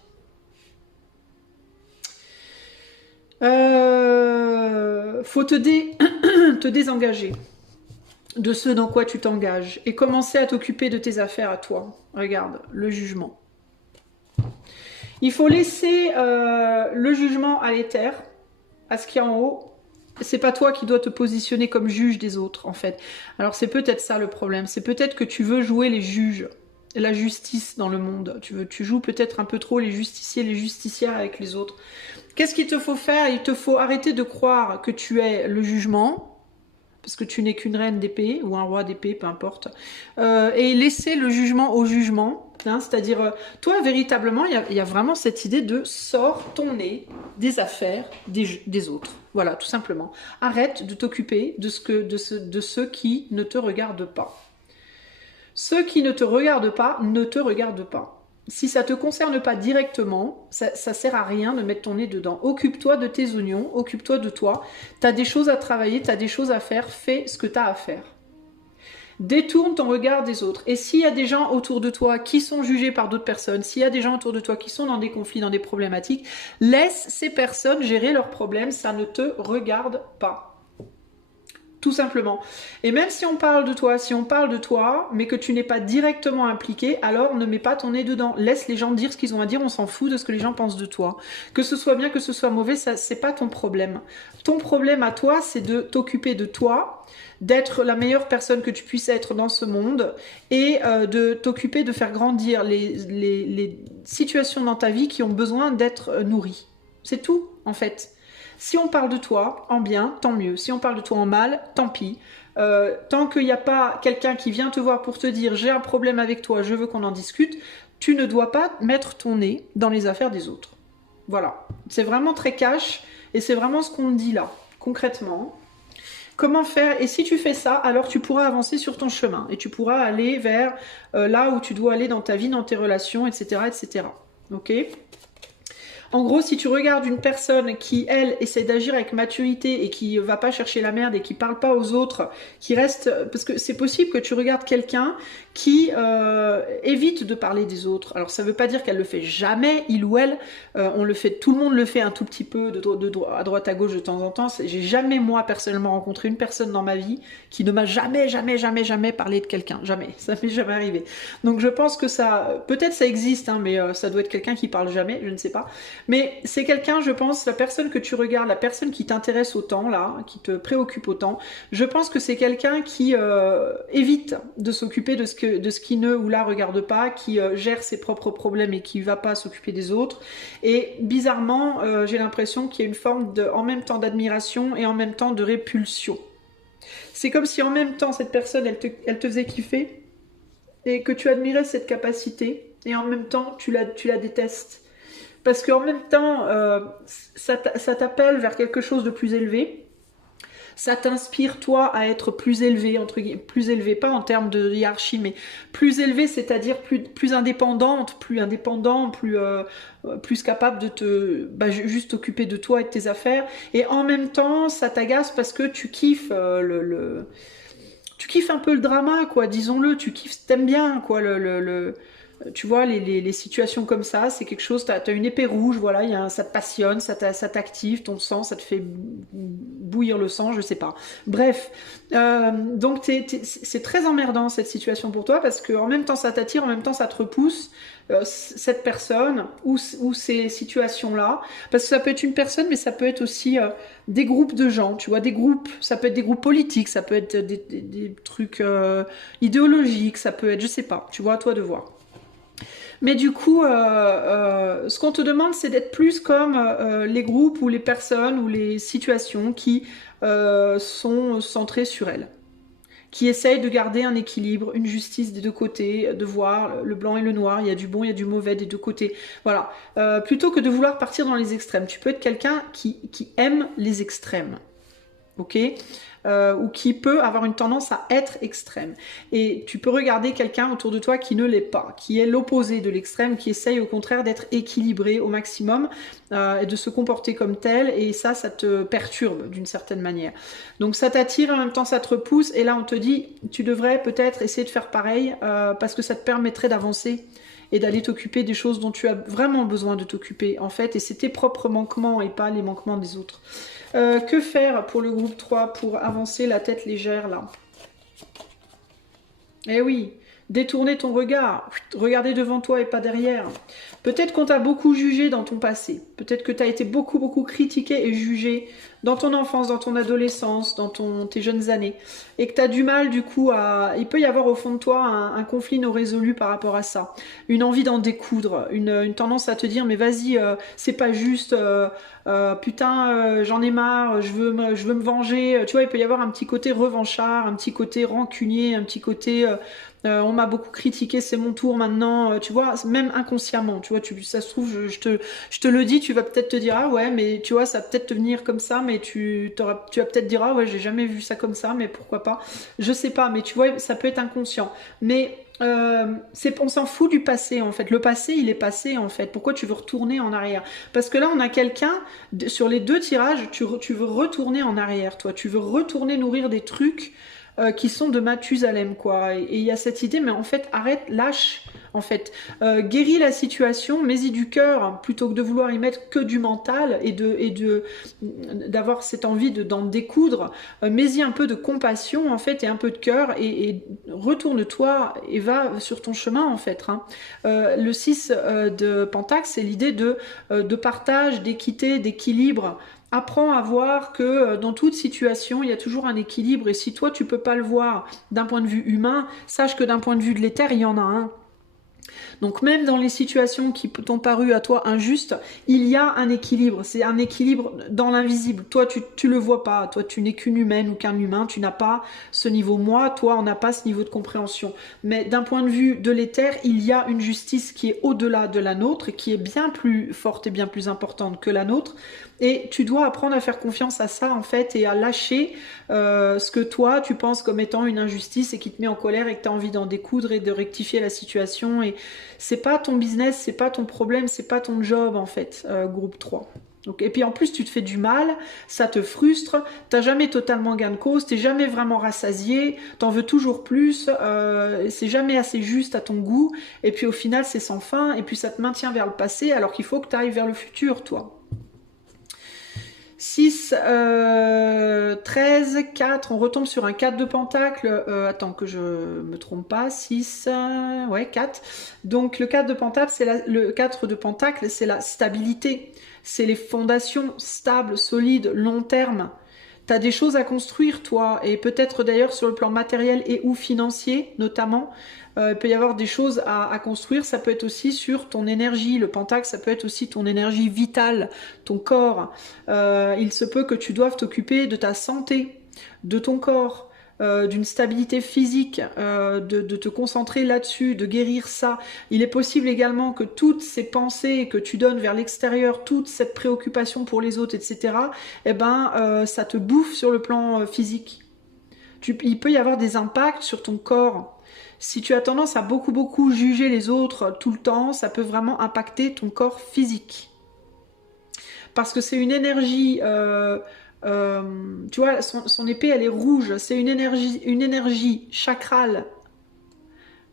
Faut te désengager de ce dans quoi tu t'engages et commencer à t'occuper de tes affaires à toi. Regarde, le jugement. Il faut laisser le jugement à l'éther, à ce qu'il y a en haut. C'est pas toi qui dois te positionner comme juge des autres, en fait. Alors c'est peut-être ça le problème. C'est peut-être que tu veux jouer les juges, la justice dans le monde. Tu joues peut-être un peu trop les justiciers, les justicières avec les autres. Qu'est-ce qu'il te faut faire? Il te faut arrêter de croire que tu es le jugement, parce que tu n'es qu'une reine d'épée, ou un roi d'épée, peu importe, et laisser le jugement au jugement, hein, c'est-à-dire, toi, véritablement, il y a vraiment cette idée de sors ton nez des affaires des autres. Voilà, tout simplement. Arrête de t'occuper de ceux qui ne te regardent pas. Ceux qui ne te regardent pas, ne te regardent pas. Si ça ne te concerne pas directement, ça sert à rien de mettre ton nez dedans. Occupe-toi de tes oignons, occupe-toi de toi. Tu as des choses à travailler, tu as des choses à faire, fais ce que tu as à faire. Détourne ton regard des autres. Et s'il y a des gens autour de toi qui sont jugés par d'autres personnes, s'il y a des gens autour de toi qui sont dans des conflits, dans des problématiques, laisse ces personnes gérer leurs problèmes, ça ne te regarde pas. Tout simplement. Et même si on parle de toi, mais que tu n'es pas directement impliqué, alors ne mets pas ton nez dedans. Laisse les gens dire ce qu'ils ont à dire, on s'en fout de ce que les gens pensent de toi. Que ce soit bien, que ce soit mauvais, ça c'est pas ton problème. Ton problème à toi, c'est de t'occuper de toi, d'être la meilleure personne que tu puisses être dans ce monde et de t'occuper de faire grandir les situations dans ta vie qui ont besoin d'être nourries. C'est tout, en fait. Si on parle de toi en bien, tant mieux. Si on parle de toi en mal, tant pis. Tant qu'il n'y a pas quelqu'un qui vient te voir pour te dire j'ai un problème avec toi, je veux qu'on en discute, tu ne dois pas mettre ton nez dans les affaires des autres. Voilà. C'est vraiment très cash et c'est vraiment ce qu'on dit là, concrètement. Comment faire? Et si tu fais ça, alors tu pourras avancer sur ton chemin et tu pourras aller vers là où tu dois aller dans ta vie, dans tes relations, etc. etc. Ok? En gros, si tu regardes une personne qui, elle, essaie d'agir avec maturité et qui va pas chercher la merde et qui parle pas aux autres, qui reste... Parce que c'est possible que tu regardes quelqu'un qui évite de parler des autres. Alors, ça veut pas dire qu'elle le fait jamais, il ou elle. On le fait, tout le monde le fait un tout petit peu à droite à gauche de temps en temps. J'ai jamais, moi, personnellement, rencontré une personne dans ma vie qui ne m'a jamais parlé de quelqu'un. Jamais. Ça m'est jamais arrivé. Donc, je pense que ça... Peut-être ça existe, hein, mais ça doit être quelqu'un qui parle jamais, je ne sais pas. Mais c'est quelqu'un, je pense, la personne que tu regardes, la personne qui t'intéresse autant, là, qui te préoccupe autant, je pense que c'est quelqu'un qui évite de s'occuper de ce qui ne ou la regarde pas, qui gère ses propres problèmes et qui va pas s'occuper des autres. Et bizarrement, j'ai l'impression qu'il y a une forme en même temps d'admiration et en même temps de répulsion. C'est comme si en même temps, cette personne, elle te faisait kiffer et que tu admirais cette capacité et en même temps, tu la détestes. Parce qu'en même temps, ça t'appelle vers quelque chose de plus élevé. Ça t'inspire, toi, à être plus élevé, entre guillemets, plus élevé, pas en termes de hiérarchie, mais plus élevé, c'est-à-dire plus indépendante, plus capable de juste t'occuper de toi et de tes affaires. Et en même temps, ça t'agace parce que tu kiffes tu kiffes un peu le drama, quoi, disons-le, tu kiffes, t'aimes bien, quoi, tu vois, les situations comme ça, c'est quelque chose, t'as une épée rouge, voilà, ça te passionne, ça t'active, ton sang, ça te fait bouillir le sang, je sais pas. Bref, donc c'est très emmerdant cette situation pour toi, parce qu'en même temps ça t'attire, en même temps ça te repousse, cette personne, ou ces situations-là, parce que ça peut être une personne, mais ça peut être aussi des groupes de gens, tu vois, des groupes, ça peut être des groupes politiques, ça peut être des trucs idéologiques, ça peut être, je sais pas, tu vois, à toi de voir. Mais du coup, ce qu'on te demande, c'est d'être plus comme les groupes ou les personnes ou les situations qui sont centrées sur elles, qui essayent de garder un équilibre, une justice des deux côtés, de voir le blanc et le noir, il y a du bon, il y a du mauvais des deux côtés. Voilà. Plutôt que de vouloir partir dans les extrêmes. Tu peux être quelqu'un qui aime les extrêmes. Ok ? Ou qui peut avoir une tendance à être extrême. Et tu peux regarder quelqu'un autour de toi qui ne l'est pas, qui est l'opposé de l'extrême, qui essaye au contraire d'être équilibré au maximum et de se comporter comme tel, et ça te perturbe d'une certaine manière. Donc ça t'attire, en même temps ça te repousse, et là on te dit, tu devrais peut-être essayer de faire pareil, parce que ça te permettrait d'avancer et d'aller t'occuper des choses dont tu as vraiment besoin de t'occuper, en fait, et c'est tes propres manquements et pas les manquements des autres. Que faire pour le groupe 3 pour avancer la tête légère là? Eh oui, détourner ton regard, regarder devant toi et pas derrière. Peut-être qu'on t'a beaucoup jugé dans ton passé, peut-être que tu as été beaucoup critiqué et jugé dans ton enfance, dans ton adolescence, dans tes jeunes années, et que tu as du mal du coup à... Il peut y avoir au fond de toi un conflit non résolu par rapport à ça, une envie d'en découdre, une tendance à te dire mais vas-y, c'est pas juste... putain, j'en ai marre, je veux me venger. Tu vois, il peut y avoir un petit côté revanchard, un petit côté rancunier, un petit côté on m'a beaucoup critiqué, c'est mon tour maintenant. Tu vois, même inconsciemment, tu vois, ça se trouve, je te le dis, tu vas peut-être te dire ah ouais, mais tu vois, ça va peut-être te venir comme ça, mais tu vas peut-être dire ah ouais, j'ai jamais vu ça comme ça, mais pourquoi pas. Je sais pas, mais tu vois, ça peut être inconscient. Mais on s'en fout du passé en fait. Le passé, il est passé en fait. Pourquoi tu veux retourner en arrière? Parce que là, on a quelqu'un, sur les deux tirages, tu veux retourner en arrière, toi. Tu veux retourner nourrir des trucs qui sont de Mathusalem, quoi. Et il y a cette idée, mais en fait, arrête, lâche. en fait. Guéris la situation, mets-y du cœur, plutôt que de vouloir y mettre que du mental et d'avoir cette envie d'en découdre. Mets-y un peu de compassion, en fait, et un peu de cœur, et retourne-toi et va sur ton chemin, en fait. Hein. Le 6 de Pentacle, c'est l'idée de partage, d'équité, d'équilibre. Apprends à voir que dans toute situation, il y a toujours un équilibre, et si toi tu peux pas le voir d'un point de vue humain, sache que d'un point de vue de l'éther, il y en a un. Donc même dans les situations qui t'ont paru à toi injustes, il y a un équilibre. C'est un équilibre dans l'invisible. Toi, tu le vois pas. Toi, tu n'es qu'une humaine ou qu'un humain. Tu n'as pas ce niveau moi. Toi, on n'a pas ce niveau de compréhension. Mais d'un point de vue de l'éther, il y a une justice qui est au-delà de la nôtre, et qui est bien plus forte et bien plus importante que la nôtre. Et tu dois apprendre à faire confiance à ça, en fait, et à lâcher ce que toi, tu penses comme étant une injustice et qui te met en colère et que tu as envie d'en découdre et de rectifier la situation. Et c'est pas ton business, c'est pas ton problème, c'est pas ton job, en fait, groupe 3. Donc, et puis en plus, tu te fais du mal, ça te frustre, t'as jamais totalement gain de cause, t'es jamais vraiment rassasié, t'en veux toujours plus, c'est jamais assez juste à ton goût, et puis au final, c'est sans fin, et puis ça te maintient vers le passé, alors qu'il faut que tu ailles vers le futur, toi. 6, 13, 4, on retombe sur un 4 de pentacle, attends que je me trompe pas, 6, ouais 4, donc le 4 de pentacle, le 4 de pentacle, c'est la stabilité, c'est les fondations stables, solides, long terme. Tu as des choses à construire toi, et peut-être d'ailleurs sur le plan matériel et ou financier notamment, il peut y avoir des choses à construire. Ça peut être aussi sur ton énergie, le pentacle, ça peut être aussi ton énergie vitale, ton corps. Il se peut que tu doives t'occuper de ta santé, de ton corps, d'une stabilité physique, de te concentrer là-dessus, de guérir ça. Il est possible également que toutes ces pensées que tu donnes vers l'extérieur, toute cette préoccupation pour les autres, etc., eh ben, ça te bouffe sur le plan physique. Il peut y avoir des impacts sur ton corps. Si tu as tendance à beaucoup juger les autres tout le temps, ça peut vraiment impacter ton corps physique. Parce que c'est une énergie... tu vois, son épée, elle est rouge. C'est une énergie chakrale,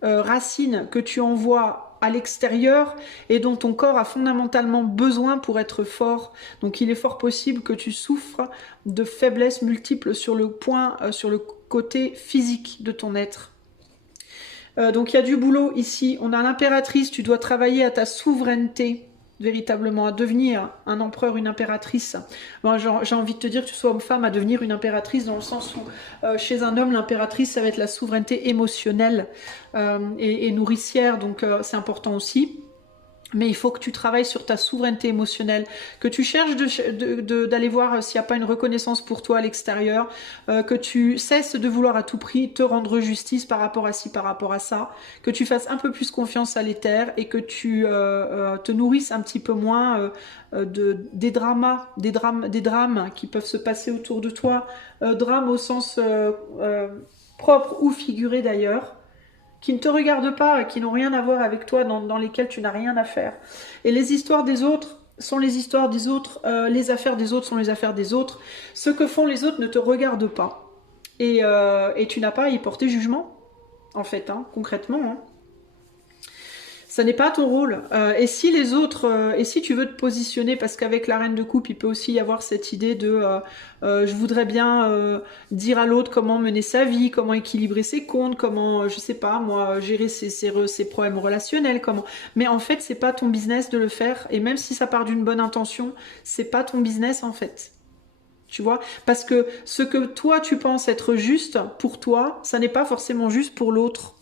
racine, que tu envoies à l'extérieur et dont ton corps a fondamentalement besoin pour être fort. Donc il est fort possible que tu souffres de faiblesses multiples sur le côté physique de ton être. Donc il y a du boulot ici. On a l'impératrice, tu dois travailler à ta souveraineté, véritablement, à devenir un empereur, une impératrice. Moi, j'ai envie de te dire que tu sois homme-femme, à devenir une impératrice, dans le sens où chez un homme, l'impératrice, ça va être la souveraineté émotionnelle et nourricière, donc c'est important aussi. Mais il faut que tu travailles sur ta souveraineté émotionnelle, que tu cherches d'aller voir s'il n'y a pas une reconnaissance pour toi à l'extérieur, que tu cesses de vouloir à tout prix te rendre justice par rapport à ci, par rapport à ça, que tu fasses un peu plus confiance à l'éther et que tu te nourrisses un petit peu moins des drames qui peuvent se passer autour de toi, drames au sens propre ou figuré d'ailleurs, qui ne te regardent pas, qui n'ont rien à voir avec toi, dans lesquels tu n'as rien à faire. Et les histoires des autres sont les histoires des autres, les affaires des autres sont les affaires des autres. Ce que font les autres ne te regarde pas. Et tu n'as pas à y porter jugement, en fait, hein, concrètement. Hein. Ça n'est pas ton rôle. Et si les autres, et si tu veux te positionner, parce qu'avec la reine de coupe, il peut aussi y avoir cette idée de je voudrais bien dire à l'autre comment mener sa vie, comment équilibrer ses comptes, comment, je sais pas, moi, gérer ses problèmes relationnels, comment. Mais en fait, c'est pas ton business de le faire. Et même si ça part d'une bonne intention, c'est pas ton business en fait. Tu vois, parce que ce que toi tu penses être juste pour toi, ça n'est pas forcément juste pour l'autre.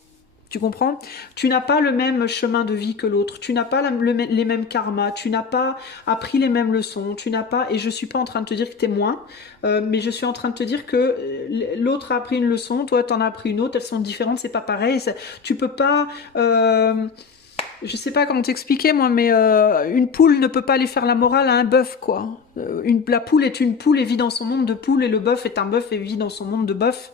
Tu comprends? Tu n'as pas le même chemin de vie que l'autre, tu n'as pas les mêmes karmas, tu n'as pas appris les mêmes leçons, tu n'as pas, et je suis pas en train de te dire que t'es moins, mais je suis en train de te dire que l'autre a appris une leçon, toi t'en as appris une autre, elles sont différentes, c'est pas pareil, tu peux pas... je sais pas comment t'expliquer moi, mais une poule ne peut pas aller faire la morale à un bœuf, quoi. La poule est une poule et vit dans son monde de poule, et le bœuf est un bœuf et vit dans son monde de bœuf.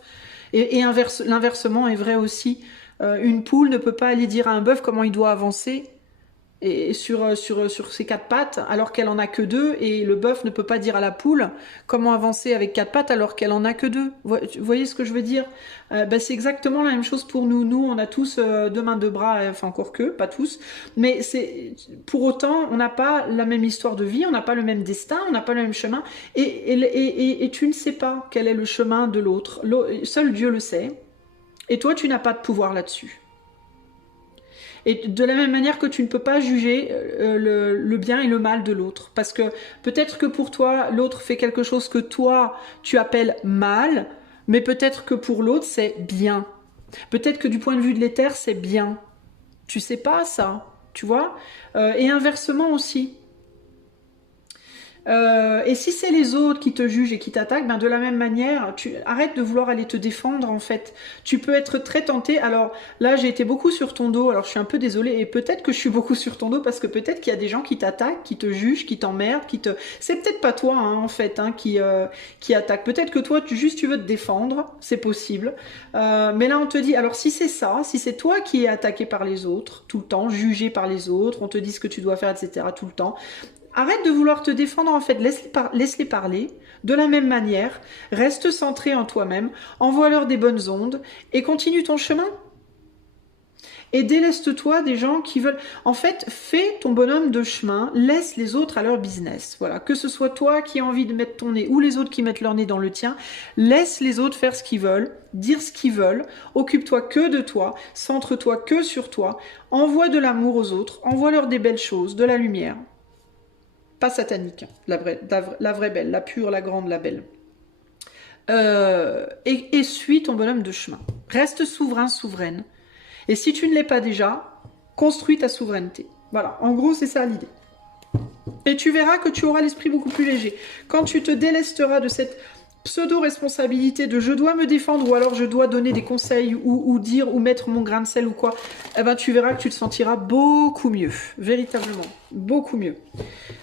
Et l'inversement est vrai aussi. Une poule ne peut pas aller dire à un bœuf comment il doit avancer, et sur ses quatre pattes alors qu'elle en a que deux, et le bœuf ne peut pas dire à la poule comment avancer avec quatre pattes alors qu'elle en a que deux. Vous voyez ce que je veux dire? C'est exactement la même chose pour nous. Nous, on a tous deux mains, deux bras, enfin encore que, pas tous, mais c'est pour autant, on n'a pas la même histoire de vie, on n'a pas le même destin, on n'a pas le même chemin, et tu ne sais pas quel est le chemin de l'autre. Seul Dieu le sait, et toi, tu n'as pas de pouvoir là-dessus. Et de la même manière que tu ne peux pas juger le bien et le mal de l'autre. Parce que peut-être que pour toi, l'autre fait quelque chose que toi, tu appelles mal, mais peut-être que pour l'autre, c'est bien. Peut-être que du point de vue de l'éther, c'est bien. Tu sais pas ça, tu vois. Et inversement aussi. Et si c'est les autres qui te jugent et qui t'attaquent, ben de la même manière, arrête de vouloir aller te défendre en fait. Tu peux être très tenté. Alors là, j'ai été beaucoup sur ton dos, alors je suis un peu désolée, et peut-être que je suis beaucoup sur ton dos parce que peut-être qu'il y a des gens qui t'attaquent, qui te jugent, qui t'emmerdent, C'est peut-être pas toi hein, en fait qui attaque. Peut-être que toi, tu veux te défendre, c'est possible. Mais là, on te dit, alors si c'est ça, si c'est toi qui es attaqué par les autres tout le temps, jugé par les autres, on te dit ce que tu dois faire, etc. tout le temps. Arrête de vouloir te défendre en fait, laisse-les parler de la même manière, reste centré en toi-même, envoie-leur des bonnes ondes et continue ton chemin. Et déleste-toi des gens qui veulent... En fait, fais ton bonhomme de chemin, laisse les autres à leur business. Voilà, que ce soit toi qui as envie de mettre ton nez ou les autres qui mettent leur nez dans le tien, laisse les autres faire ce qu'ils veulent, dire ce qu'ils veulent, occupe-toi que de toi, centre-toi que sur toi, envoie de l'amour aux autres, envoie-leur des belles choses, de la lumière. Pas satanique, la vraie belle, la pure, la grande, la belle. Et suis ton bonhomme de chemin. Reste souverain, souveraine. Et si tu ne l'es pas déjà, construis ta souveraineté. Voilà, en gros, c'est ça l'idée. Et tu verras que tu auras l'esprit beaucoup plus léger. Quand tu te délesteras de cette pseudo-responsabilité de je dois me défendre ou alors je dois donner des conseils ou dire ou mettre mon grain de sel ou quoi, eh ben tu verras que tu te sentiras beaucoup mieux, véritablement, beaucoup mieux.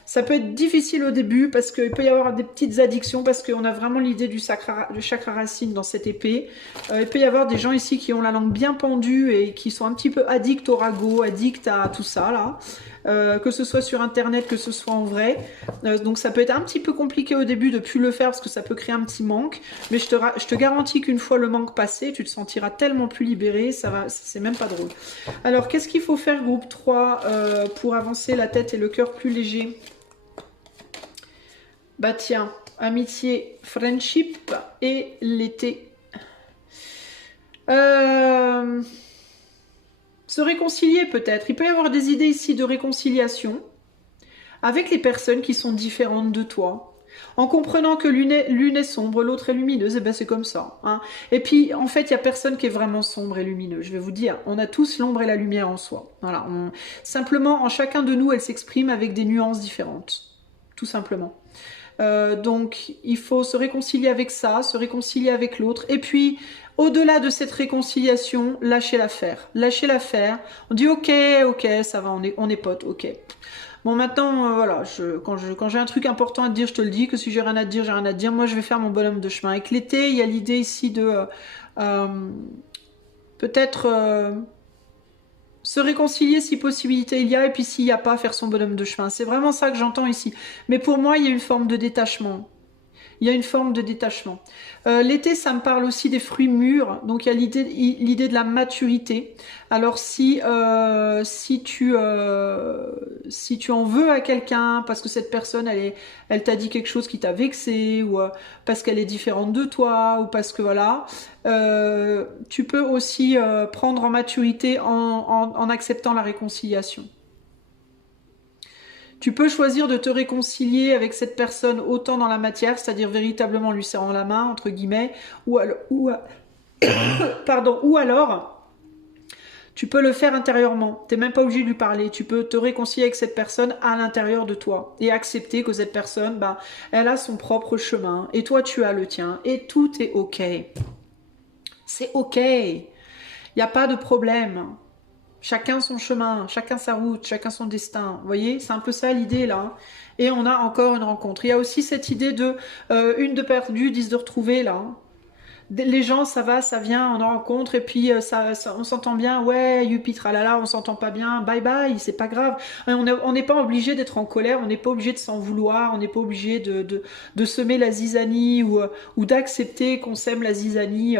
Ça peut être difficile au début parce qu'il peut y avoir des petites addictions parce qu'on a vraiment l'idée du chakra racine dans cette épée. Il peut y avoir des gens ici qui ont la langue bien pendue et qui sont un petit peu addicts au ragot, addicts à tout ça là. Que ce soit sur internet, que ce soit en vrai. Donc ça peut être un petit peu compliqué au début de plus le faire parce que ça peut créer un petit manque. Mais je te garantis qu'une fois le manque passé, tu te sentiras tellement plus libéré, c'est même pas drôle. Alors qu'est-ce qu'il faut faire groupe 3 pour avancer la tête et le cœur plus léger? Bah tiens, amitié, friendship et l'été. Se réconcilier peut-être. Il peut y avoir des idées ici de réconciliation avec les personnes qui sont différentes de toi. En comprenant que l'une est sombre, l'autre est lumineuse, et ben c'est comme ça. Hein. Et puis, en fait, il n'y a personne qui est vraiment sombre et lumineux. Je vais vous dire, on a tous l'ombre et la lumière en soi. Voilà. Simplement, en chacun de nous, elle s'exprime avec des nuances différentes. Tout simplement. Donc, il faut se réconcilier avec ça, se réconcilier avec l'autre. Et puis, au-delà de cette réconciliation, lâcher l'affaire. Lâcher l'affaire. On dit ok, ça va, on est potes, ok. Bon, maintenant, voilà, quand j'ai un truc important à te dire, je te le dis, que si j'ai rien à te dire, j'ai rien à te dire. Moi, je vais faire mon bonhomme de chemin. Avec l'été, il y a l'idée ici de peut-être se réconcilier si possibilité il y a, et puis s'il n'y a pas, faire son bonhomme de chemin. C'est vraiment ça que j'entends ici. Mais pour moi, il y a une forme de détachement. Il y a une forme de détachement. L'été, ça me parle aussi des fruits mûrs. Donc, il y a l'idée de la maturité. Alors, si tu en veux à quelqu'un parce que cette personne, elle t'a dit quelque chose qui t'a vexé, ou parce qu'elle est différente de toi, ou parce que voilà, tu peux aussi prendre en maturité en acceptant la réconciliation. Tu peux choisir de te réconcilier avec cette personne autant dans la matière, c'est-à-dire véritablement lui serrant la main, entre guillemets, ou alors, tu peux le faire intérieurement. Tu n'es même pas obligé de lui parler. Tu peux te réconcilier avec cette personne à l'intérieur de toi et accepter que cette personne, elle a son propre chemin et toi, tu as le tien et tout est ok. C'est ok. Il n'y a pas de problème. Chacun son chemin, chacun sa route, chacun son destin. Vous voyez, c'est un peu ça l'idée là. Et on a encore une rencontre. Il y a aussi cette idée de une de perdue, 10 de retrouvée là. Les gens, ça va, ça vient, on en rencontre, et puis on s'entend bien, ouais, youpi, tralala, on s'entend pas bien, bye bye, c'est pas grave. On n'est pas obligé d'être en colère, on n'est pas obligé de s'en vouloir, on n'est pas obligé de semer la zizanie ou d'accepter qu'on sème la zizanie.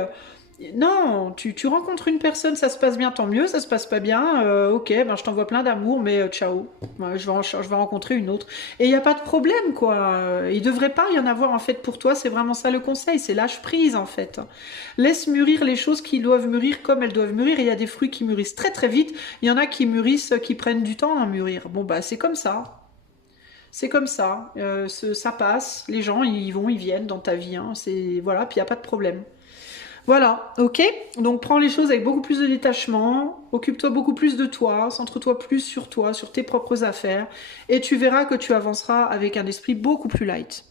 Non, tu rencontres une personne, ça se passe bien, tant mieux, ça se passe pas bien, ok, ben je t'envoie plein d'amour, mais ciao. Ouais, je vais rencontrer une autre. Et il n'y a pas de problème, quoi. Il devrait pas y en avoir, en fait, pour toi, c'est vraiment ça le conseil, c'est lâche prise, en fait. Laisse mûrir les choses qui doivent mûrir comme elles doivent mûrir. Il y a des fruits qui mûrissent très très vite, il y en a qui mûrissent, qui prennent du temps à mûrir. Bon, bah c'est comme ça. C'est comme ça, ça passe, les gens ils vont, ils viennent dans ta vie, hein. C'est voilà, puis il n'y a pas de problème. Voilà, ok. Donc prends les choses avec beaucoup plus de détachement, occupe-toi beaucoup plus de toi, centre-toi plus sur toi, sur tes propres affaires, et tu verras que tu avanceras avec un esprit beaucoup plus light.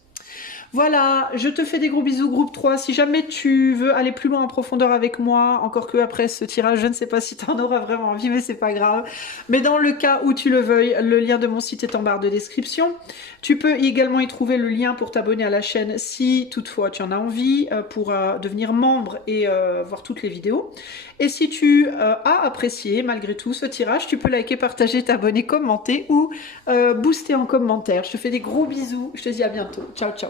Voilà, je te fais des gros bisous, groupe 3. Si jamais tu veux aller plus loin en profondeur avec moi, encore que après ce tirage, je ne sais pas si tu en auras vraiment envie, mais c'est pas grave. Mais dans le cas où tu le veuilles, le lien de mon site est en barre de description. Tu peux également y trouver le lien pour t'abonner à la chaîne si toutefois tu en as envie, pour devenir membre et voir toutes les vidéos. Et si tu as apprécié malgré tout ce tirage, tu peux liker, partager, t'abonner, commenter ou booster en commentaire. Je te fais des gros bisous, je te dis à bientôt. Ciao, ciao.